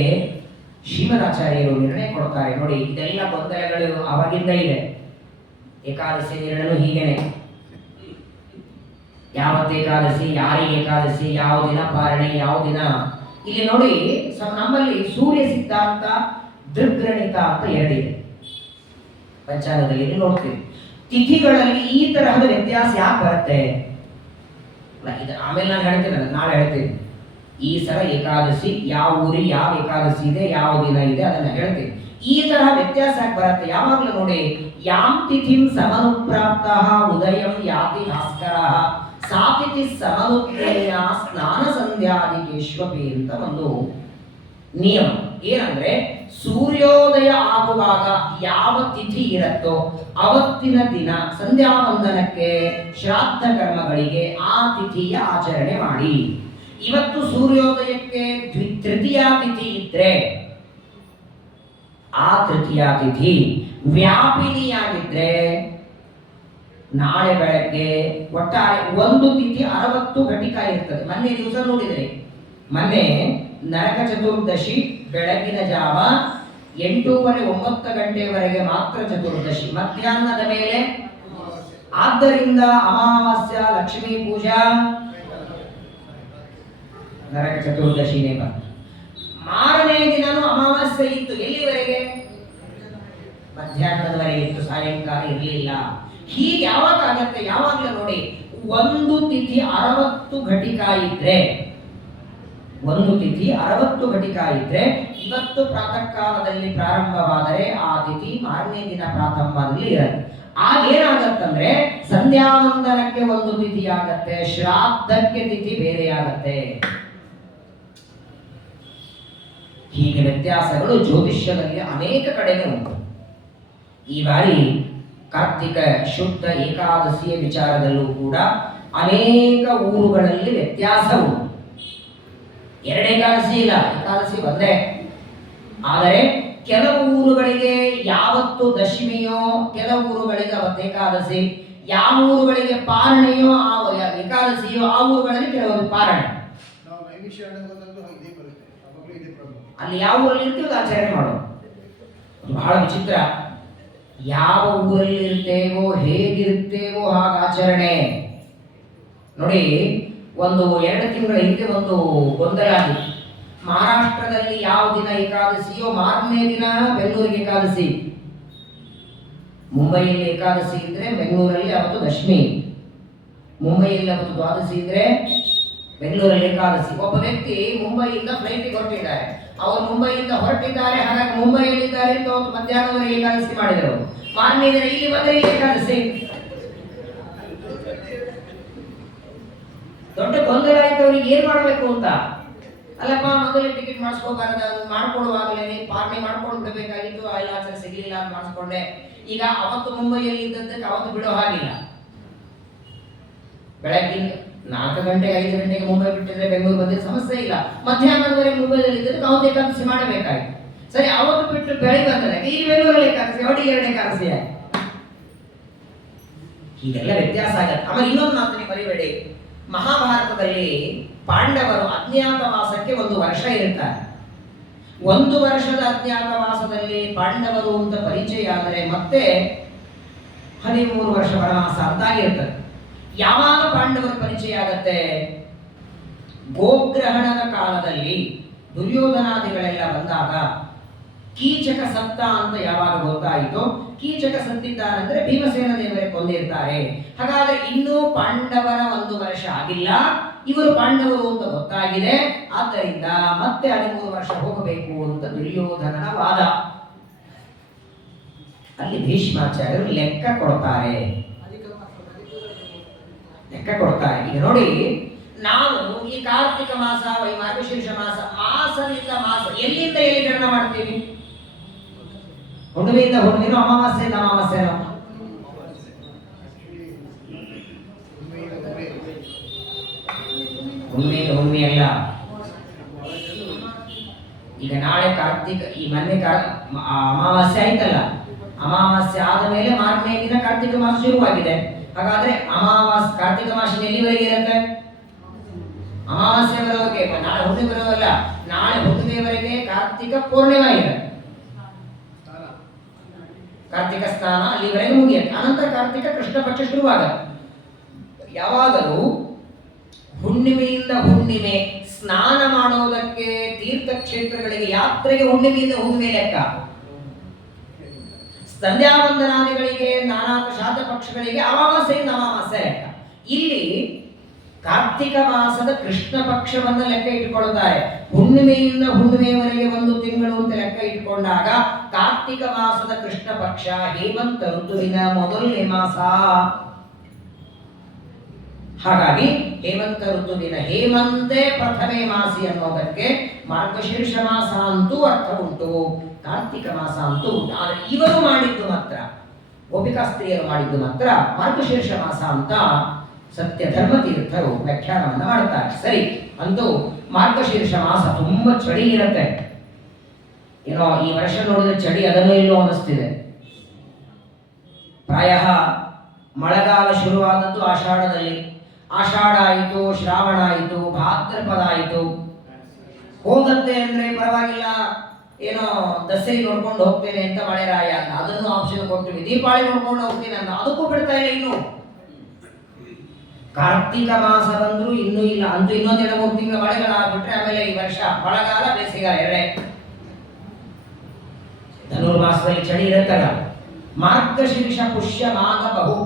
ಶ್ರೀಮದಾಚಾರ್ಯರು ನಿರ್ಣಯ ಕೊಡ್ತಾರೆ ನೋಡಿ. ಇದೆಲ್ಲ ಗೊಂದಲಗಳು ಅವಾಗಿಂದ ಇದೆ. ಏಕಾದಶಿ ನಿರ್ಣಯ ಹೀಗೇನೆ, ಯಾವತ್ತು ಏಕಾದಶಿ, ಯಾರಿಗೆ ಏಕಾದಶಿ, ಯಾವ ದಿನ ಪಾರಣೆ, ಯಾವ ದಿನ. ಇಲ್ಲಿ ನೋಡಿ, ನಮ್ಮಲ್ಲಿ ಸೂರ್ಯ ಸಿದ್ಧಾಂತ, ದೃಗ್ಗಣಿತ ಅಂತ 2 ಇದೆ ಪಂಚಾಂಗದಲ್ಲಿ. ನೋಡ್ತೀವಿ ತಿಥಿಗಳಲ್ಲಿ ಈ ತರಹದ ವ್ಯತ್ಯಾಸ ಯಾಕೆ ಬರುತ್ತೆ? ಆಮೇಲೆ ನಾನು ಹೇಳ್ತೇನೆ, ನಾಳೆ ಹೇಳ್ತೀನಿ. ಈ ಸಲ ಏಕಾದಶಿ ಯಾವ ಊರಿಗೆ ಯಾವ ಏಕಾದಶಿ ಇದೆ, ಯಾವ ದಿನ ಇದೆ ಅದನ್ನ ಹೇಳ್ತೀನಿ. ಈ ತರಹ ವ್ಯತ್ಯಾಸ ಯಾಕೆ ಬರುತ್ತೆ? ಯಾವಾಗಲೂ ನೋಡಿ, ಯಾಂ ತಿಥಿಂ ಸಮನುಪ್ರಾಪ್ತ ಉದಯಂ ಯಾತಿ ಭಾಸ್ಕರಃ ಸಾ ತಿಥಿ ಸಮನುತ್ಥೇಯ ಸ್ನಾನ ಸಂಧ್ಯಾದಿಕೇಶ್ವಪಿ ಅಂತ ಒಂದು ನಿಯಮ. ಏನಂದ್ರೆ ಸೂರ್ಯೋದಯ ಆಗುವಾಗ ಯಾವ ತಿಥಿ ಇರುತ್ತೋ ಅವತ್ತಿನ ದಿನ ಸಂಧ್ಯಾ ವಂದನಕ್ಕೆ ಶ್ರಾದ್ದ ಕರ್ಮಗಳಿಗೆ ಆ ತಿಥಿಯ ಆಚರಣೆ ಮಾಡಿ. ಇವತ್ತು ಸೂರ್ಯೋದಯಕ್ಕೆ ತೃತೀಯ ತಿಥಿ ಇದ್ರೆ ಆ ತೃತೀಯ ತಿಥಿ ವ್ಯಾಪಿನಿಯಾಗಿದ್ರೆ ನಾಳೆ ಬೆಳಗ್ಗೆ ಒಟ್ಟಾರೆ ಒಂದು ತಿಥಿ 60 ಘಟಿಕ ಇರ್ತದೆ. ಮೊನ್ನೆ ದಿವಸ ನೋಡಿದರೆ ಮೊನ್ನೆ ನರಕ ಚತುರ್ದಶಿ ಬೆಳಗಿನ ಜಾವ 8:30 9 ಗಂಟೆವರೆಗೆ ಮಾತ್ರ ಚತುರ್ದಶಿ, ಮಧ್ಯಾಹ್ನದ ಮೇಲೆ. ಆದ್ದರಿಂದ ಅಮಾವಾಸ್ಯ ಲಕ್ಷ್ಮೀ ಪೂಜಾ ನರಕ ಚತುರ್ದಶಿನೇ ಬಂತು. ಮಾರನೇ ದಿನನೂ ಅಮಾವಾಸ್ಯೆ ಇತ್ತು. ಎಲ್ಲಿವರೆಗೆ? ಮಧ್ಯಾಹ್ನದವರೆಗೆ ಇತ್ತು, ಸಾಯಂಕಾಲ ಇರಲಿಲ್ಲ. ಹೀಗೆ ಯಾವಾಗ ಆಗತ್ತೆ? ಯಾವಾಗಲೂ ನೋಡಿ, ಒಂದು ತಿಥಿ 60 ಘಟಿಕ ಇದ್ರೆ, ಒಂದು ತಿಥಿ 60 ಘಟಿಕ ಇದ್ರೆ ಇವತ್ತು ಪ್ರಾತಃ ಕಾಲದಲ್ಲಿ ಪ್ರಾರಂಭವಾದರೆ ಆ ತಿಥಿ ಮಾರನೇ ದಿನ ಪ್ರಾರಂಭದಲ್ಲಿ ಇರುತ್ತೆ. ಆಗೇನಾಗತ್ತಂದ್ರೆ ಸಂಧ್ಯಾ ವಂದನಕ್ಕೆ ಒಂದು ತಿಥಿ ಆಗತ್ತೆ, ಶ್ರಾದ್ದಕ್ಕೆ ತಿಥಿ ಬೇರೆ ಆಗತ್ತೆ. ಹೀಗೆ ವ್ಯತ್ಯಾಸಗಳು ಜ್ಯೋತಿಷ್ಯದಲ್ಲಿ ಅನೇಕ ಕಡೆಗೆ ಉಂಟು. ಈ ಬಾರಿ ಕಾರ್ತಿಕ ಶುದ್ಧ ಏಕಾದಶಿಯ ವಿಚಾರದಲ್ಲೂ ಕೂಡ ಅನೇಕ ಊರುಗಳಲ್ಲಿ ವ್ಯತ್ಯಾಸ ಉಂಟು. 2 ಏಕಾದಶಿ ಇಲ್ಲ, ಏಕಾದಶಿ ಒಂದೇ. ಆದರೆ ಕೆಲವು ಊರುಗಳಿಗೆ ಯಾವತ್ತು ದಶಮಿಯೋ, ಕೆಲವು ಊರುಗಳಿಗೆ ಅವತ್ತು ಏಕಾದಶಿ, ಯಾವ ಊರುಗಳಿಗೆ ಪಾರಣೆಯೋ ಆ ಏಕಾದಶಿಯೋ ಆ ಊರುಗಳಲ್ಲಿ ಕೆಲವರು ಪಾರಣೆ. ಅಲ್ಲಿ ಯಾವ ಊರಲ್ಲಿ ಇರ್ತೀವಿ ಆಚರಣೆ ಮಾಡೋದು. ಬಹಳ ವಿಚಿತ್ರ. ಯಾವ ಊರಲ್ಲಿ ಇರ್ತೇವೋ ಹೇಗಿರ್ತೇವೋ ಹಾಗ ಆಚರಣೆ. ನೋಡಿ, ಒಂದು 2 ತಿಂಗಳ ಹಿಂದೆ ಒಂದು ಗೊಂದಲ ಆಗಿದೆ. ಮಹಾರಾಷ್ಟ್ರದಲ್ಲಿ ಯಾವ ದಿನ ಏಕಾದಶಿಯೋ ಮಾರನೇ ದಿನ ಬೆಂಗಳೂರಿಗೆ ಏಕಾದಶಿ. ಮುಂಬೈಯಲ್ಲಿ ಏಕಾದಶಿ ಇದ್ರೆ ಬೆಂಗಳೂರಲ್ಲಿ ಅವತ್ತು ದಶಮಿ, ಮುಂಬೈಯಲ್ಲಿ ಅವತ್ತು ದ್ವಾದಶಿ ಇದ್ರೆ ಬೆಂಗಳೂರಲ್ಲಿ ಏಕಾದಶಿ. ಒಬ್ಬ ವ್ಯಕ್ತಿ ಮುಂಬೈಯಿಂದ ಫ್ಲೈಟಿಗೆ ಹೊರಟಿದ್ದಾರೆ, ಅವರು ಮುಂಬೈಯಿಂದ ಹೊರಟಿದ್ದಾರೆ, ಹಾಗಾಗಿ ಮುಂಬೈಯಲ್ಲಿದ್ದಾರೆ ಅಂತ ಅವತ್ತು ಮಧ್ಯಾಹ್ನವರೆಗೆ ಏಕಾದಶಿ ಮಾಡಿದರು. ಮಾರನೇ ದಿನ ಇಲ್ಲಿ ಬಂದರೆ ಇಲ್ಲಿ ಏಕಾದಶಿ. ದೊಡ್ಡ ಗೊಂದಲ ಆಯ್ತು ಅವ್ರಿಗೆ, ಏನ್ ಮಾಡ್ಬೇಕು ಅಂತ. ಅಲ್ಲಪ್ಪ, ಮೊದಲೇ ಟಿಕೆಟ್ ಮಾಡಿಸ್ಕೋಬಾರದ, ಮಾಡ್ಕೊಡುವಾಗಲೇ ಪಾಲನೆ ಮಾಡ್ಕೊಂಡು ಬಿಡಬೇಕಾಗಿತ್ತು, ಎಲ್ಲ ಆಚಾರ ಸಿಗ್ಲಿಲ್ಲ ಅಂತ ಮಾಡಿಸ್ಕೊಂಡೆ. ಈಗ ಅವತ್ತು ಮುಂಬೈಯಲ್ಲಿ ಇದ್ದದ್ದಕ್ಕೆ ಅವತ್ತು ಬಿಡೋ ಹಾಗಿಲ್ಲ. ಬೆಳಗ್ಗಿನ 4 ಗಂಟೆಗೆ 5 ಗಂಟೆಗೆ ಮುಂಬೈ ಬಿಟ್ಟಿದ್ರೆ ಬೆಂಗಳೂರು ಬಂದಿದ್ದ ಸಮಸ್ಯೆ ಇಲ್ಲ. ಮಧ್ಯಾಹ್ನದವರೆಗೆ ಮುಂಬೈಯಲ್ಲಿ ಇದ್ದದಕ್ಕೆ ಅವತ್ತು ಏಕಾದಶಿ ಮಾಡಬೇಕಾಯ್ತು. ಸರಿ, ಅವತ್ತು ಬಿಟ್ಟು ಬೆಳಗ್ಗೆ ಬಂದರೆ ಈ ಬೆಂಗಳೂರಲ್ಲಿ ಏಕಾದಶಿ, ಒಟ್ಟಿಗೆ 2 ಏಕಾದಶಿ ಆಯ್ತು. ಹೀಗೆಲ್ಲ ವ್ಯತ್ಯಾಸ ಆಗತ್ತೆ. ಆಮೇಲೆ ಇನ್ನೊಂದು ಮಾತನ್ನು ಮರಿಬೇಡಿ, ಮಹಾಭಾರತದಲ್ಲಿ ಪಾಂಡವರು ಅಜ್ಞಾತವಾಸಕ್ಕೆ 1 ವರ್ಷ ಇರುತ್ತಾರೆ. 1 ವರ್ಷದ ಅಜ್ಞಾತವಾಸದಲ್ಲಿ ಪಾಂಡವರು ಅಂತ ಪರಿಚಯ ಆದರೆ ಮತ್ತೆ 13 ವರ್ಷ ವನವಾಸ ಅಂತಾಗಿರ್ತದೆ. ಯಾವಾಗ ಪಾಂಡವರ ಪರಿಚಯ ಆಗತ್ತೆ? ಗೋಗ್ರಹಣದ ಕಾಲದಲ್ಲಿ ದುರ್ಯೋಧನಾದಿಗಳೆಲ್ಲ ಬಂದಾಗ ಕೀಚಕ ಸತ್ತ ಅಂತ ಯಾವಾಗ ಗೊತ್ತಾಯಿತು, ಕೀಚಕ ಸತ್ತಿದ್ದಾನಂದ್ರೆ ಭೀಮಸೇನ ದೇವರೇ ಕೊಂದಿರ್ತಾರೆ. ಹಾಗಾದ್ರೆ ಇನ್ನೂ ಪಾಂಡವರ 1 ವರ್ಷ ಆಗಿಲ್ಲ, ಇವರು ಪಾಂಡವರು ಅಂತ ಗೊತ್ತಾಗಿದೆ. ಆದ್ದರಿಂದ ಮತ್ತೆ 13 ವರ್ಷ ಹೋಗಬೇಕು ಅಂತ ದುರ್ಯೋಧನನ ವಾದ. ಅಲ್ಲಿ ಭೀಷ್ಮಾಚಾರ್ಯರು ಲೆಕ್ಕ ಕೊಡ್ತಾರೆ. ಈಗ ನೋಡಿ, ನಾವು ಈ ಕಾರ್ತಿಕ ಮಾಸ, ಮಾರ್ಗಶೀರ್ಷ ಮಾಸ, ಮಾಸದಿಂದ ಮಾಸ ಎಲ್ಲಿಂದ ಎಲ್ಲಿ ಗಣನ ಮಾಡ್ತೀವಿ? ಹುಣ್ಣಿಮೆಯಿಂದ ಹುಣ್ಣಿಮೆನೋ, ಅಮಾವಾಸ್ಯೆಯಿಂದ ಅಮಾವಾಸ್ಯೆನೋ? ಹುಣ್ಣಿಮೆಯಿಂದ ಹುಣ್ಣಿಮೆ ಅಲ್ಲ. ಈಗ ನಾಳೆ ಕಾರ್ತಿಕ, ಈ ಮೊನ್ನೆ ಅಮಾವಾಸ್ಯೆ ಆಯ್ತಲ್ಲ, ಅಮಾವಾಸ್ಯೆ ಆದ ಮೇಲೆ ಮಾರನೇ ದಿನ ಕಾರ್ತಿಕ ಮಾಸ ಶುರುವಾಗಿದೆ. ಹಾಗಾದ್ರೆ ಕಾರ್ತಿಕ ಮಾಸ ಎಲ್ಲಿವರೆಗೆ ಇರುತ್ತೆ? ಅಮಾವಾಸ್ಯೆ ಬರೋವರೆಗೆ, ನಾಳೆ ಹುಣ್ಣಿಮೆ ಬರೋಲ್ಲ, ನಾಳೆ ಹುಣ್ಣಿಮೆವರೆಗೆ ಕಾರ್ತಿಕ ಪೂರ್ಣಿಮಾ ಇದೆ. ಕಾರ್ತಿಕ ಸ್ನಾನ ಅಲ್ಲಿವರೆಗೆ ಮುಗಿಯುತ್ತೆ. ಅನಂತರ ಕಾರ್ತಿಕ ಕೃಷ್ಣ ಪಕ್ಷ ಶುರುವಾಗುತ್ತೆ. ಯಾವಾಗಲೂ ಹುಣ್ಣಿಮೆಯಿಂದ ಹುಣ್ಣಿಮೆ ಸ್ನಾನ ಮಾಡೋದಕ್ಕೆ, ತೀರ್ಥಕ್ಷೇತ್ರಗಳಿಗೆ, ಯಾತ್ರೆಗೆ ಹುಣ್ಣಿಮೆಯಿಂದ ಹುಣ್ಣಿಮೆ ಲೆಕ್ಕ. ಸಂಧ್ಯಾ ವಂದನಾದಿಗಳಿಗೆ, ನಾನಾ ಶ್ರಾದ್ದ ಪಕ್ಷಗಳಿಗೆ ಅಮಾವಾಸ್ಯೆಯಿಂದ ಅಮಾವಾಸ್ಯೆ ಲೆಕ್ಕ. ಇಲ್ಲಿ ಕಾರ್ತಿಕ ಮಾಸದ ಕೃಷ್ಣ ಪಕ್ಷವನ್ನು ಲೆಕ್ಕ ಇಟ್ಟುಕೊಳ್ಳುತ್ತಾರೆ. ಹುಣ್ಣಿಮೆಯಿಂದ ಹುಣ್ಣಿಮೆಯವರೆಗೆ 1 ತಿಂಗಳು ಅಂತ ಲೆಕ್ಕ ಇಟ್ಟುಕೊಂಡಾಗ ಕಾರ್ತಿಕ ಮಾಸದ ಕೃಷ್ಣ ಪಕ್ಷ ಹೇಮಂತ ಋತುವಿನ ಮೊದಲನೇ ಮಾಸ. ಹಾಗಾಗಿ ಹೇಮಂತ ಋತುವಿನ ಹೇಮಂತೆ ಪ್ರಥಮೆ ಮಾಸಿ ಅನ್ನೋದಕ್ಕೆ ಮಾರ್ಗಶೀರ್ಷ ಮಾಸ ಅಂತೂ ಅರ್ಥ ಉಂಟು. ಕಾರ್ತಿಕ ಮಾಸ ಅಂತೂ ಉಂಟು. ಆದರೆ ಇವರು ಮಾಡಿದ್ದು ಮಾತ್ರ, ಗೋಪಿಕಾ ಸ್ತ್ರೀಯರು ಮಾಡಿದ್ದು ಮಾತ್ರ ಮಾರ್ಗಶೀರ್ಷ ಮಾಸ ಅಂತ ಸತ್ಯ ಧರ್ಮ ತೀರ್ಥರು ವ್ಯಾಖ್ಯಾನವನ್ನು ಮಾಡ್ತಾರೆ. ಸರಿ, ಅಂತೂ ಮಾರ್ಗಶೀರ್ಷ ಮಾಸ ತುಂಬಾ ಚಳಿ ಇರುತ್ತೆ. ಏನೋ ಈ ವರ್ಷ ನೋಡಿದ್ರೆ ಚಳಿ ಅದನ್ನೂ ಇಲ್ಲೋ ಅನ್ನಿಸ್ತಿದೆ. ಪ್ರಾಯ ಮಳೆಗಾಲ ಶುರುವಾದದ್ದು ಆಷಾಢದಲ್ಲಿ. ಆಷಾಢ ಆಯಿತು, ಶ್ರಾವಣ ಆಯಿತು, ಭಾದ್ರಪದ ಆಯಿತು. ಹೋಗತ್ತೆ ಅಂದ್ರೆ ಪರವಾಗಿಲ್ಲ, ಏನೋ ದಸರಿ ನೋಡ್ಕೊಂಡು ಹೋಗ್ತೇನೆ ಅಂತ ಮಳೆರಾಯ ಅಂತ ಅದನ್ನು ಆಪ್ಷನ್ ಕೊಡ್ತೀವಿ. ದೀಪಾವಳಿ ನೋಡ್ಕೊಂಡು ಹೋಗ್ತೇನೆ ಅಂತ ಅದಕ್ಕೂ ಬಿಡ್ತಾ ಇಲ್ಲ. ಇನ್ನು ಕಾರ್ತಿಕ ಮಾಸ ಬಂದ್ರು ಇನ್ನೂ ಇಲ್ಲ. ಅಂತೂ ಇನ್ನೊಂದೆರಡು 3 ತಿಂಗಳ ಮಳೆಗಳಾಗ್ಬಿಟ್ರೆ ಆಮೇಲೆ ಈ ವರ್ಷ ಮಳೆಗಾಲ ಬೇಸಿಗೆಗಾಲ ಎರಡೇ. ಧನುರ್ಮಾಸದಲ್ಲಿ ಚಳಿ ಇರುತ್ತಲ್ಲ. ಮಾರ್ಗಶೀರ್ಷ ಪುಷ್ಯ ಮಾಘ ಬಹು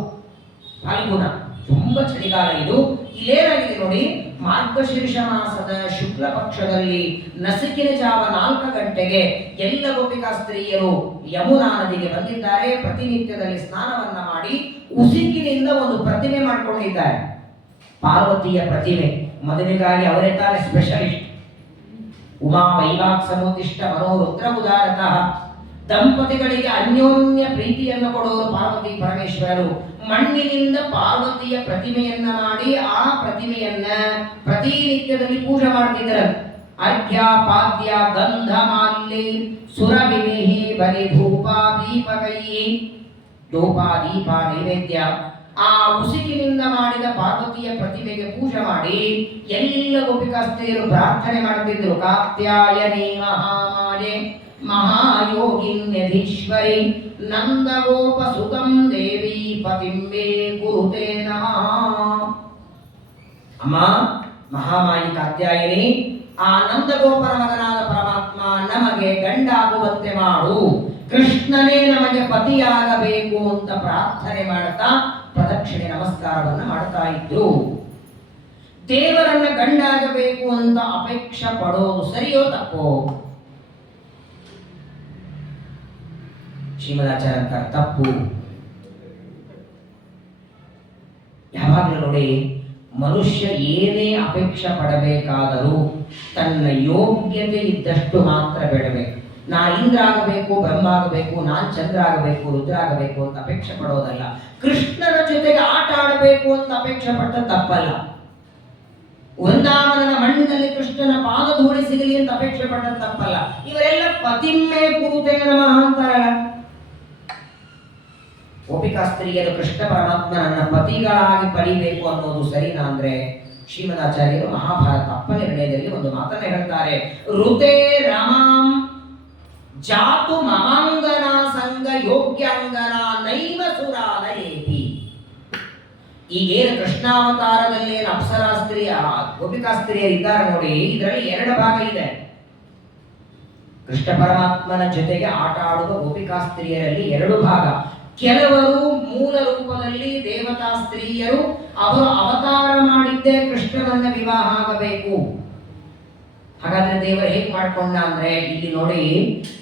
ಫಾಲ್ಗುಣ ತುಂಬಾ ಚಳಿಗಾಲ ಇದು. ಇಲ್ಲೇನಾಗಿದೆ ನೋಡಿ, ಮಾರ್ಗಶೀರ್ಷ ಮಾಸದ ಶುಕ್ಲ ಪಕ್ಷದಲ್ಲಿ ನಸುಕಿನ ಜಾವ 4 ಗಂಟೆಗೆ ಎಲ್ಲ ಗೋಪಿಕಾ ಸ್ತ್ರೀಯರು ಯಮುನಾ ನದಿಗೆ ಬಂದಿದ್ದಾರೆ. ಪ್ರತಿನಿತ್ಯದಲ್ಲಿ ಸ್ನಾನವನ್ನ ಮಾಡಿ ಉಸುಕಿನಿಂದ ಒಂದು ಪ್ರತಿಮೆ ಮಾಡಿಕೊಂಡಿದ್ದಾರೆ. ಪಾರ್ವತಿಯ ಪ್ರತಿಮೆ. ಮದುವೆಗಾಗಿ ಅವರೇ ತಾರೆ ಸ್ಪೆಷಲಿಸ್ಟ್. ಉಮಾ ವೈವಾಕ್ ಸಮೋತಿಷ್ಠ ಮನೋರುದ್ರ ಉದಾರತಃ. ದಂಪತಿಗಳಿಗೆ ಅನ್ಯೋನ್ಯ ಪ್ರೀತಿಯನ್ನು ಕೊಡುವರು ಪಾರ್ವತಿ ಪರಮೇಶ್ವರರು. ಮಣ್ಣಿನಿಂದ ಪಾರ್ವತಿಯ ಪ್ರತಿಮೆಯನ್ನ ಮಾಡಿ ಆ ಪ್ರತಿಮೆಯನ್ನ ಪ್ರತಿನಿತ್ಯದಲ್ಲಿ ಪೂಜೆ ಮಾಡ್ತಿದ್ದಾರೆ. ಅರ್ಘ್ಯ ಪಾದ್ಯ ಗಂಧ ಮಾಲ್ಯ ಸುರವಿನಿಹಿ ಬಲಿ ಧೂಪ ದೀಪಕೈ. ಧೂಪ ದೀಪ ನೈವೇದ್ಯ ಆ ಉಸುಕಿನಿಂದ ಮಾಡಿದ ಪಾರ್ವತಿಯ ಪ್ರತಿಮೆಗೆ ಪೂಜೆ ಮಾಡಿ ಎಲ್ಲ ಗೋಪಿಕಾ ಸ್ತ್ರೀಯರು ಪ್ರಾರ್ಥನೆ ಮಾಡುತ್ತಿದ್ದರು. ಕಾತ್ಯಾಯನಿ ಮಹಾಮಾಯೆ ಮಹಾಯೋಗಿನ್ಯಧೀಶ್ವರಿ ನಂದಗೋಪ ಸುತಂ ದೇವಿ ಪತಿಂಬೆ ಕುರುತೆ ನಮಃ. ಅಮ್ಮ ಮಹಾಮಾಯಿ ಕಾತ್ಯಾಯಿನಿ, ಆ ನಂದಗೋಪನ ಮಗನಾದ ಪರಮಾತ್ಮ ನಮಗೆ ಗಂಡಾಗುವಂತೆ ಮಾಡು, ಕೃಷ್ಣನೇ ನಮಗೆ ಪತಿಯಾಗಬೇಕು ಅಂತ ಪ್ರಾರ್ಥನೆ ಮಾಡ್ತಾ ಪ್ರದಕ್ಷಿಣೆ ನಮಸ್ಕಾರವನ್ನು ಮಾಡ್ತಾ ಇದ್ರು. ದೇವರನ್ನ ಗಂಡಾಗಬೇಕು ಅಂತ ಅಪೇಕ್ಷೆ ಪಡೋದು ಸರಿಯೋ ತಪ್ಪೋ? ಶ್ರೀಮದಾಚಾರ್ಯ ಅಂತಾರೆ ತಪ್ಪು. ಯಾವಾಗಲೂ ನೋಡಿ, ಮನುಷ್ಯ ಏನೇ ಅಪೇಕ್ಷೆ ಪಡಬೇಕಾದರೂ ತನ್ನ ಯೋಗ್ಯತೆ ಇದ್ದಷ್ಟು ಮಾತ್ರ ಬೇಡಬೇಕು. ನಾ ಇಂದ್ರ ಆಗಬೇಕು, ಬ್ರಹ್ಮ ಆಗಬೇಕು, ನಾನ್ ಚಂದ್ರ ಆಗಬೇಕು, ರುದ್ರ ಆಗಬೇಕು ಅಂತ ಅಪೇಕ್ಷೆ ಪಡೋದಲ್ಲ. ಕೃಷ್ಣನ ಜೊತೆಗೆ ಆಟ ಆಡಬೇಕು ಅಂತ ಅಪೇಕ್ಷೆ ಪಟ್ಟ ತಪ್ಪಲ್ಲ. ವೃಂದಾವನದ ಮಣ್ಣಿನಲ್ಲಿ ಕೃಷ್ಣನ ಪಾದ ಧೂಳಿ ಸಿಗಲಿ ಅಂತ ಅಪೇಕ್ಷೆ ಪಟ್ಟ ತಪ್ಪಲ್ಲ. ಇವರೆಲ್ಲ ಪತಿಮ್ಮೆ ಕುರುತೆ ನಮಃ ಅಂತಾರಲ್ಲ. ಗೋಪಿಕಾ ಸ್ತ್ರೀಯರು ಕೃಷ್ಣ ಪರಮಾತ್ಮನನ್ನ ಪತಿಗಳಾಗಿ ಪಡಿಬೇಕು ಅನ್ನೋದು ಸರಿನಾ ಅಂದ್ರೆ, ಶ್ರೀಮದಾಚಾರ್ಯರು ಮಹಾಭಾರತ 7ನೇ ನಿರ್ಣಯದಲ್ಲಿ ಒಂದು ಮಾತನ್ನ ಹೇಳ್ತಾರೆ. ಋತೆ ರಮಾಂ ಜಾತು ಮಮಾಂಗನ ಸಂಗ ಯೋಗ್ಯಾಂಗನ ನೈವ ಸುರಾಲಯೇತಿ. ಈಗೇನು ಕೃಷ್ಣಾವತಾರದಲ್ಲಿ ಅಪ್ಸರಾ ಸ್ತ್ರೀಯ ಗೋಪಿಕಾ ಸ್ತ್ರೀಯರು ಇದ್ದಾರೆ ನೋಡಿ, ಇದರಲ್ಲಿ 2 ಭಾಗ ಇದೆ. ಕೃಷ್ಣ ಪರಮಾತ್ಮನ ಜೊತೆಗೆ ಆಟ ಆಡುವ ಗೋಪಿಕಾ ಸ್ತ್ರೀಯರಲ್ಲಿ 2 ಭಾಗ. ಕೆಲವರು ಮೂಲ ರೂಪದಲ್ಲಿ ದೇವತಾ ಸ್ತ್ರೀಯರು, ಅವರು ಅವತಾರ ಮಾಡಿದ್ದೇ ಕೃಷ್ಣನನ್ನ ವಿವಾಹ ಆಗಬೇಕು. ಹಾಗಾದ್ರೆ ದೇವರು ಹೇಗೆ ಮಾಡ್ಕೊಂಡ ಅಂದ್ರೆ, ಇಲ್ಲಿ ನೋಡಿ,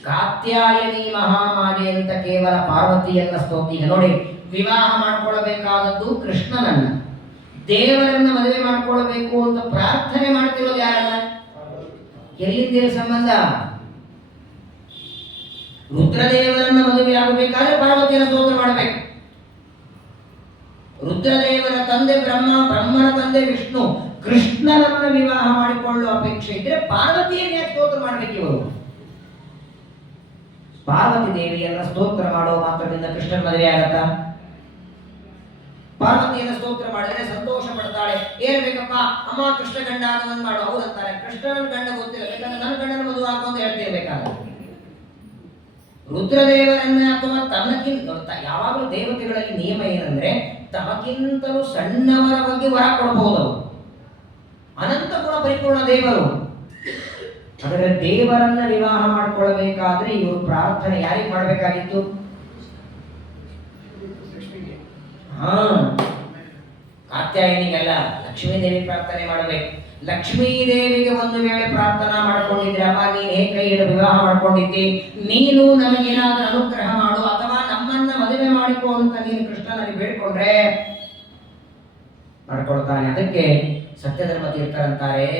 ಕಾತ್ಯಾಯನಿ ಮಹಾಮಾಯೆ ಅಂತ ಕೇವಲ ಪಾರ್ವತಿಯನ್ನ ಸ್ತೋತ್ರ. ನೋಡಿ, ವಿವಾಹ ಮಾಡ್ಕೊಳ್ಬೇಕಾದದ್ದು ಕೃಷ್ಣನನ್ನ, ದೇವರನ್ನ ಮದುವೆ ಮಾಡ್ಕೊಳ್ಬೇಕು ಅಂತ ಪ್ರಾರ್ಥನೆ ಮಾಡ್ತಿರೋದು ಯಾರನ್ನ? ಎಲ್ಲಿದ್ದೇವೆ ಸಂಬಂಧ? ರುದ್ರದೇವರನ್ನ ಮದುವೆ ಆಗಬೇಕಾದ್ರೆ ಪಾರ್ವತಿಯನ್ನು ಸ್ತೋತ್ರ ಮಾಡಬೇಕು. ರುದ್ರದೇವರ ತಂದೆ ಬ್ರಹ್ಮ, ಬ್ರಹ್ಮನ ತಂದೆ ವಿಷ್ಣು. ಕೃಷ್ಣನನ್ನ ವಿವಾಹ ಮಾಡಿಕೊಳ್ಳುವ ಅಪೇಕ್ಷೆ ಇದ್ರೆ ಪಾರ್ವತಿಯನ್ನೇ ಸ್ತೋತ್ರ ಮಾಡಬೇಕು. ಇವರು ಪಾರ್ವತಿ ದೇವಿಯನ್ನ ಸ್ತೋತ್ರ ಮಾಡುವ ಮಾತ್ರದಿಂದ ಕೃಷ್ಣನ ಮದುವೆ ಆಗತ್ತಾ? ಪಾರ್ವತಿಯನ್ನ ಸ್ತೋತ್ರ ಮಾಡಿದ್ರೆ ಸಂತೋಷ ಪಡ್ತಾಳೆ. ಏನ್ ಬೇಕಪ್ಪ ಅಮ್ಮ, ಕೃಷ್ಣ ಗಂಡ ಆಗೋದನ್ನ ಮಾಡು. ಹೌದಂತಾರೆ. ಕೃಷ್ಣನ ಗಂಡ ಗೊತ್ತಿಲ್ಲ, ಬೇಕಂದ್ರೆ ನನ್ನ ಗಂಡನ ಮದುವೆ ಆಗು ಅಂತ ಹೇಳ್ತಿರ್ಬೇಕಾದ್ರೆ ರುದ್ರದೇವರನ್ನ ಅಥವಾ ತನ್ನಕ್ಕಿಂತ, ಯಾವಾಗಲೂ ದೇವತೆಗಳಲ್ಲಿ ನಿಯಮ ಏನಂದ್ರೆ ತಮಗಿಂತಲೂ ಸಣ್ಣವರ ಬಗ್ಗೆ ವರ ಕೊಡಬಹುದು. ಅನಂತ ಗುಣ ಪರಿಪೂರ್ಣ ದೇವರು. ಆದರೆ ದೇವರನ್ನ ವಿವಾಹ ಮಾಡಿಕೊಳ್ಳಬೇಕಾದ್ರೆ ಇವರು ಪ್ರಾರ್ಥನೆ ಯಾರಿಗೆ ಮಾಡಬೇಕಾಗಿತ್ತು? ಕಾತ್ಯಾಯನಿಗಲ್ಲ, ಲಕ್ಷ್ಮೀ ದೇವಿ ಪ್ರಾರ್ಥನೆ ಮಾಡಬೇಕು. ಲಕ್ಷ್ಮೀ ದೇವಿಗೆ ಒಂದು ವೇಳೆ ಪ್ರಾರ್ಥನಾ ಮಾಡ್ಕೊಂಡಿದ್ರೆ, ಅಮ್ಮ ನೀನು ಹೇಗೆ ಕೈ ಹಿಡಿದು ವಿವಾಹ ಮಾಡ್ಕೊಂಡಿದ್ದಿ, ನೀನು ನಮಗೇನಾದ್ರೂ ಅನುಗ್ರಹ ಮಾಡು ಅಥವಾ ನಮ್ಮನ್ನ ಮದುವೆ ಮಾಡಿಕೊ ಅಂತ ನೀನು ಕೃಷ್ಣನಲ್ಲಿ ಬೇಡ್ಕೊಂಡ್ರೆ ಮಾಡ್ಕೊಳ್ತಾನೆ. ಅದಕ್ಕೆ ಸತ್ಯಧರ್ಮ ತೀರ್ಥರಂತಾರೆ,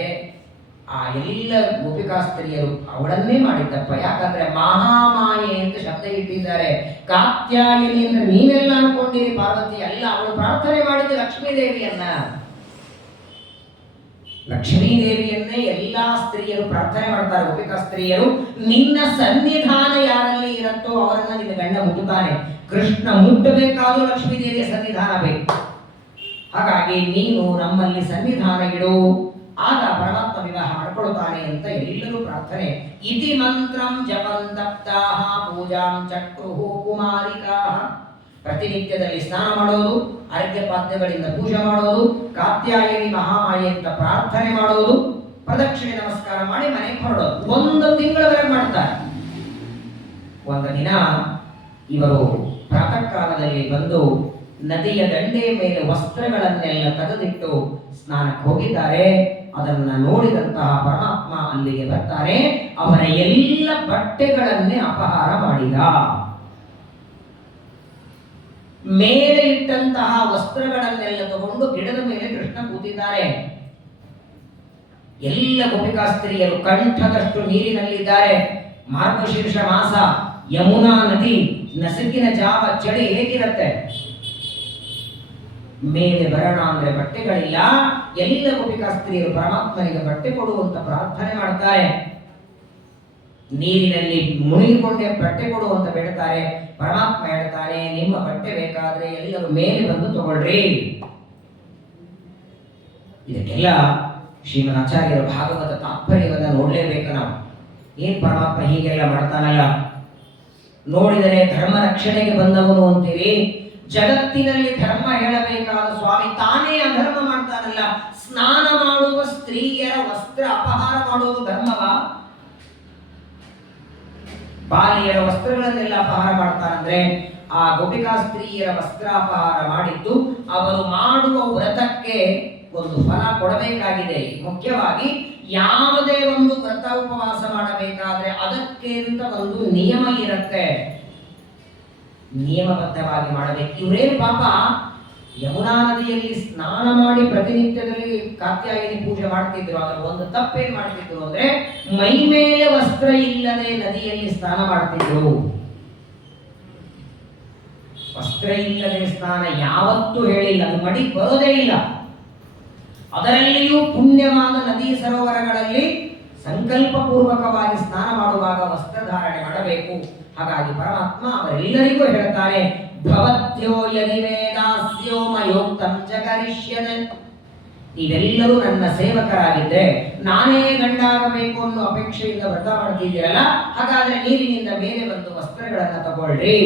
ಆ ಎಲ್ಲ ಗೋಪಿಕಾಸ್ತ್ರೀಯರು ಅವಳನ್ನೇ ಮಾಡಿದ್ದಪ್ಪ. ಯಾಕಂದ್ರೆ ಮಹಾಮಾಯೆ ಅಂತ ಶಬ್ದ ಇಟ್ಟಿದ್ದಾರೆ. ಕಾತ್ಯಾಯನಿ ಅಂದ್ರೆ ನೀವೆಲ್ಲ ಅನ್ಕೊಂಡಿರಿ ಪಾರ್ವತಿ ಅಲ್ಲ, ಅವಳು ಪ್ರಾರ್ಥನೆ ಮಾಡಿದ್ದು ಲಕ್ಷ್ಮೀದೇವಿಯನ್ನ. ಲಕ್ಷ್ಮೀದೇವಿಯನ್ನೇ ಎಲ್ಲಾ ಸ್ತ್ರೀಯರು ಪ್ರಾರ್ಥನೆ ಮಾಡ್ತಾರೆ. ಗೋಪಿಕಾ ಸ್ತ್ರೀಯರು, ನಿನ್ನ ಸನ್ನಿಧಾನ ಯಾರಲ್ಲಿ ಇರುತ್ತೋ ಅವರನ್ನ ನಿನ್ನ ಗಂಡ ಮುಟ್ಟುತ್ತಾನೆ. ಕೃಷ್ಣ ಮುಟ್ಟಬೇಕಾದ್ರೂ ಲಕ್ಷ್ಮೀದೇವಿಯ ಸನ್ನಿಧಾನ ಬೇಕು. ಹಾಗಾಗಿ ನೀನು ನಮ್ಮಲ್ಲಿ ಸನ್ನಿಧಾನ ಇಡು, ಆಗ ಪರಮಾತ್ಮ ವಿವಾಹ ಮಾಡಿಕೊಳ್ಳುತ್ತಾನೆ ಅಂತ ಎಲ್ಲರೂ ಪ್ರಾರ್ಥನೆ. ಇತಿ ಮಂತ್ರಂ ಜಪಂತಪ್ತಾಹ ಪೂಜಾಂ ಚಕ್ರುಹು ಕುಮಾರಿಕಾಃ. ಪ್ರತಿನಿತ್ಯದಲ್ಲಿ ಸ್ನಾನ ಮಾಡೋದು, ಅರ್ಘ್ಯಪಾದ್ಯಗಳಿಂದ ಪೂಜೆ ಮಾಡೋದು, ಕಾತ್ಯಾಯನಿ ಮಹಾಮಾಯಿ ಅಂತ ಪ್ರಾರ್ಥನೆ ಮಾಡೋದು, ಪ್ರದಕ್ಷಿಣೆ ನಮಸ್ಕಾರ ಮಾಡಿ ಮನೆಗೆ ಹೊರಡೋದು. 1 ತಿಂಗಳವರೆಗೆ ಮಾಡ್ತಾರೆ. ಒಂದು ದಿನ ಇವರು ಪ್ರಾತಃ ಕಾಲದಲ್ಲಿ ಬಂದು ನದಿಯ ದಂಡೆಯ ಮೇಲೆ ವಸ್ತ್ರಗಳನ್ನೆಲ್ಲ ತೆಗೆದಿಟ್ಟು ಸ್ನಾನಕ್ಕೆ ಹೋಗಿದ್ದಾರೆ. ಅದನ್ನ ನೋಡಿದಂತಹ ಪರಮಾತ್ಮ ಅಲ್ಲಿಗೆ ಬರ್ತಾರೆ. ಅವರ ಎಲ್ಲ ಬಟ್ಟೆಗಳನ್ನೇ ಅಪಹಾರ ಮಾಡಿದ. ಮೇಲೆ ಇಟ್ಟಂತಹ ವಸ್ತ್ರಗಳನ್ನೆಲ್ಲ ತಗೊಂಡು ಗಿಡದ ಮೇಲೆ ಕೃಷ್ಣ ಕೂತಿದ್ದಾರೆ. ಎಲ್ಲ ಗೋಪಿಕಾಸ್ತ್ರೀಯರು ಕಂಠದಷ್ಟು ನೀರಿನಲ್ಲಿದ್ದಾರೆ. ಮಾರ್ಗಶೀರ್ಷ ಮಾಸ, ಯಮುನಾ ನದಿ, ನಸುಕಿನ ಜಾವ, ಚಳಿ ಹೇಗಿರುತ್ತೆ. ಮೇಲೆ ಬರೋಣ ಅಂದ್ರೆ ಬಟ್ಟೆಗಳಿಲ್ಲ. ಎಲ್ಲ ಗೋಪಿಕಾಸ್ತ್ರೀಯರು ಪರಮಾತ್ಮನಿಗೆ ಬಟ್ಟೆ ಕೊಡುವಂತ ಪ್ರಾರ್ಥನೆ ಮಾಡ್ತಾರೆ. ನೀರಿನಲ್ಲಿ ಮುಳುಗಿಕೊಂಡೆ ಬಟ್ಟೆ ಕೊಡುವಂತ ಬೇಡ್ತಾರೆ. ಪರಮಾತ್ಮ ಹೇಳ್ತಾನೆ, ನಿಮ್ಮ ಬಟ್ಟೆ ಬೇಕಾದ್ರೆ ಎಲ್ಲರೂ ಮೇಲೆ ಬಂದು ತಗೊಳ್ರಿ. ಇದಕ್ಕೆಲ್ಲ ಶ್ರೀಮದ್ ಆಚಾರ್ಯರ ಭಾಗವತ ತಾತ್ಪರ್ಯವನ್ನ ನೋಡ್ಲೇಬೇಕು ನಾವು. ಏನ್ ಪರಮಾತ್ಮ ಹೀಗೆಲ್ಲ ಮಾಡ್ತಾನಲ್ಲ, ನೋಡಿದರೆ ಧರ್ಮ ರಕ್ಷಣೆಗೆ ಬಂದವನು ಅಂತೀರಿ. ಜಗತ್ತಿನಲ್ಲಿ ಧರ್ಮ ಹೇಳಬೇಕಾದ ಸ್ವಾಮಿ ತಾನೇ ಅಧರ್ಮ ಮಾಡ್ತಾನಲ್ಲ. ಸ್ನಾನ ಮಾಡುವ ಸ್ತ್ರೀಯರ ವಸ್ತ್ರ ಅಪಹಾರ ಮಾಡುವುದು ಧರ್ಮವಾ? ಬಾಲಿಯರ ವಸ್ತ್ರಗಳನ್ನೆಲ್ಲ ಅಪಹಾರ ಮಾಡ್ತಾನಂದ್ರೆ ಆ ಗೋಪಿಕಾ ಸ್ತ್ರೀಯರ ವಸ್ತ್ರಾಪಹಾರ ಮಾಡಿದ್ದು ಅವರು ಮಾಡುವ ವ್ರತಕ್ಕೆ ಒಂದು ಫಲ ಕೊಡಬೇಕಾಗಿದೆ. ಮುಖ್ಯವಾಗಿ ಯಾವುದೇ ಒಂದು ವ್ರತ ಉಪವಾಸ ಮಾಡಬೇಕಾದ್ರೆ ಅದಕ್ಕೆ ಅಂತ ಒಂದು ನಿಯಮ ಇರುತ್ತೆ, ನಿಯಮಬದ್ಧವಾಗಿ ಮಾಡಬೇಕು. ಇವರೇನು ಪಾಪ ಯಮುನಾ ನದಿಯಲ್ಲಿ ಸ್ನಾನ ಮಾಡಿ ಪ್ರತಿನಿತ್ಯದಲ್ಲಿ ಕಾತ್ಯಾಯನಿ ಪೂಜೆ ಮಾಡ್ತಿದ್ರು. ಅದರ ಒಂದು ತಪ್ಪೇನ್ ಮಾಡ್ತಿದ್ರು ಅಂದ್ರೆ ಮೈ ಮೇಲೆ ವಸ್ತ್ರ ಇಲ್ಲದೆ ನದಿಯಲ್ಲಿ ಸ್ನಾನ ಮಾಡ್ತಿದ್ರು. ವಸ್ತ್ರ ಇಲ್ಲದೆ ಸ್ನಾನ ಯಾವತ್ತೂ ಹೇಳಿಲ್ಲ, ಅದು ಮಡಿ ಬರೋದೇ ಇಲ್ಲ. ಅದರಲ್ಲಿಯೂ ಪುಣ್ಯವಾದ ನದಿ ಸರೋವರಗಳಲ್ಲಿ ಸಂಕಲ್ಪ ಪೂರ್ವಕವಾಗಿ ಸ್ನಾನ ಮಾಡುವಾಗ ವಸ್ತ್ರಧಾರಣೆ ಮಾಡಬೇಕು. ಹಾಗಾಗಿ ಪರಮಾತ್ಮ ಅವರೆಲ್ಲರಿಗೂ ಹೇಳ್ತಾರೆ, ಭವತ್ಯೋ ಯದಿ ವೇದಾಸ್ಯೋ ಮಯೋಕ್ತಂ ಜಗರಿಷ್ಯದೆ. ನೀವೆಲ್ಲರೂ ನನ್ನ ಸೇವಕರಾಗಿದ್ದರೆ ನಾನೇ ಗಂಡಾಗಬೇಕು ಅನ್ನೋ ಅಪೇಕ್ಷೆಯಿಂದ ವ್ರತ ಮಾಡ್ತಿದ್ದೀರಲ್ಲ, ಹಾಗಾದ್ರೆ ನೀರಿನಿಂದ ಮೇಲೆ ಬಂದು ವಸ್ತ್ರಗಳನ್ನ ತಗೊಳ್ರಿ.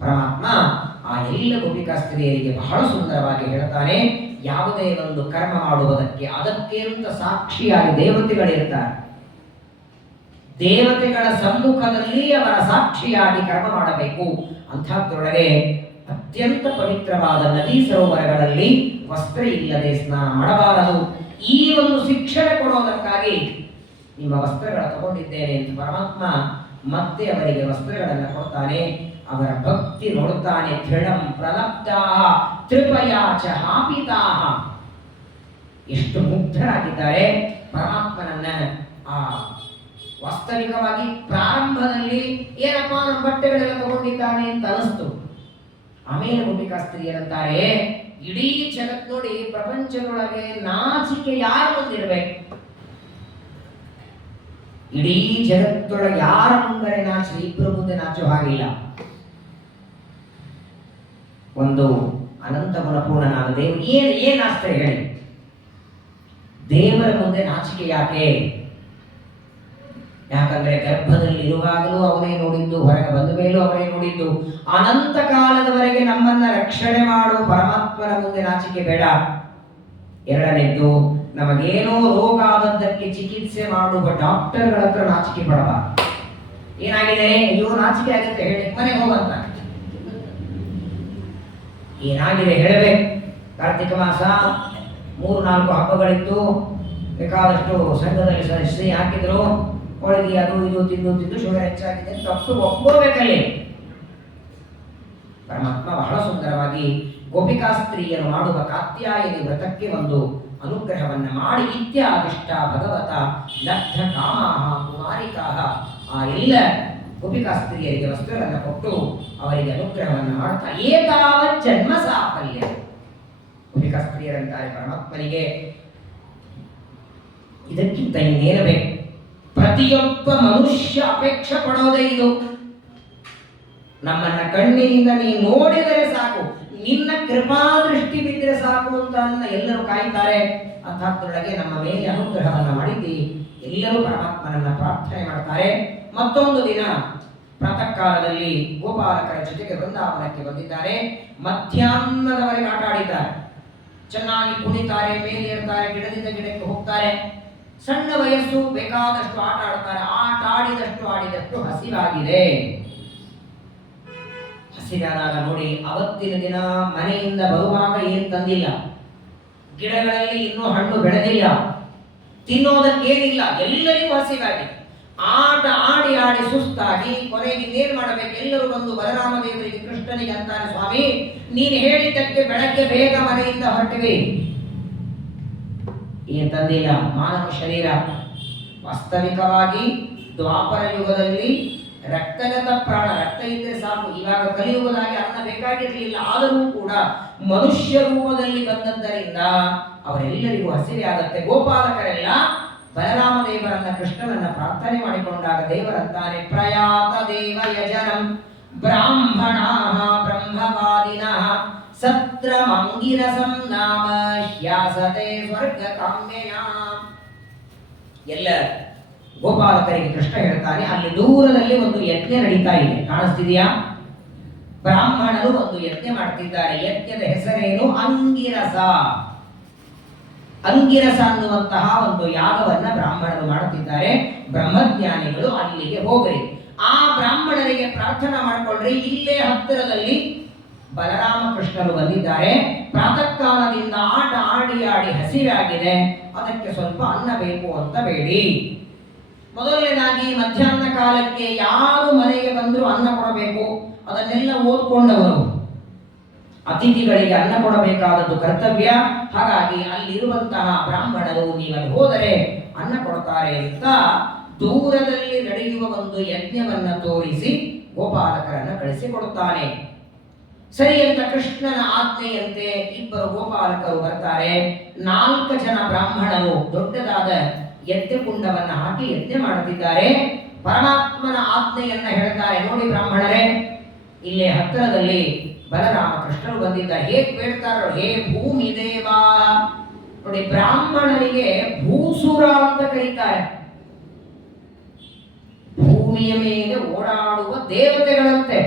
ಪರಮಾತ್ಮ ಆ ಎಲ್ಲ ಗೋಪಿಕಾ ಸ್ತ್ರೀಯರಿಗೆ ಬಹಳ ಸುಂದರವಾಗಿ ಹೇಳ್ತಾನೆ, ಯಾವುದೇ ಒಂದು ಕರ್ಮ ಮಾಡುವುದಕ್ಕೆ ಅದಕ್ಕೆ ಅಂತ ಸಾಕ್ಷಿಯಾಗಿ ದೇವತೆಗಳಿರ್ತಾರೆ. ದೇವತೆಗಳ ಸಮ್ಮುಖದಲ್ಲಿ ಅವರ ಸಾಕ್ಷಿಯಾಗಿ ಕರ್ಮ ಮಾಡಬೇಕು. ಅಂಥದ್ರೊಳಗೆ ಅತ್ಯಂತ ಪವಿತ್ರವಾದ ನದಿ ಸರೋವರಗಳಲ್ಲಿ ವಸ್ತ್ರ ಇಲ್ಲದೆ ಸ್ನಾನ ಮಾಡಬಾರದು. ಈ ಒಂದು ಶಿಕ್ಷಣೆ ಕೊಡೋದಕ್ಕಾಗಿ ನಿಮ್ಮ ವಸ್ತ್ರಗಳ ತಗೊಂಡಿದ್ದೇನೆ ಅಂತ ಪರಮಾತ್ಮ ಮತ್ತೆ ಅವರಿಗೆ ವಸ್ತ್ರಗಳನ್ನು ಕೊಡ್ತಾನೆ. ಅವರ ಭಕ್ತಿ ನೋಡುತ್ತಾನೆ. ದೃಢಂ ಪ್ರಲಬ್ಧಾಃ ತ್ರಿಪಯಾಚ ಹಾಪಿತಾಃ. ಎಷ್ಟು ಮುಗ್ಧರಾಗಿದ್ದಾರೆ ಪರಮಾತ್ಮನನ್ನ. ಆ ವಾಸ್ತವಿಕವಾಗಿ ಪ್ರಾರಂಭದಲ್ಲಿ ಏನಪ್ಪಾ ನಮ್ಮ ಬಟ್ಟೆಗಳೆಲ್ಲ ತಗೊಂಡಿದ್ದಾನೆ ಅಂತ ಅನಿಸ್ತು. ಆಮೇಲೆ ಗೋಪಿಕಾ ಸ್ತ್ರೀಯರಂತಾರೆ, ಇಡೀ ಜಗತ್ ನೋಡಿ, ಪ್ರಪಂಚದೊಳಗೆ ನಾಚಿಕೆ ಯಾರು ಮುಂದಿರ್ಬೇಕು? ಇಡೀ ಜಗತ್ತೊಳಗೆ ಯಾರ ಮುಂದರೆ ನಾಚಿ ಇಬ್ಬರು ಮುಂದೆ ನಾಚೋ ಹಾಗಿಲ್ಲ. ಒಂದು ಅನಂತ ಗುಣಪೂರ್ಣನಾದ ದೇವರು ಏನ್ ಆಸ್ತ್ರ ಹೇಳಿ, ದೇವರ ಮುಂದೆ ನಾಚಿಕೆ ಯಾಕೆ? ಯಾಕಂದ್ರೆ ಗರ್ಭದಲ್ಲಿ ಇರುವಾಗಲೂ ಅವನೇ ನೋಡಿದ್ದು, ಹೊರಗೆ ಬಂದ ಮೇಲೂ ಅವನೇ ನೋಡಿದ್ದು. ಅನಂತ ಕಾಲದವರೆಗೆ ನಮ್ಮನ್ನ ರಕ್ಷಣೆ ಮಾಡುವ ಪರಮಾತ್ಮನ ಮುಂದೆ ನಾಚಿಕೆ ಬೇಡ. ಎರಡನೇದ್ದು, ನಮಗೇನೋ ರೋಗ ಆದದ್ದಕ್ಕೆ ಚಿಕಿತ್ಸೆ ಮಾಡುವ ಡಾಕ್ಟರ್ಗಳ ಹತ್ರ ನಾಚಿಕೆ ಪಡಬಾರದು. ಏನಾಗಿದೆ, ಅಯ್ಯೋ ನಾಚಿಕೆ ಆಗುತ್ತೆ ಹೇಳಿ ಮನೆಗೆ ಹೋಗಂತ. ಏನಾಗಿದೆ ಹೇಳಬೇಕು. ಕಾರ್ತಿಕ ಮಾಸ 3-4 ಹಬ್ಬಗಳಿತ್ತು. ಬೇಕಾದಷ್ಟು ಸಂಘದಲ್ಲಿ ಸಹಿ ಹಾಕಿದ್ರು. ಹೋಳಿಗೆ ಅದು ಇದು ತಿಂದು ಶುಗರ್ ಹೆಚ್ಚಾಗಿದೆ ತಪ್ಪು ಒಪ್ಕೋಬೇಕಲ್ಲಿ. ಪರಮಾತ್ಮ ಬಹಳ ಸುಂದರವಾಗಿ ಗೋಪಿಕಾ ಸ್ತ್ರೀಯರು ಮಾಡುವ ಕಾತ್ಯಾಯನಿ ವ್ರತಕ್ಕೆ ಒಂದು ಅನುಗ್ರಹವನ್ನ ಮಾಡಿ ಇತ್ಯಾದಿಷ್ಟ ಭಗವತ ಲಬ್ಧ ಕಾಮಾಹ ಕುಮಾರಿಕಾಹ, ಆ ಎಲ್ಲ ಗೋಪಿಕಾ ಸ್ತ್ರೀಯರಿಗೆ ವಸ್ತ್ರಗಳನ್ನು ಕೊಟ್ಟು ಅವರಿಗೆ ಅನುಗ್ರಹವನ್ನು ಮಾಡ್ತಾ ಏತಾವ ಜನ್ಮ ಸಾಫಲ್ಯ. ಗೋಪಿಕಾ ಸ್ತ್ರೀಯರಂತಾರೆ ಪರಮಾತ್ಮನಿಗೆ ಇದಕ್ಕಿಂತ ಇನ್ನೇನು ಬೇಕು? ಪ್ರತಿಯೊಬ್ಬ ಮನುಷ್ಯ ಅಪೇಕ್ಷೆ ಪಡೋದೇ ಇದು. ನಮ್ಮನ್ನ ಕಣ್ಣಿನಿಂದ ನೀ ನೋಡಿದರೆ ಸಾಕು, ನಿನ್ನ ಕೃಪಾದೃಷ್ಟಿ ಬಿದ್ದರೆ ಸಾಕು ಅಂತ ಎಲ್ಲರೂ ಕಾಯ್ತಾರೆ. ಅರ್ಥಾತ್ಮೊಳಗೆ ನಮ್ಮ ಮೇಲೆ ಅನುಗ್ರಹವನ್ನು ಮಾಡಿದ್ದಿ ಎಲ್ಲರೂ ಪರಮಾತ್ಮನನ್ನ ಪ್ರಾರ್ಥನೆ ಮಾಡ್ತಾರೆ. ಮತ್ತೊಂದು ದಿನ ಪ್ರಾತಃ ಕಾಲದಲ್ಲಿ ಗೋಪಾಲಕರ ಜೊತೆಗೆ ವೃಂದಾವನಕ್ಕೆ ಬಂದಿದ್ದಾರೆ. ಮಧ್ಯಾಹ್ನದವರೆಗೆ ಆಟ ಆಡಿದ್ದಾರೆ, ಚೆನ್ನಾಗಿ ಕುಣಿತಾರೆ, ಮೇಲೆ ಇರ್ತಾರೆ, ಗಿಡದಿಂದ ಗಿಡಕ್ಕೆ ಹೋಗ್ತಾರೆ. ಸಣ್ಣ ವಯಸ್ಸು, ಬೇಕಾದಷ್ಟು ಆಟ ಆಡ್ತಾರೆ. ಆಟ ಆಡಿದಷ್ಟು ಹಸಿವಾಗಿದೆ. ಹಸಿವಾದಾಗ ನೋಡಿ, ಅವತ್ತಿನ ದಿನ ಮನೆಯಿಂದ ಬರುವಾಗ ಏನು ತಂದಿಲ್ಲ, ಗಿಡಗಳಲ್ಲಿ ಇನ್ನೂ ಹಣ್ಣು ಬೆಳೆದಿಲ್ಲ, ತಿನ್ನೋದಕ್ಕೇನಿಲ್ಲ, ಎಲ್ಲರಿಗೂ ಹಸಿವಾಗಿದೆ. ಆಟ ಆಡಿ ಆಡಿ ಸುಸ್ತಾಗಿ ಕೊನೆಗೆ ಇನ್ನೇನು ಮಾಡಬೇಕು? ಎಲ್ಲರೂ ಬಂದು ಬಲರಾಮ ದೇವರಿಗೆ ಕೃಷ್ಣನಿಗೆ ಅಂತಾನೆ, ಸ್ವಾಮಿ ನೀನು ಹೇಳಿದ್ದಕ್ಕೆ ಬೆಳಗ್ಗೆ ಬೇಗ ಮನೆಯಿಂದ ಹೊರಟಿವಿ, ಏನ್ ತಂದಿಲ್ಲ, ಮಾನವ ಶರೀರ. ವಾಸ್ತವಿಕವಾಗಿ ದ್ವಾಪರ ಯುಗದಲ್ಲಿ ರಕ್ತಗತ ಪ್ರಾಣ, ರಕ್ತ ಇದ್ರೆ ಸಾಕು. ಇವಾಗ ಕಲಿಯುಗದಾಗಿ ಅನ್ನ ಬೇಕಾಗಿರಲಿಲ್ಲ. ಆದರೂ ಕೂಡ ಮನುಷ್ಯ ರೂಪದಲ್ಲಿ ಬಂದದ್ದರಿಂದ ಅವರೆಲ್ಲರಿಗೂ ಹಸಿವೆ ಆಗತ್ತೆ. ಗೋಪಾಲಕರೆಲ್ಲ ಬಲರಾಮ ದೇವರನ್ನ ಕೃಷ್ಣನನ್ನ ಪ್ರಾರ್ಥನೆ ಮಾಡಿಕೊಂಡಾಗ ದೇವರಂತಾನೆ, ಪ್ರಯಾತ ದೇವ ಯಜನಂ ಬ್ರಾಹ್ಮಣಾಃ ಬ್ರಹ್ಮವಾದಿನಃ ಸತ್ರ ಮಂಗಿರಸಂ ನಾಮ ಹ್ಯಾಸತೆ ಸ್ವರ್ಗ ಕಾಮ್ಯಯ. ಎಲ್ಲ ಗೋಪಾಲಕರಿಗೆ ಕೃಷ್ಣ ಹೇಳ್ತಾನೆ, ಅಲ್ಲಿ ದೂರದಲ್ಲಿ ಒಂದು ಯಜ್ಞ ನಡೀತಾ ಇದೆ, ಕಾಣಿಸ್ತಿದೆಯಾ? ಬ್ರಾಹ್ಮಣರು ಒಂದು ಯಜ್ಞ ಮಾಡ್ತಿದ್ದಾರೆ. ಯಜ್ಞದ ಹೆಸರೇನು? ಅಂಗಿರಸ. ಅಂಗಿರಸ ಅನ್ನುವಂತಹ ಒಂದು ಯಾಗವನ್ನ ಬ್ರಾಹ್ಮಣರು ಮಾಡುತ್ತಿದ್ದಾರೆ. ಬ್ರಹ್ಮಜ್ಞಾನಿಗಳು ಅಲ್ಲಿಗೆ ಹೋಗ್ರಿ, ಆ ಬ್ರಾಹ್ಮಣರಿಗೆ ಪ್ರಾರ್ಥನಾ ಮಾಡಿಕೊಳ್ಳ್ರಿ. ಇಲ್ಲೇ ಹತ್ತಿರದಲ್ಲಿ ಬಲರಾಮ ಕೃಷ್ಣರು ಬಂದಿದ್ದಾರೆ. ಪ್ರಾತಃ ಕಾಲದಿಂದ ಆಟ ಆಡಿ ಆಡಿ ಹಸಿರಾಗಿದೆ, ಅದಕ್ಕೆ ಸ್ವಲ್ಪ ಅನ್ನ ಬೇಕು ಅಂತ ಬೇಡಿ. ಮೊದಲನೇದಾಗಿ ಮಧ್ಯಾಹ್ನ ಕಾಲಕ್ಕೆ ಯಾರು ಮನೆಗೆ ಬಂದರೂ ಅನ್ನ ಕೊಡಬೇಕು, ಅದನ್ನೆಲ್ಲ ಓದ್ಕೊಂಡವರು. ಅತಿಥಿಗಳಿಗೆ ಅನ್ನ ಕೊಡಬೇಕಾದದ್ದು ಕರ್ತವ್ಯ. ಹಾಗಾಗಿ ಅಲ್ಲಿರುವಂತಹ ಬ್ರಾಹ್ಮಣರು ನೀವಲ್ಲಿ ಹೋದರೆ ಅನ್ನ ಕೊಡ್ತಾರೆ ಅಂತ ದೂರದಲ್ಲಿ ನಡೆಯುವ ಒಂದು ಯಜ್ಞವನ್ನ ತೋರಿಸಿ ಗೋಪಾಲಕರನ್ನ ಕಳಿಸಿಕೊಡುತ್ತಾನೆ. ಸರಿ ಅಂತ ಕೃಷ್ಣನ ಆಜ್ಞೆಯಂತೆ ಇಬ್ಬರು ಗೋಪಾಲಕರು ಬರ್ತಾರೆ. 4 ಜನ ಬ್ರಾಹ್ಮಣರು ದೊಡ್ಡದಾದ ಯಜ್ಞ ಕುಂಡವನ್ನ ಹಾಕಿ ಯಜ್ಞ ಮಾಡುತ್ತಿದ್ದಾರೆ. ಪರಮಾತ್ಮನ ಆಜ್ಞೆಯನ್ನ ಹೇಳ್ತಾರೆ, ನೋಡಿ ಬ್ರಾಹ್ಮಣರೇ, ಇಲ್ಲೇ ಹತ್ತಿರದಲ್ಲಿ ಬಲರಾಮ ಕೃಷ್ಣರು ಬಂದಿದ್ದಾರೆ. ಹೇಗೆ ಬೇಡ್ತಾರೋ, ಹೇ ಭೂಮಿ ದೇವ. ನೋಡಿ, ಬ್ರಾಹ್ಮಣನಿಗೆ ಭೂಸುರ ಅಂತ ಕರೀತಾರೆ. ಭೂಮಿಯ ಮೇಲೆ ಓಡಾಡುವ ದೇವತೆಗಳಂತೆ.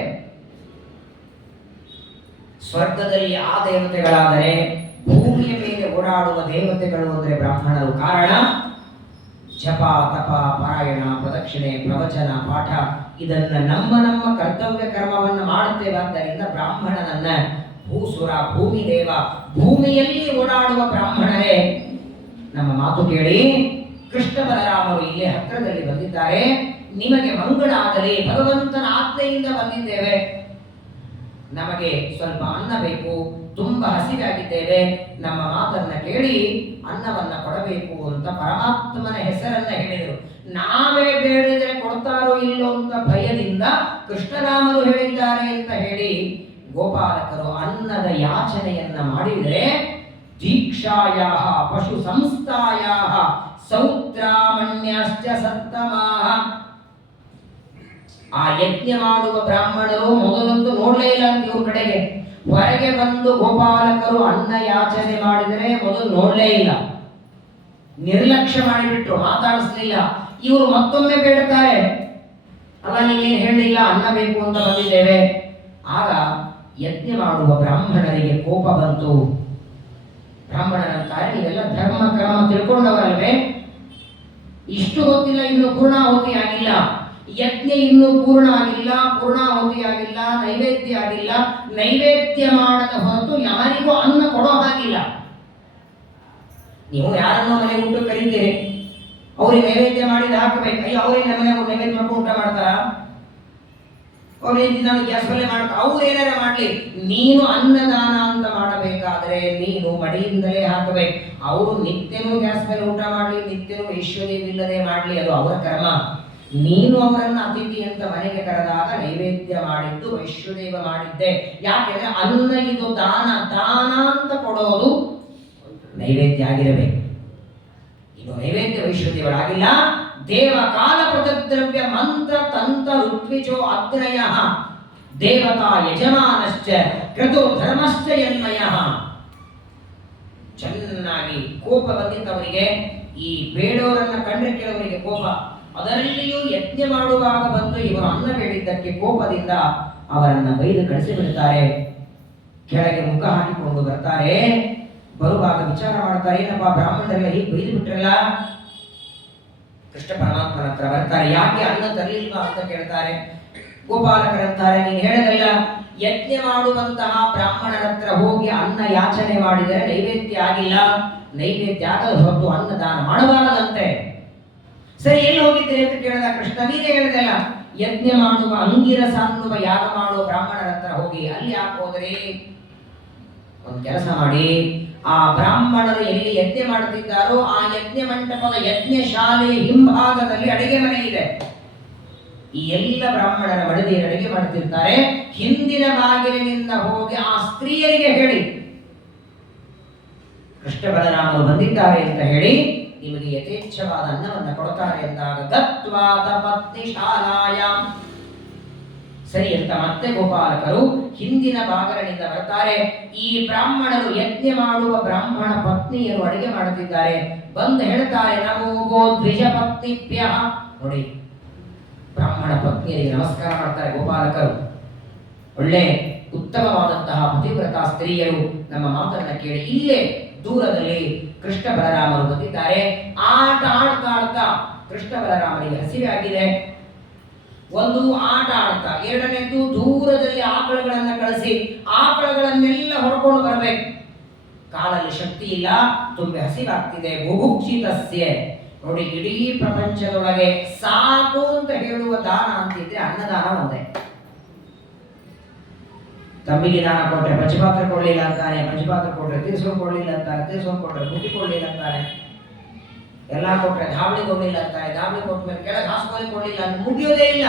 ಸ್ವರ್ಗದಲ್ಲಿ ಆ ದೇವತೆಗಳಾದರೆ ಭೂಮಿಯ ಮೇಲೆ ಓಡಾಡುವ ದೇವತೆಗಳು ಅಂದರೆ ಬ್ರಾಹ್ಮಣರು. ಕಾರಣ ಜಪ, ತಪ, ಪಾರಾಯಣ, ಪ್ರದಕ್ಷಿಣೆ, ಪ್ರವಚನ, ಪಾಠ ಇದನ್ನ ನಮ್ಮ ಕರ್ತವ್ಯ ಕರ್ಮವನ್ನು ಮಾಡುತ್ತೇವೆ. ಆದ್ದರಿಂದ ಬ್ರಾಹ್ಮಣನನ್ನ ಭೂಸುರ, ಭೂಮಿ ದೇವ, ಭೂಮಿಯಲ್ಲಿ ಓಡಾಡುವ ಬ್ರಾಹ್ಮಣರೇ, ನಮ್ಮ ಮಾತು ಕೇಳಿ. ಕೃಷ್ಣ ಬಲರಾಮರು ಇಲ್ಲೇ ಹತ್ತಿರದಲ್ಲಿ ಬಂದಿದ್ದಾರೆ. ನಿಮಗೆ ಮಂಗಳ ಆಗಲಿ, ಭಗವಂತನ ಆಜ್ಞೆಯಿಂದ ಬಂದಿದ್ದೇವೆ, ನಮಗೆ ಸ್ವಲ್ಪ ಅನ್ನ ಬೇಕು, ತುಂಬಾ ಹಸಿವಾಗಿದ್ದೇವೆ, ನಮ್ಮ ಮಾತನ್ನ ಕೇಳಿ ಅನ್ನವನ್ನ ಕೊಡಬೇಕು ಅಂತ ಪರಮಾತ್ಮನ ಹೆಸರನ್ನ ಹೇಳಿದರು. ನಾವೇ ಬೇಡಿದರೆ ಕೊಡ್ತಾರೋ ಇಲ್ಲೋ ಅಂತ ಭಯದಿಂದ ಕೃಷ್ಣರಾಮರು ಹೇಳಿದ್ದಾರೆ ಅಂತ ಹೇಳಿ ಗೋಪಾಲಕರು ಅನ್ನದ ಯಾಚನೆಯನ್ನ ಮಾಡಿದರೆ ದೀಕ್ಷಾಯಾಹ ಪಶು ಸಂಸ್ಥಾಯಾಹ ಸೌತ್ರಾಮಣ್ಯಶ್ಚ ಸತ್ತಮಾಹ. ಆ ಯಜ್ಞ ಮಾಡುವ ಬ್ರಾಹ್ಮಣರು ಮೊದಲಂತೂ ನೋಡಲೇ ಇಲ್ಲ ಅಂತ ಇವ್ರ ಕಡೆಗೆ. ಹೊರಗೆ ಬಂದು ಗೋಪಾಲಕರು ಅನ್ನ ಯಾಚನೆ ಮಾಡಿದರೆ ಮೊದಲು ನೋಡಲೇ ಇಲ್ಲ, ನಿರ್ಲಕ್ಷ್ಯ ಮಾಡಿಬಿಟ್ರು, ಮಾತಾಡಿಸ್ಲಿಲ್ಲ. ಇವರು ಮತ್ತೊಮ್ಮೆ ಬೇಡ್ತಾರೆ, ಅಲ್ಲ ನೀವೇನು ಹೇಳಿಲ್ಲ, ಅನ್ನ ಬೇಕು ಅಂತ ಬಂದಿದ್ದೇವೆ. ಆಗ ಯಜ್ಞ ಮಾಡುವ ಬ್ರಾಹ್ಮಣರಿಗೆ ಕೋಪ ಬಂತು. ಬ್ರಾಹ್ಮಣರಂತಾರೆ, ನೀವೆಲ್ಲ ಧರ್ಮ ಕ್ರಮ ತಿಳ್ಕೊಂಡವರಲ್ವೇ, ಇಷ್ಟು ಗೊತ್ತಿಲ್ಲ, ಇನ್ನು ಪೂರ್ಣಾಹುತಿ ಆಗಿಲ್ಲ, ಯಜ್ಞ ಇನ್ನೂ ಪೂರ್ಣ ಆಗಿಲ್ಲ, ಪೂರ್ಣಾಹುತಿ ಆಗಿಲ್ಲ, ನೈವೇದ್ಯ ಆಗಿಲ್ಲ, ನೈವೇದ್ಯ ಮಾಡದ ಹೊರತು ಯಾರಿಗೂ ಅನ್ನ ಕೊಡೋ ಹಾಗಿಲ್ಲ. ನೀವು ಯಾರನ್ನೋ ಮನೆ ಊಟ ಕರೀತೀರಿ, ಅವ್ರಿಗೆ ನೈವೇದ್ಯ ಮಾಡಿದ ಹಾಕಬೇಕು. ಅಯ್ಯೋ ಅವ್ರಿಗೆ ಮನೆ ನೈವೇದ್ಯ ಮಾಡ್ಕೊಂಡು ಊಟ ಮಾಡ್ತಾರ? ಅವ್ರೇನು ನಾನು ಗ್ಯಾಸ್ ಮೇಲೆ ಮಾಡ್ತಾ, ಅವ್ರು ಏನಾರ ಮಾಡ್ಲಿ, ನೀನು ಅನ್ನದಾನ ಅಂತ ಮಾಡಬೇಕಾ? ಹಾಕಬೇಕಾದ್ರೆ ನೀನು ಮಡಿಯಿಂದಲೇ ಹಾಕಬೇಕು. ಅವರು ನಿತ್ಯನೂ ಗ್ಯಾಸ್ ಮೇಲೆ ಊಟ ಮಾಡಲಿ, ನಿತ್ಯನೂ ಐಶ್ವರ್ಯವಿಲ್ಲದೆ ಮಾಡಲಿ, ಅದು ಅವರ ಕರ್ಮ. ನೀನು ಅವರನ್ನ ಅತಿಥಿ ಅಂತ ಮನೆಗೆ ಕರೆದಾಗ ನೈವೇದ್ಯ ಮಾಡಿದ್ದು ವೈಶ್ವದೇವ ಮಾಡಿದ್ದೆ. ಯಾಕೆಂದ್ರೆ ಅನ್ನ ಇದು ದಾನ, ದಾನ ಅಂತ ಕೊಡೋದು ನೈವೇದ್ಯ ಆಗಿರಬೇಕು. ಇದು ನೈವೇದ್ಯ ವೈಶ್ವದೇವರಾಗಿಲ್ಲ. ದೇವ ಕಾಲ ಪೃಥದ್ರವ್ಯ ಮಂತ್ರ ತಂತ್ರ ಋತ್ವಿಜೋ ಅಗ್ನಯ ದೇವತಾ ಯಜಮಾನಶ್ಚ ಕ್ರತು ಧರ್ಮಶ್ಚ ಯನ್ಮಯ. ಚೆನ್ನಾಗಿ ಕೋಪ ಬಂದಿದ್ದವರಿಗೆ, ಈ ಬೇಡವರನ್ನ ಕಂಡ್ರೆ ಕೆಲವರಿಗೆ ಕೋಪ, ಅದರಲ್ಲಿಯೂ ಯಜ್ಞ ಮಾಡುವಾಗ ಬಂದು ಇವರು ಅನ್ನ ಬೇಡಿದ್ದಕ್ಕೆ ಕೋಪದಿಂದ ಅವರನ್ನ ಬೈದು ಕಳಿಸಿಬಿಡ್ತಾರೆ. ಕೆಳಗೆ ಮುಖ ಹಾಕಿಕೊಂಡು ಬರ್ತಾರೆ. ಬರುವಾಗ ವಿಚಾರ ಮಾಡ್ತಾರೆ, ಏನಪ್ಪ ಬ್ರಾಹ್ಮಣರೆಲ್ಲ ಹೀಗೆ ಬೈದು ಬಿಟ್ರಲ್ಲ. ಕೃಷ್ಣ ಪರಮಾತ್ಮನ ಹತ್ರ ಬರ್ತಾರೆ. ಯಾಕೆ ಅನ್ನ ತರಲಿಲ್ವಾ ಅಂತ ಕೇಳ್ತಾರೆ. ಗೋಪಾಲಕರಂತಾರೆ, ನೀನು ಹೇಳದಲ್ಲ, ಯಜ್ಞ ಮಾಡುವಂತಹ ಬ್ರಾಹ್ಮಣರ ಹತ್ರ ಹೋಗಿ ಅನ್ನ ಯಾಚನೆ ಮಾಡಿದರೆ ನೈವೇದ್ಯ ಆಗಿಲ್ಲ, ನೈವೇದ್ಯ ಆಗದ ಹೊರತು ಅನ್ನದಾನ ಮಾಡಬಾರದಂತೆ. ಸರಿ, ಎಲ್ಲಿ ಹೋಗಿದ್ದೀರಿ ಅಂತ ಕೇಳಿದ ಕೃಷ್ಣ. ನೀನೇ ಹೇಳಿದಲ್ಲ, ಯಜ್ಞ ಮಾಡುವ ಅಂಗಿರಸ ಅನ್ನುವ ಯಾಗ ಮಾಡುವ ಬ್ರಾಹ್ಮಣರ ಹತ್ರ ಹೋಗಿ. ಅಲ್ಲಿ ಯಾಕೆ ಹೋದ್ರಿ? ಒಂದು ಕೆಲಸ ಮಾಡಿ, ಆ ಬ್ರಾಹ್ಮಣರು ಎಲ್ಲಿ ಯಜ್ಞ ಮಾಡುತ್ತಿದ್ದಾರೋ ಆ ಯಜ್ಞ ಮಂಟಪದ ಯಜ್ಞ ಶಾಲೆ ಹಿಂಭಾಗದಲ್ಲಿ ಅಡಿಗೆ ಮನೆ ಇದೆ. ಈ ಎಲ್ಲ ಬ್ರಾಹ್ಮಣರ ಮಡದಿಯರು ಅಡಿಗೆ ಮಾಡುತ್ತಿರ್ತಾರೆ. ಹಿಂದಿನ ಬಾಗಿಲಿನಿಂದ ಹೋಗಿ ಆ ಸ್ತ್ರೀಯರಿಗೆ ಹೇಳಿ, ಕೃಷ್ಣ ಬಲರಾಮರು ಬಂದಿದ್ದಾರೆ ಅಂತ ಹೇಳಿ, ನಿಮಗೆ ಯಥೇಚ್ಛವಾದ ಅನ್ನವನ್ನು ಕೊಡ್ತಾರೆ ಎಂದಾಗ ಗತ್ವಾತ ಪತ್ನಿ ಶಾಲಾಯಾಂ. ಸರಿ ಅಂತ ಮತ್ತೆ ಗೋಪಾಲಕರು ಹಿಂದಿನ ಬಾಗಿಲಿನಿಂದ ಬರ್ತಾರೆ. ಈ ಬ್ರಾಹ್ಮಣರು ಯಜ್ಞ ಮಾಡುವ ಬ್ರಾಹ್ಮಣ ಪತ್ನಿಯರು ಅಡಿಗೆ ಮಾಡುತ್ತಿದ್ದಾರೆ. ಬಂದು ಹೇಳ್ತಾರೆ, ನಮೋ ಗೋ ದ್ವಿಜ ಪತ್ನಿಭ್ಯ. ನೋಡಿ, ಬ್ರಾಹ್ಮಣ ಪತ್ನಿಯರಿಗೆ ನಮಸ್ಕಾರ ಮಾಡ್ತಾರೆ ಗೋಪಾಲಕರು. ಒಳ್ಳೆ ಉತ್ತಮವಾದಂತಹ ಪತಿವ್ರತ ಸ್ತ್ರೀಯರು ನಮ್ಮ ಮಾತನ್ನ ಕೇಳಿ ಇಲ್ಲೇ ದೂರದಲ್ಲಿ ಕೃಷ್ಣ ಬಲರಾಮರು ಬಂದಿದ್ದಾರೆ. ಆಟ ಆಡ್ತಾ ಆಡ್ತಾ ಕೃಷ್ಣ ಬಲರಾಮನಿಗೆ ಹಸಿವೆ ಆಗಿದೆ. ಒಂದು ಆಟ ಆಡ್ತಾ, ಎರಡನೇದು ದೂರದಲ್ಲಿ ಆಕಳುಗಳನ್ನ ಕಳಿಸಿ ಆಕಳುಗಳನ್ನೆಲ್ಲ ಹೊಡ್ಕೊಂಡು ಬರಬೇಕು. ಕಾಲಲ್ಲಿ ಶಕ್ತಿ ಇಲ್ಲ, ತುಂಬಿ ಹಸಿವಾಗ್ತಿದೆ. ಬುಭುಕ್ಷಿತಸ್ಯ. ನೋಡಿ, ಇಡೀ ಪ್ರಪಂಚದೊಳಗೆ ಸಾಕು ಅಂತ ಹೇಳುವ ದಾನ ಅಂತಿದ್ರೆ ಅನ್ನದಾನ ಒಂದೇ. ತಮ್ಮಿಗೆ ದಾನ ಕೊಟ್ರೆ ಪಂಚಪಾತ್ರ ಕೊಡ್ಲಿಲ್ಲ ಅಂತಾನೆ, ಪಂಚಪಾತ್ರ ಕೊಟ್ರೆ ತೀರ್ಸ್ಕೊಂಡು ಕೊಡ್ಲಿಲ್ಲ ಅಂತಾರೆ, ತೀರ್ಸ್ಕೊಂಡು ಕೊಟ್ರೆ ಬುಟ್ಟಿ ಕೊಡ್ಲಿಲ್ಲ ಅಂತಾರೆ, ಎಲ್ಲ ಕೊಟ್ರೆ ಧಾವಳಿ ಕೊಡ್ಲಿಲ್ಲ ಅಂತಾರೆ, ಧಾವಳಿ ಕೊಟ್ಟ ಮೇಲೆ ಕೆಳಗೆ ಹಾಸ್ಕೋಲಿ ಕೊಡ್ಲಿಲ್ಲ ಅಂತ ಮುಗಿಯೋದೇ ಇಲ್ಲ.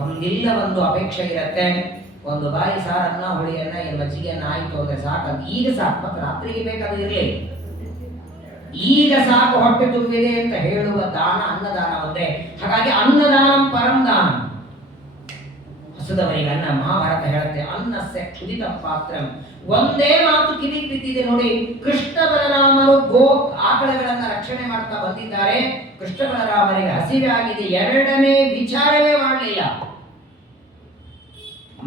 ಒಂದಿಲ್ಲ ಒಂದು ಅಪೇಕ್ಷೆ ಇರತ್ತೆ. ಒಂದು ಬಾರಿ ಸಾರನ್ನ ಹುಳಿಯನ್ನ ಮಜ್ಜಿಗೆಯನ್ನ ಆಯ್ತು ಅಂದ್ರೆ ಸಾಕಂತ. ಈಗ ಸಾಕು, ಮತ್ತೆ ರಾತ್ರಿಗೆ ಬೇಕಾದ್ರೆ ಇರಲಿ, ಈಗ ಸಾಕು, ಹೊಟ್ಟೆ ತುಂಬಿದೆ ಅಂತ ಹೇಳುವ ದಾನ ಅನ್ನದಾನ ಒಂದೇ. ಹಾಗಾಗಿ ಅನ್ನದಾನ ಪರಂ ದಾನ. ಹಸದವರಿಗೆ ಅನ್ನ. ಮಹಾಭಾರತ ಹೇಳುತ್ತೆ, ಅನ್ನಸ್ಯ ಕ್ಷುದಿತ ಪಾತ್ರಂ. ಒಂದೇ ಮಾತು ಕಿವಿ ಬಿದ್ದಿದೆ ನೋಡಿ. ಕೃಷ್ಣ ಬಲರಾಮರು ಆಕಳಗಳನ್ನ ರಕ್ಷಣೆ ಮಾಡ್ತಾ ಬಂದಿದ್ದಾರೆ. ಕೃಷ್ಣ ಬಲರಾಮರಿಗೆ ಹಸಿವೆ ಆಗಿದೆ. ಎರಡನೇ ವಿಚಾರವೇ ಮಾಡಲಿಲ್ಲ.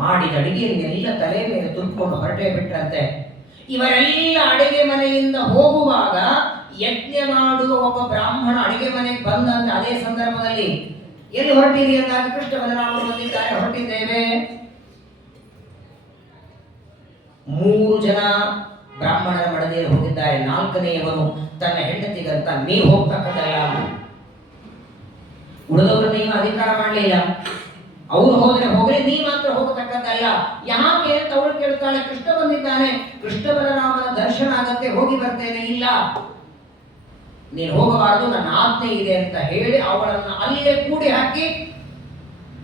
ಮಾಡಿದ ಅಡಿಗೆಯನ್ನೆಲ್ಲ ತಲೆ ಮೇಲೆ ತುಂಬಿಕೊಂಡು ಹೊರಟೇ ಬಿಟ್ರಂತೆ. ಇವರೆಲ್ಲ ಅಡಿಗೆ ಮನೆಯಿಂದ ಹೋಗುವಾಗ ಯಜ್ಞ ಮಾಡುವ ಒಬ್ಬ ಬ್ರಾಹ್ಮಣ ಅಡಿಗೆ ಮನೆಗೆ ಬಂದಂತೆ. ಅದೇ ಸಂದರ್ಭದಲ್ಲಿ ಎಲ್ಲಿ ಹೊರಟಿರಿ ಅಂದಾಗ ಕೃಷ್ಣ ಬಲರಾಮರು ಬಂದಿದ್ದಾರೆ. ಹೊರಟಿದ್ದೇವೆ. 3 ಜನ ಬ್ರಾಹ್ಮಣರ ಮಡದಿಯರು ಹೋಗಿದ್ದಾರೆ. 4ನೇಯವನು ತನ್ನ ಹೆಂಡತಿಗಂತ, ನೀವು ಹೋಗ್ತಕ್ಕದಲ್ಲ, ಉಳಿದವರು ನೀವು ಅಧಿಕಾರ ಮಾಡಲಿಲ್ಲ, ಅವ್ರು ಹೋದ್ರೆ ಹೋಗಲಿ, ನೀ ಮಾತ್ರ ಹೋಗತಕ್ಕದ್ದಲ್ಲ. ಯಾಕೆ ಅಂತ ಅವಳು ಕೇಳ್ತಾಳೆ. ಕೃಷ್ಣ ಬಂದಿದ್ದಾನೆ, ಕೃಷ್ಣ ಬಲರಾಮನ ದರ್ಶನ ಆಗತ್ತೆ, ಹೋಗಿ ಬರ್ತೇನೆ. ಇಲ್ಲ, ನೀನು ಹೋಗಬಾರದು, ನನ್ನ ಆಜ್ಞೆ ಇದೆ ಅಂತ ಹೇಳಿ ಅವಳನ್ನು ಅಲ್ಲೇ ಕೂಡಿ ಹಾಕಿ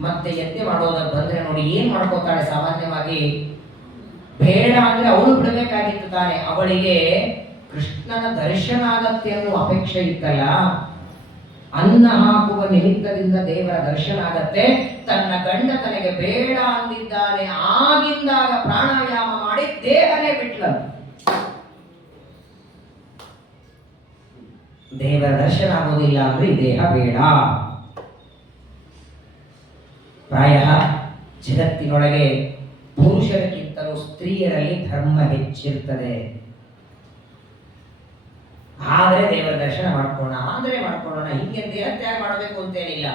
ಮತ್ತೆ ಯಜ್ಞ ಮಾಡೋದಕ್ಕೆ ಬಂದ್ರೆ ನೋಡಿ ಏನ್ ಮಾಡ್ಕೋತಾಳೆ. ಸಾಮಾನ್ಯವಾಗಿ ಬೇಡ ಅಂದ್ರೆ ಅವಳು ಬಿಡಬೇಕಾಗಿತ್ತು ತಾನೆ. ಅವಳಿಗೆ ಕೃಷ್ಣನ ದರ್ಶನ ಆಗತ್ತೆ ಅನ್ನೋ ಅಪೇಕ್ಷೆ ಇತ್ತಲ್ಲ. ಅನ್ನ ಹಾಕುವ ನಿಮಿತ್ತದಿಂದ ದೇವರ ದರ್ಶನ ಆಗತ್ತೆ. ತನ್ನ ಗಂಡ ತನಗೆ ಬೇಡ ಅಂದಿದ್ದಾನೆ, ಆಗಿಂದಾಗ ಪ್ರಾಣಾಯಾಮ ಮಾಡಿ ದೇಹನೇ ಬಿಟ್ಲಂತೆ. ದೇವರ ದರ್ಶನ ಆಗೋದಿಲ್ಲ ಅಂದ್ರೆ ದೇಹ ಬೇಡ. ಪ್ರಾಯ ಜಗತ್ತಿನೊಳಗೆ ಪುರುಷರಕ್ಕಿಂತಲೂ ಸ್ತ್ರೀಯರಲ್ಲಿ ಧರ್ಮ ಹೆಚ್ಚಿರ್ತದೆ. ಆದರೆ ದೇವರ ದರ್ಶನ ಮಾಡ್ಕೊಳ್ಳೋಣ ಅಂದ್ರೆ ಮಾಡ್ಕೊಳ್ಳೋಣ, ಹಿಂಗೆ ದೇಹ ತ್ಯಾಗ ಮಾಡಬೇಕು ಅಂತೇನಿಲ್ಲ.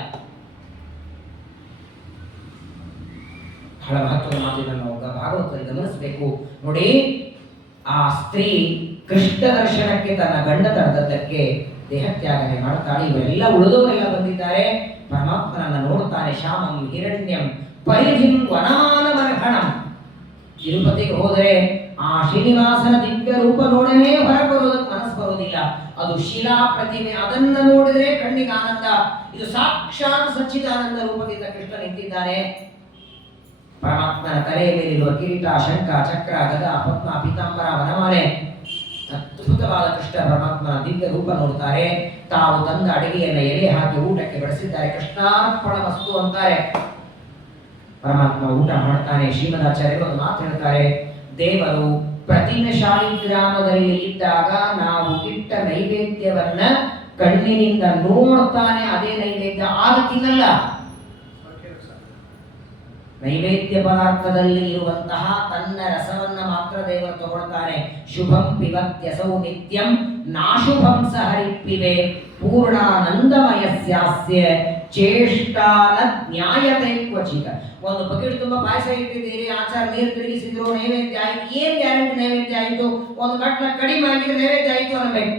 ಬಹಳ ಮಹತ್ವದ ಮಾತುಗಳನ್ನು ಭಾಗವತದಲ್ಲಿ ಗಮನಿಸಬೇಕು. ನೋಡಿ, ಆ ಸ್ತ್ರೀ ಕೃಷ್ಣ ದರ್ಶನಕ್ಕೆ ತನ್ನ ಗಂಡ ತಡೆದದ್ದಕ್ಕೆ ದೇಹತ್ಯಾಗನೆ ಮಾಡ್ತಾಳೆ. ಇವರೆಲ್ಲ ಉಳಿದವರೆಲ್ಲ ಬಂದಿದ್ದಾರೆ. ಪರಮಾತ್ಮನನ್ನ ನೋಡ್ತಾನೆ. ಶ್ಯಾಮಂ ಹಿರಣ್ಯಂ ಪರಿಧಿಂ ವನಾನಮರ್ಹಣಂ. ತಿರುಪತಿಗೆ ಹೋದರೆ ಆ ಶ್ರೀನಿವಾಸನ ದಿವ್ಯ ರೂಪ ನೋಡನೇ ಹೊರಬರೋದಕ್ಕೆ ಮನಸ್ಸು ಬರೋದಿಲ್ಲ. ಅದು ಶಿಲಾ ಪ್ರತಿಮೆ, ಅದನ್ನ ನೋಡಿದ್ರೆ ಕಣ್ಣಿಗೆ ಆನಂದ. ಇದು ಸಾಕ್ಷಾತ್ ಸಚ್ಚಿದಾನಂದ ರೂಪದಿಂದ ಕೃಷ್ಣ ನಿಂತಿದ್ದಾನೆ. ಪರಮಾತ್ಮನ ತಲೆಯ ಮೇಲಿರುವ ಕಿರೀಟ, ಶಂಖ, ಚಕ್ರ, ಗದ, ಪದ್ಮ, ಪೀತಾಂಬರ, ವನಮಾಲೆ, ಅದ್ಭುತವಾದ ಕೃಷ್ಣ ಪರಮಾತ್ಮನ ದಿವ್ಯ ರೂಪ ನೋಡುತ್ತಾರೆ. ತಾವು ತಂದ ಅಡಿಗೆಯನ್ನ ಎಲೆ ಹಾಕಿ ಊಟಕ್ಕೆ ಬಡಿಸಿದ್ದಾರೆ. ಕೃಷ್ಣಾರ್ಪಣ ವಸ್ತು ಅಂತಾರೆ. ಪರಮಾತ್ಮ ಊಟ ಮಾಡ್ತಾನೆ. ಶ್ರೀಮದಾಚಾರ್ಯರು ಒಂದು ಮಾತು ಹೇಳ್ತಾರೆ, ದೇವರು ಪ್ರತಿಮೆ ಶಾಲಿಗ್ರಾಮದಲ್ಲಿ ಇದ್ದಾಗ ನಾವು ಇಟ್ಟ ನೈವೇದ್ಯವನ್ನ ಕಣ್ಣಿನಿಂದ ನೋಡ್ತಾನೆ. ಅದೇ ನೈವೇದ್ಯ ಆಗ ತಿನ್ನಲ್ಲ. ನೈವೇದ್ಯ ಪದಾರ್ಥದಲ್ಲಿ ಇರುವಂತಹ ತನ್ನ ರಸವನ್ನ ಮಾತ್ರ ದೇವರು ತಗೊಳ್ತಾನೆ. ಶುಭಂ ಪಿಬತ್ಯಸೌ ನಿತ್ಯಂ ನಾಶುಭಂ ಸಹರಿಪ್ಪಿವೆ ಪೂರ್ಣಾನಂದಮಯಸ್ಯಾಸ್ಯ ಚೇಷ್ಟಾನ ನ್ಯಾಯತೆ ಕ್ವಚಿತ. ಒಂದು ಬಕೆಟ್ ತುಂಬಾ ಪಾಯಸ ಇಟ್ಟಿದ್ದೀರಿ, ಆಚಾರ ನೀರು ತಿರುಗಿಸಿದ್ರು, ನೈವೇದ್ಯ ಆಯ್ತು. ಏನ್ ಗ್ಯಾರಂಟಿ ನೈವೇದ್ಯ ಆಯ್ತು? ಒಂದು ಗಟ್ಲ ಕಡಿಮೆ ಆಗಿದ್ರೆ ನೈವೇದ್ಯ ಆಯ್ತು ಅನ್ನಬೇಕು.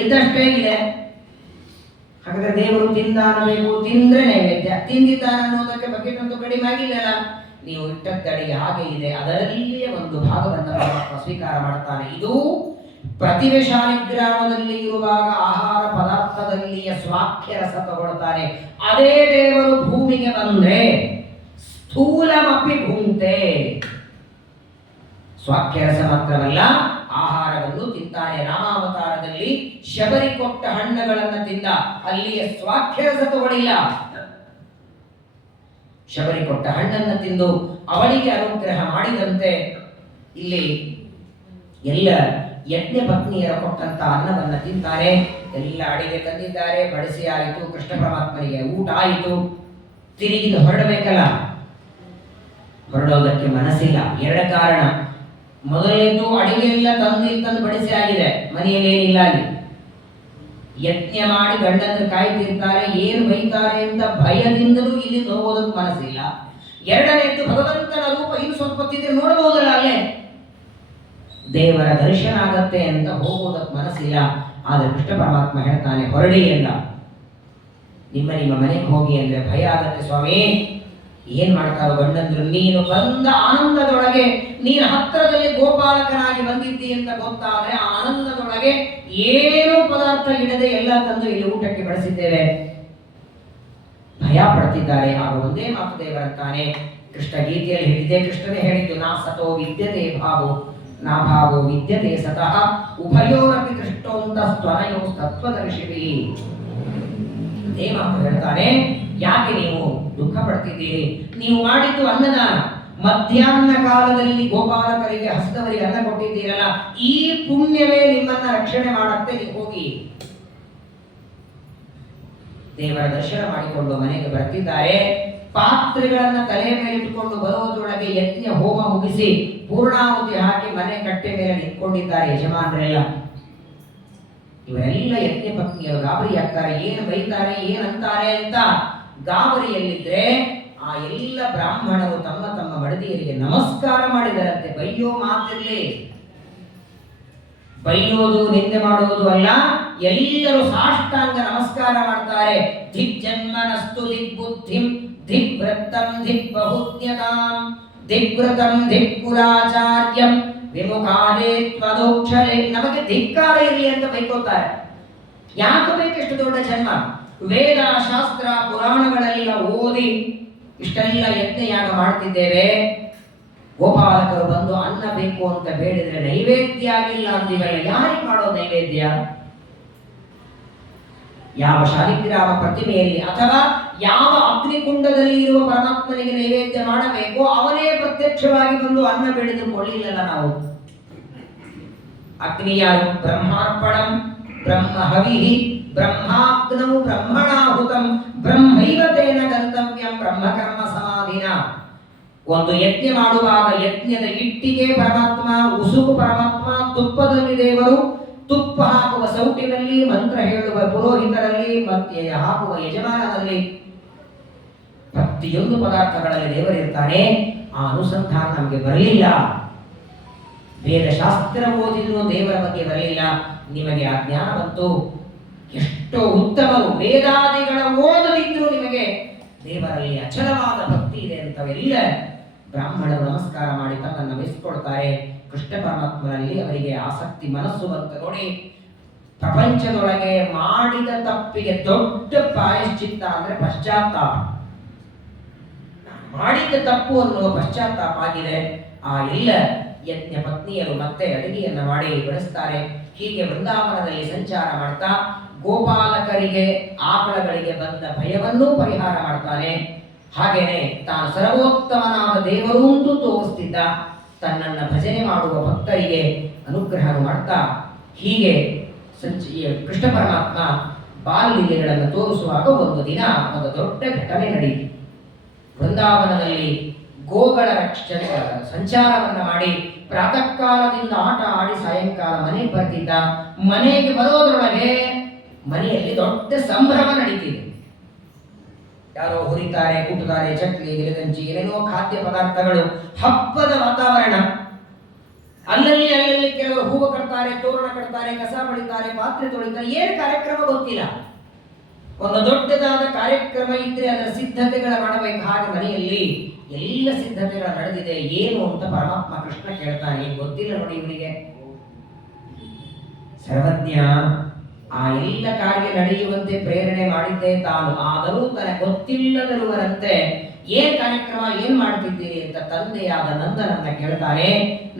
ಇದ್ದಷ್ಟೇ ಇದೆ. ಹಾಗಾದ್ರೆ ದೇವರು ತಿಂದ ಅನ್ನಬೇಕು, ತಿಂದ್ರೆ ನೈವೇದ್ಯ. ತಿಂದಿದ್ದಾನ ಅನ್ನೋದಕ್ಕೆ ಬಕೆಟ್ ಅಂತೂ ಕಡಿಮೆ ಆಗಿಲ್ಲಲ್ಲ. ನೀವು ಇಟ್ಟದ್ದಡಿಗೆ ಹಾಗೆ ಇದೆ, ಅದರಲ್ಲಿಯೇ ಒಂದು ಭಾಗವನ್ನು ಪರಮಾತ್ಮ ಸ್ವೀಕಾರ ಮಾಡ್ತಾನೆ. ಇದು ಪ್ರತಿಮೆ ಶಾಲಿಗ್ರಾಮದಲ್ಲಿ ಇರುವಾಗ ಆಹಾರ ಪದಾರ್ಥದಲ್ಲಿಯ ಸ್ವಾಖ್ಯ ರಸ ತಗೊಳ್ತಾನೆ. ಅದೇ ದೇವರು ಭೂಮಿಗೆ ಬಂದ್ರೆ ಸ್ಥೂಲಮಪಿ ಭೂಂತೆ. ಸ್ವಾಖ್ಯ ರಸ ಮಾತ್ರವಲ್ಲ, ಆಹಾರವನ್ನು ತಿಂತಾನೆ. ರಾಮಾವತಾರದಲ್ಲಿ ಶಬರಿ ಕೊಟ್ಟ ಹಣ್ಣುಗಳನ್ನು ತಿಂದ, ಅಲ್ಲಿಯ ಸ್ವಾಖ್ಯ ರಸ ತಗೊಳ್ಳಿಲ್ಲ. ಶಬರಿ ಕೊಟ್ಟ ಹಣ್ಣನ್ನು ತಿಂದು ಅವಳಿಗೆ ಅನುಗ್ರಹ ಮಾಡಿದಂತೆ ಇಲ್ಲಿ ಎಲ್ಲ ಯಜ್ಞ ಪತ್ನಿಯರ ಕೊಟ್ಟಂತ ಅನ್ನವನ್ನ ತಿಂತಾರೆ. ಎಲ್ಲ ಅಡಿಗೆ ತಂದಿದ್ದಾರೆ, ಬಡಿಸಿ ಆಯಿತು. ಕೃಷ್ಣ ಪರಮಾತ್ಮನಿಗೆ ಊಟ ಆಯಿತು. ತಿರುಗಿ ಹೊರಡಬೇಕಲ್ಲ, ಹೊರಡೋದಕ್ಕೆ ಮನಸ್ಸಿಲ್ಲ. ಎರಡು ಕಾರಣ. ಮೊದಲನೇದು, ಅಡಿಗೆ ಎಲ್ಲ ತಂದು ಬಡಿಸಿ ಆಗಿದೆ, ಮನೆಯಲ್ಲಿ ಏನಿಲ್ಲ. ಅಲ್ಲಿ ಯಜ್ಞ ಮಾಡಿ ಗಂಡಂದ್ರೆ ಕಾಯ್ತಿರ್ತಾರೆ, ಏನು ಬೈತಾರೆ ಅಂತ ಭಯದಿಂದಲೂ ಇಲ್ಲಿ ಹೋಗೋದಕ್ಕೆ ಮನಸ್ಸಿಲ್ಲ. ಎರಡನೇದು, ಭಗವಂತನ ರೂಪ ಇನ್ನು ಸ್ವಲ್ಪ ಹೊತ್ತಿದ್ರೆ ನೋಡಬಹುದಲ್ಲ, ಅಲ್ಲೇ ದೇವರ ದರ್ಶನ ಆಗತ್ತೆ ಅಂತ ಹೋಗೋದಕ್ಕೆ ಮನಸ್ಸಿಲ್ಲ. ಆದ್ರೆ ಕೃಷ್ಣ ಪರಮಾತ್ಮ ಹೇಳ್ತಾನೆ, ಹೊರಡಿ ಎಲ್ಲ, ನಿಮ್ಮ ಮನೆಗೆ ಹೋಗಿ ಅಂದ್ರೆ ಭಯ ಆಗತ್ತೆ ಸ್ವಾಮಿ. ಏನ್ ಮಾಡ್ತಾರೋ ಗಂಡಂದ್ರು, ನೀನು ಬಂದ ಆನಂದದೊಳಗೆ, ನೀನು ಹತ್ತಿರದಲ್ಲಿ ಗೋಪಾಲಕನಾಗಿ ಬಂದಿದ್ದಿ ಅಂತ ಗೊತ್ತಾದ್ರೆ ಆ ಆನಂದದೊಳಗೆ ಏನೂ ಪದಾರ್ಥ ಇಡದೆ ಎಲ್ಲ ತಂದು ಇಲ್ಲಿ ಊಟಕ್ಕೆ ಬಡಿಸಿದ್ದೇವೆ. ಭಯ ಪಡ್ತಿದ್ದಾರೆ. ಆಗ ಒಂದೇ ಮಾತು ದೇವರಂತಾನೆ. ಕೃಷ್ಣ ಗೀತೆಯಲ್ಲಿ ಹೇಳಿದ್ದೆ, ಕೃಷ್ಣನೇ ಹೇಳಿದ್ದು, ನಾ ಸತೋ ವಿದ್ಯತೆ ಭಾವೋ ನಾ ಭಾವೋ ವಿದ್ಯತೆ ಸತಃ ಉಭಯೋರಪಿ ದೃಷ್ಟೋಂತ ಸ್ತನಯೋ ತತ್ವದರ್ಶಿವಿ. ಅದೇ ಮಾತು ಹೇಳ್ತಾನೆ. ಯಾಕೆ ನೀವು ದುಃಖ ಪಡ್ತಿದ್ದೀರಿ? ನೀವು ಮಾಡಿದ್ದು ಅನ್ನದಾನ. ಮಧ್ಯಾಹ್ನ ಕಾಲದಲ್ಲಿ ಗೋಪಾಲಕರಿಗೆ ಹಸಿದವರಿಗೆ ಅನ್ನ ಕೊಟ್ಟಿದ್ದೀರಲ್ಲ, ಈ ಪುಣ್ಯವೇ ನಿಮ್ಮನ್ನ ರಕ್ಷಣೆ ಮಾಡತ್ತೆ. ನೀವು ಹೋಗಿ. ದೇವರ ದರ್ಶನ ಮಾಡಿಕೊಂಡು ಮನೆಗೆ ಬರ್ತಿದ್ದಾರೆ. ಪಾತ್ರೆಗಳನ್ನ ತಲೆ ಮೇಲೆ ಇಟ್ಟುಕೊಂಡು ಬರುವುದರೊಳಗೆ ಯಜ್ಞ ಹೋಮ ಮುಗಿಸಿ ಪೂರ್ಣಾಹುತಿ ಹಾಕಿ ಮನೆ ಕಟ್ಟೆ ಮೇಲೆ ನಿಂತ್ಕೊಂಡಿದ್ದಾರೆ ಯಜಮಾನರೆಲ್ಲ. ಇವರೆಲ್ಲ ಯಜ್ಞ ಪತ್ನಿಯರು ಗಾಬರಿ ಆಗ್ತಾರೆ. ಏನು ಬೈತಾರೆ, ಏನಂತಾರೆ ಅಂತ ಗಾಬರಿಯಲ್ಲಿದ್ರೆ ಆ ಎಲ್ಲ ಬ್ರಾಹ್ಮಣರು ತಮ್ಮ ತಮ್ಮ ಮಡದಿಯರಿಗೆ ನಮಸ್ಕಾರ ಮಾಡಿದರಂತೆ. ಬೈಯೋ ಮಾತಿರ್ಲಿ, ಬೈಯೋದು ನಿಂದೆ ಮಾಡೋದು ಅಲ್ಲ, ಎಲ್ಲರೂ ಸಾಷ್ಟಾಂಗ ನಮಸ್ಕಾರ ಮಾಡ್ತಾರೆ. ದಿಗ್ಜನ್ಮನಸ್ತು ದಿಗ್ಬುದ್ಧಿಂ ದಿಗ್ವೃತ್ತಂ ದಿಗ್ಬಹುಜ್ಞತಾಂ ದಿಗ್ವೃತಂ ದಿಗ್ಕುಲಾಚಾರ್ಯಂ ವಿಮುಖಾಲೇ ತ್ವದೋಕ್ಷರೇ. ನಮಗೆ ಧಿಕ್ಕಾರ ಇರಲಿ ಅಂತ ಬೈಕೋತಾರೆ. ಯಾಕೆ ಬೇಕಿಷ್ಟು ದೊಡ್ಡ ಜನ್ಮ? ವೇದ ಶಾಸ್ತ್ರ ಪುರಾಣಗಳೆಲ್ಲ ಓದಿ ಇಷ್ಟೆಲ್ಲ ಯಜ್ಞಯಾಗ ಮಾಡ್ತಿದ್ದೇವೆ. ಗೋಪಾಲಕರು ಬಂದು ಅನ್ನ ಬೇಕು ಅಂತ ಬೇಡಿದ್ರೆ ನೈವೇದ್ಯ ಆಗಿಲ್ಲ ಅಂತೀವಲ್ಲ, ಯಾರಿಗೆ ಮಾಡೋ ನೈವೇದ್ಯ? ಯಾವ ಶಾಲಿಗ್ರಾಮ ಪ್ರತಿಮೆಯಲ್ಲಿ ಅಥವಾ ಯಾವ ಅಗ್ನಿಕುಂಡದಲ್ಲಿ ಇರುವ ಪರಮಾತ್ಮನಿಗೆ ನೈವೇದ್ಯ ಮಾಡಬೇಕು, ಅವನೇ ಪ್ರತ್ಯಕ್ಷವಾಗಿ ಬಂದು ಅನ್ನ ಬೇಡಿದ್ರು ಕೊಳ್ಳಿಲ್ಲಲ್ಲ ನಾವು. ಅಗ್ನಿ ಯಾರು? ಬ್ರಹ್ಮಾರ್ಪಣಂ ಬ್ರಹ್ಮ ಹವಿಹಿ ಬ್ರಹ್ಮಾಗ್ನೌ ಬ್ರಹ್ಮಣಾಹುತಂ ಬ್ರಹ್ಮೈವ ತೇನ ಗಂತವ್ಯಂ ಬ್ರಹ್ಮಕರ್ಮ ಸಮಾಧಿನ. ಒಂದು ಯಜ್ಞ ಮಾಡುವಾಗ ಯಜ್ಞದ ಇಟ್ಟಿಗೆ ಪರಮಾತ್ಮ, ಉಸುಕು ಪರಮಾತ್ಮ, ತುಪ್ಪದಲ್ಲಿ ದೇವರು, ತುಪ್ಪ ಹಾಕುವ ಸೌಟಿನಲ್ಲಿ, ಮಂತ್ರ ಹೇಳುವ ಪುರೋಹಿತರಲ್ಲಿ, ಮತ್ತೆ ಹಾಕುವ ಯಜಮಾನನಲ್ಲಿ, ಪ್ರತಿಯೊಂದು ಪದಾರ್ಥಗಳಲ್ಲಿ ದೇವರಿರ್ತಾನೆ. ಆ ಅನುಸಂಧಾನ ನಮಗೆ ಬರಲಿಲ್ಲ. ವೇದಶಾಸ್ತ್ರ ಓದಿದ್ರು ದೇವರ ಬಗ್ಗೆ ಬರಲಿಲ್ಲ. ನಿಮಗೆ ಆ ಜ್ಞಾನ ಬಂತು. ಎಷ್ಟೋ ಉತ್ತಮರು ವೇದಾದಿಗಳ ಓದದಿದ್ರು ನಿಮಗೆ ದೇವರಲ್ಲಿ ಅಚಲವಾದ ಭಕ್ತಿ ಇದೆ ಅಂತವೆಲ್ಲ ಬ್ರಾಹ್ಮಣರು ನಮಸ್ಕಾರ ಮಾಡಿ ತನ್ನನ್ನು ವಹಿಸಿಕೊಳ್ತಾರೆ. ಕೃಷ್ಣ ಪರಮಾತ್ಮನಲ್ಲಿ ಅವರಿಗೆ ಆಸಕ್ತಿ ಮನಸ್ಸು ಬಂತು. ನೋಡಿ, ಪ್ರಪಂಚದೊಳಗೆ ಮಾಡಿದ ತಪ್ಪಿಗೆ ದೊಡ್ಡ ಪ್ರಾಯಶ್ಚಿತ್ತ ಅಂದ್ರೆ ಪಶ್ಚಾತ್ತಾಪ. ಮಾಡಿದ ತಪ್ಪು ಅನ್ನುವ ಪಶ್ಚಾತ್ತಾಪ ಆಗಿದೆ. ಆ ಎಲ್ಲ ಯಜ್ಞ ಪತ್ನಿಯರು ಮತ್ತೆ ಅಡಿಗೆಯನ್ನ ಮಾಡಿ ಬಡಿಸ್ತಾರೆ. ಹೀಗೆ ವೃಂದಾವನದಲ್ಲಿ ಸಂಚಾರ ಮಾಡ್ತಾ ಗೋಪಾಲಕರಿಗೆ ಆಕಳಗಳಿಗೆ ಬಂದ ಭಯವನ್ನೂ ಪರಿಹಾರ ಮಾಡ್ತಾನೆ. ಹಾಗೇನೆ ತಾನು ಸರ್ವೋತ್ತಮನಾದ ದೇವರು ಅಂತೂ ತೋರಿಸ್ತಿದ್ದ. ತನ್ನನ್ನ ಭಜನೆ ಮಾಡುವ ಭಕ್ತರಿಗೆ ಅನುಗ್ರಹ ಮಾಡ್ತಾ ಹೀಗೆ ಕೃಷ್ಣ ಪರಮಾತ್ಮ ಬಾಲಲೀಲೆಗಳನ್ನು ತೋರಿಸುವಾಗ ಒಂದು ದಿನ ಒಂದು ದೊಡ್ಡ ಘಟನೆ ನಡೆಯಿತು. ವೃಂದಾವನದಲ್ಲಿ ಗೋಗಳ ಸಂಚಾರವನ್ನ ಮಾಡಿ ಪ್ರಾತಃ ಕಾಲದಿಂದ ಆಟ ಆಡಿ ಸಾಯಂಕಾಲ ಮನೆಗೆ ಬರ್ತಿದ್ದ. ಮನೆಗೆ ಬರೋದ್ರೊಳಗೆ ಮನೆಯಲ್ಲಿ ದೊಡ್ಡ ಸಂಭ್ರಮ ನಡೀತಿದೆ. ಯಾರೋ ಹುರಿತಾರೆ, ಕುಟ್ಟುತ್ತಾರೆ, ಚಕ್ಲಿ, ಗಿರಿಗಂಜಿ, ಏನೇನೋ ಖಾದ್ಯ ಪದಾರ್ಥಗಳು, ಹಬ್ಬದ ವಾತಾವರಣ. ಅಲ್ಲಲ್ಲಿ ಕೆಲವರು ಹೂವು ಕಟ್ತಾರೆ, ತೋರಣ ಕಟ್ತಾರೆ, ಕಸ ಬಳಿತಾರೆ, ಪಾತ್ರೆ ತೊಳಿತಾರೆ. ಏನು ಕಾರ್ಯಕ್ರಮ ಗೊತ್ತಿಲ್ಲ. ಒಂದು ದೊಡ್ಡದಾದ ಕಾರ್ಯಕ್ರಮ ಇದ್ರೆ ಅದರ ಸಿದ್ಧತೆಗಳ ಮಾಡಬೇಕು. ಹಾಗೆ ಮನೆಯಲ್ಲಿ ಎಲ್ಲ ಸಿದ್ಧತೆಗಳ ನಡೆದಿದೆ. ಏನು ಅಂತ ಪರಮಾತ್ಮ ಕೃಷ್ಣ ಕೇಳ್ತಾನೆ. ಗೊತ್ತಿಲ್ಲ ನೋಡಿ ಇವನಿಗೆ, ಸರ್ವಜ್ಞ. ಆ ಎಲ್ಲ ಕಾರ್ಯ ನಡೆಯುವಂತೆ ಪ್ರೇರಣೆ ಮಾಡಿದ್ದೆ ತಾನು. ಆದರೂ ತನಗೆ ಗೊತ್ತಿಲ್ಲದಿರುವರಂತೆ ಏನ್ ಕಾರ್ಯಕ್ರಮ, ಏನ್ ಮಾಡ್ತಿದ್ದೀರಿ ಅಂತ ತಂದೆಯಾದ ನಂದನನ್ನ ಕೇಳ್ತಾನೆ.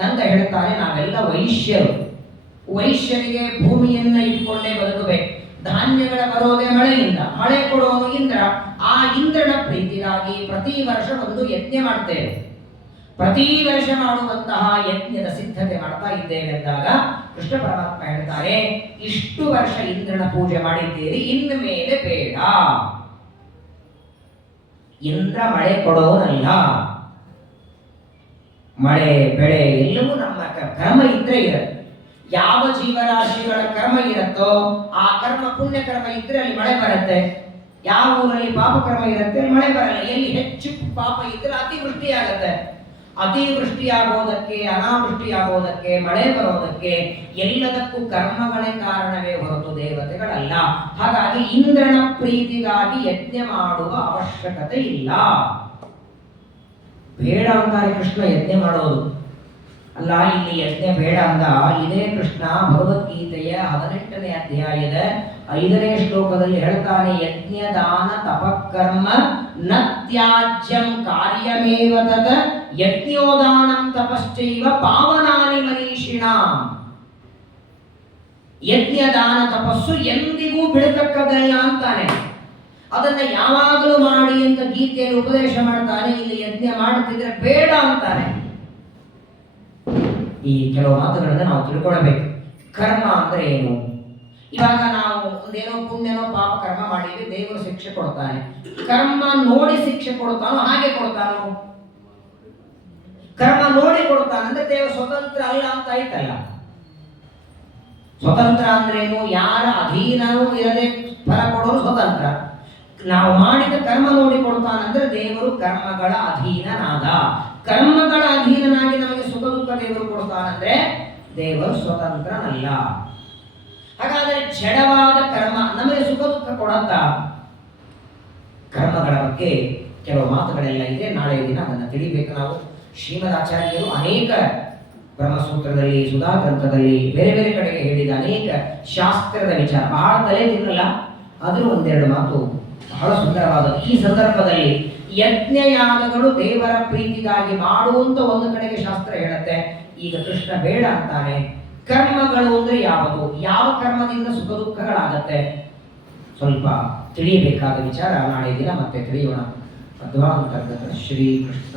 ನಂದ ಹೇಳ್ತಾನೆ, ನಾವೆಲ್ಲ ವೈಶ್ಯರು. ವೈಶ್ಯರಿಗೆ ಭೂಮಿಯನ್ನ ಇಟ್ಕೊಂಡೇ ಬದುಕಬೇಕು. ಧಾನ್ಯಗಳ ಬರೋದೇ ಮಳೆಯಿಂದ, ಮಳೆ ಕೊಡೋನು ಇಂದ್ರ. ಆ ಇಂದ್ರನ ಪ್ರೀತಿಗಾಗಿ ಪ್ರತಿ ವರ್ಷ ಒಂದು ಯಜ್ಞ ಮಾಡ್ತೇವೆ. ಪ್ರತಿ ವರ್ಷ ಮಾಡುವಂತಹ ಯಜ್ಞದ ಸಿದ್ಧತೆ ಮಾಡ್ತಾ ಇದ್ದೇವೆ ಎಂದಾಗ ಕೃಷ್ಣ ಪರಮಾತ್ಮ ಹೇಳ್ತಾರೆ, ಇಷ್ಟು ವರ್ಷ ಇಂದ್ರನ ಪೂಜೆ ಮಾಡಿದ್ದೀರಿ, ಇನ್ನು ಮೇಲೆ ಬೇಡ. ಇಂದ್ರ ಮಳೆ ಕೊಡೋನಲ್ಲ. ಮಳೆ ಬೆಳೆ ಎಲ್ಲವೂ ನಮ್ಮ ಕರ್ಮ ಇದ್ರೆ ಇರುತ್ತೆ. ಯಾವ ಜೀವರಾಶಿಗಳ ಕರ್ಮ ಇರುತ್ತೋ ಆ ಕರ್ಮ ಪುಣ್ಯ ಕರ್ಮ ಇದ್ರೆ ಅಲ್ಲಿ ಮಳೆ ಬರುತ್ತೆ. ಯಾವ ಊರಲ್ಲಿ ಪಾಪ ಕರ್ಮ ಇರುತ್ತೆ ಅಲ್ಲಿ ಮಳೆ ಬರಲ್ಲ. ಎಲ್ಲಿ ಹೆಚ್ಚು ಪಾಪ ಇದ್ರೆ ಅತಿವೃಷ್ಟಿ ಆಗತ್ತೆ. ಅತಿವೃಷ್ಟಿಯಾಗೋದಕ್ಕೆ, ಅನಾವೃಷ್ಟಿಯಾಗೋದಕ್ಕೆ, ಮಳೆ ಬರೋದಕ್ಕೆ ಎಲ್ಲದಕ್ಕೂ ಕರ್ಮಗಳೇ ಕಾರಣವೇ ಹೊರತು ದೇವತೆಗಳಲ್ಲ. ಹಾಗಾಗಿ ಇಂದ್ರನ ಪ್ರೀತಿಗಾಗಿ ಯಜ್ಞ ಮಾಡುವ ಅವಶ್ಯಕತೆ ಇಲ್ಲ. ಬೇಡ ಅಂತಾರೆ ಕೃಷ್ಣ ಯಜ್ಞ ಮಾಡೋದು. ಅಲ್ಲ, ಇಲ್ಲಿ ಯಜ್ಞ ಬೇಡ ಅಂದ. ಇದೇ ಕೃಷ್ಣ ಭಗವದ್ಗೀತೆಯ 18ನೇ ಅಧ್ಯಾಯದ 5ನೇ ಶ್ಲೋಕದಲ್ಲಿ ಹೇಳ್ತಾನೆ, ಯಜ್ಞ ದಾನ ತಪಕರ್ಮ ನ ತ್ಯಾಜ್ಯಂ ಕಾರ್ಯಮೇವ ತತ ಯಜ್ಞೋದಾನಂ ತಪಶ್ಚೈವ ಪಾವನಾನಿ ಮನೀಷಿಣಾಂ. ಯಜ್ಞ ದಾನ ತಪಸ್ಸು ಎಂದಿಗೂ ಬಿಡತಕ್ಕದಲ್ಲ ಅಂತಾನೆ. ಅದನ್ನ ಯಾವಾಗಲೂ ಮಾಡಿ ಅಂತ ಗೀತೆಯಲ್ಲಿ ಉಪದೇಶ ಮಾಡ್ತಾನೆ. ಇಲ್ಲಿ ಯಜ್ಞ ಮಾಡುತ್ತಿದ್ರೆ ಬೇಡ ಅಂತಾನೆ. ಈ ಕೆಲವು ಮಾತುಗಳನ್ನು ನಾವು ತಿಳ್ಕೊಳ್ಬೇಕು. ಕರ್ಮ ಅಂದ್ರೆ ಏನು? ಇವಾಗ ನಾವು ಒಂದೇನೋ ಪುಣ್ಯನೋ ಪಾಪ ಕರ್ಮ ಮಾಡಿದ್ರೆ ದೇವರು ಶಿಕ್ಷೆ ಕೊಡ್ತಾನೆ. ಕರ್ಮ ನೋಡಿ ಶಿಕ್ಷೆ ಕೊಡ್ತಾನೋ ಹಾಗೆ ಕೊಡ್ತಾನೋ? ಕರ್ಮ ನೋಡಿ ಕೊಡ್ತಾನಂದ್ರೆ ದೇವರು ಸ್ವತಂತ್ರ ಅಲ್ಲ ಅಂತ ಆಯ್ತಲ್ಲ. ಸ್ವತಂತ್ರ ಅಂದ್ರೇನು? ಯಾರ ಅಧೀನವೂ ಇರದೆ ಫಲ ಕೊಡೋರು ಸ್ವತಂತ್ರ. ನಾವು ಮಾಡಿದ ಕರ್ಮ ನೋಡಿ ಕೊಡ್ತಾನಂದ್ರೆ ದೇವರು ಕರ್ಮಗಳ ಅಧೀನನಾದ. ಕರ್ಮಗಳ ಅಧೀನನಾಗಿ ನಮಗೆ ಸುಖ ದುಃಖ ದೇವರು ಕೊಡ್ತಾನಂದ್ರೆ ದೇವರು ಸ್ವತಂತ್ರನಲ್ಲ. ಹಾಗಾದರೆ ಜಡವಾದ ಕರ್ಮ ನಮಗೆ ಸುಖ ದುಃಖ ಕೊಡತ್ತ? ಕರ್ಮಗಳ ಬಗ್ಗೆ ಕೆಲವು ಮಾತುಗಳೆಲ್ಲ ಇದೆ. ನಾಳೆ ದಿನ ಅದನ್ನು ತಿಳಿಬೇಕು ನಾವು. ಶ್ರೀಮದಾಚಾರ್ಯರು ಅನೇಕ ಬ್ರಹ್ಮಸೂತ್ರದಲ್ಲಿ, ಸುಧಾ ಗ್ರಂಥದಲ್ಲಿ, ಬೇರೆ ಬೇರೆ ಕಡೆಗೆ ಹೇಳಿದ ಅನೇಕ ಶಾಸ್ತ್ರದ ವಿಚಾರ ಬಹಳ ತಲೆ ತಿನ್ನಲ್ಲ. ಆದರೂ ಒಂದೆರಡು ಮಾತು ಬಹಳ ಸುಂದರವಾದ. ಈ ಸಂದರ್ಭದಲ್ಲಿ ಯಜ್ಞಯಾಗಗಳು ದೇವರ ಪ್ರೀತಿಗಾಗಿ ಮಾಡುವಂತ ಒಂದು ಕಡೆಗೆ ಶಾಸ್ತ್ರ ಹೇಳುತ್ತೆ. ಈಗ ಕೃಷ್ಣ ಬೇಡ ಅಂತಾನೆ. ಕರ್ಮಗಳು ಅಂದ್ರೆ ಯಾವುದು? ಯಾವ ಕರ್ಮದಿಂದ ಸುಖ ದುಃಖಗಳಾಗತ್ತೆ? ಸ್ವಲ್ಪ ತಿಳಿಯಬೇಕಾದ ವಿಚಾರ. ನಾಳೆ ದಿನ ಮತ್ತೆ ತಿಳಿಯೋಣ. ಅದ್ವಾಂತರ್ಗತ ಶ್ರೀ ಕೃಷ್ಣ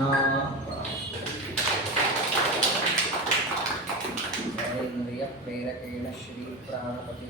ಪ್ರೇರಕೇಣ ಶ್ರೀ ಪ್ರಾಣಪತಿ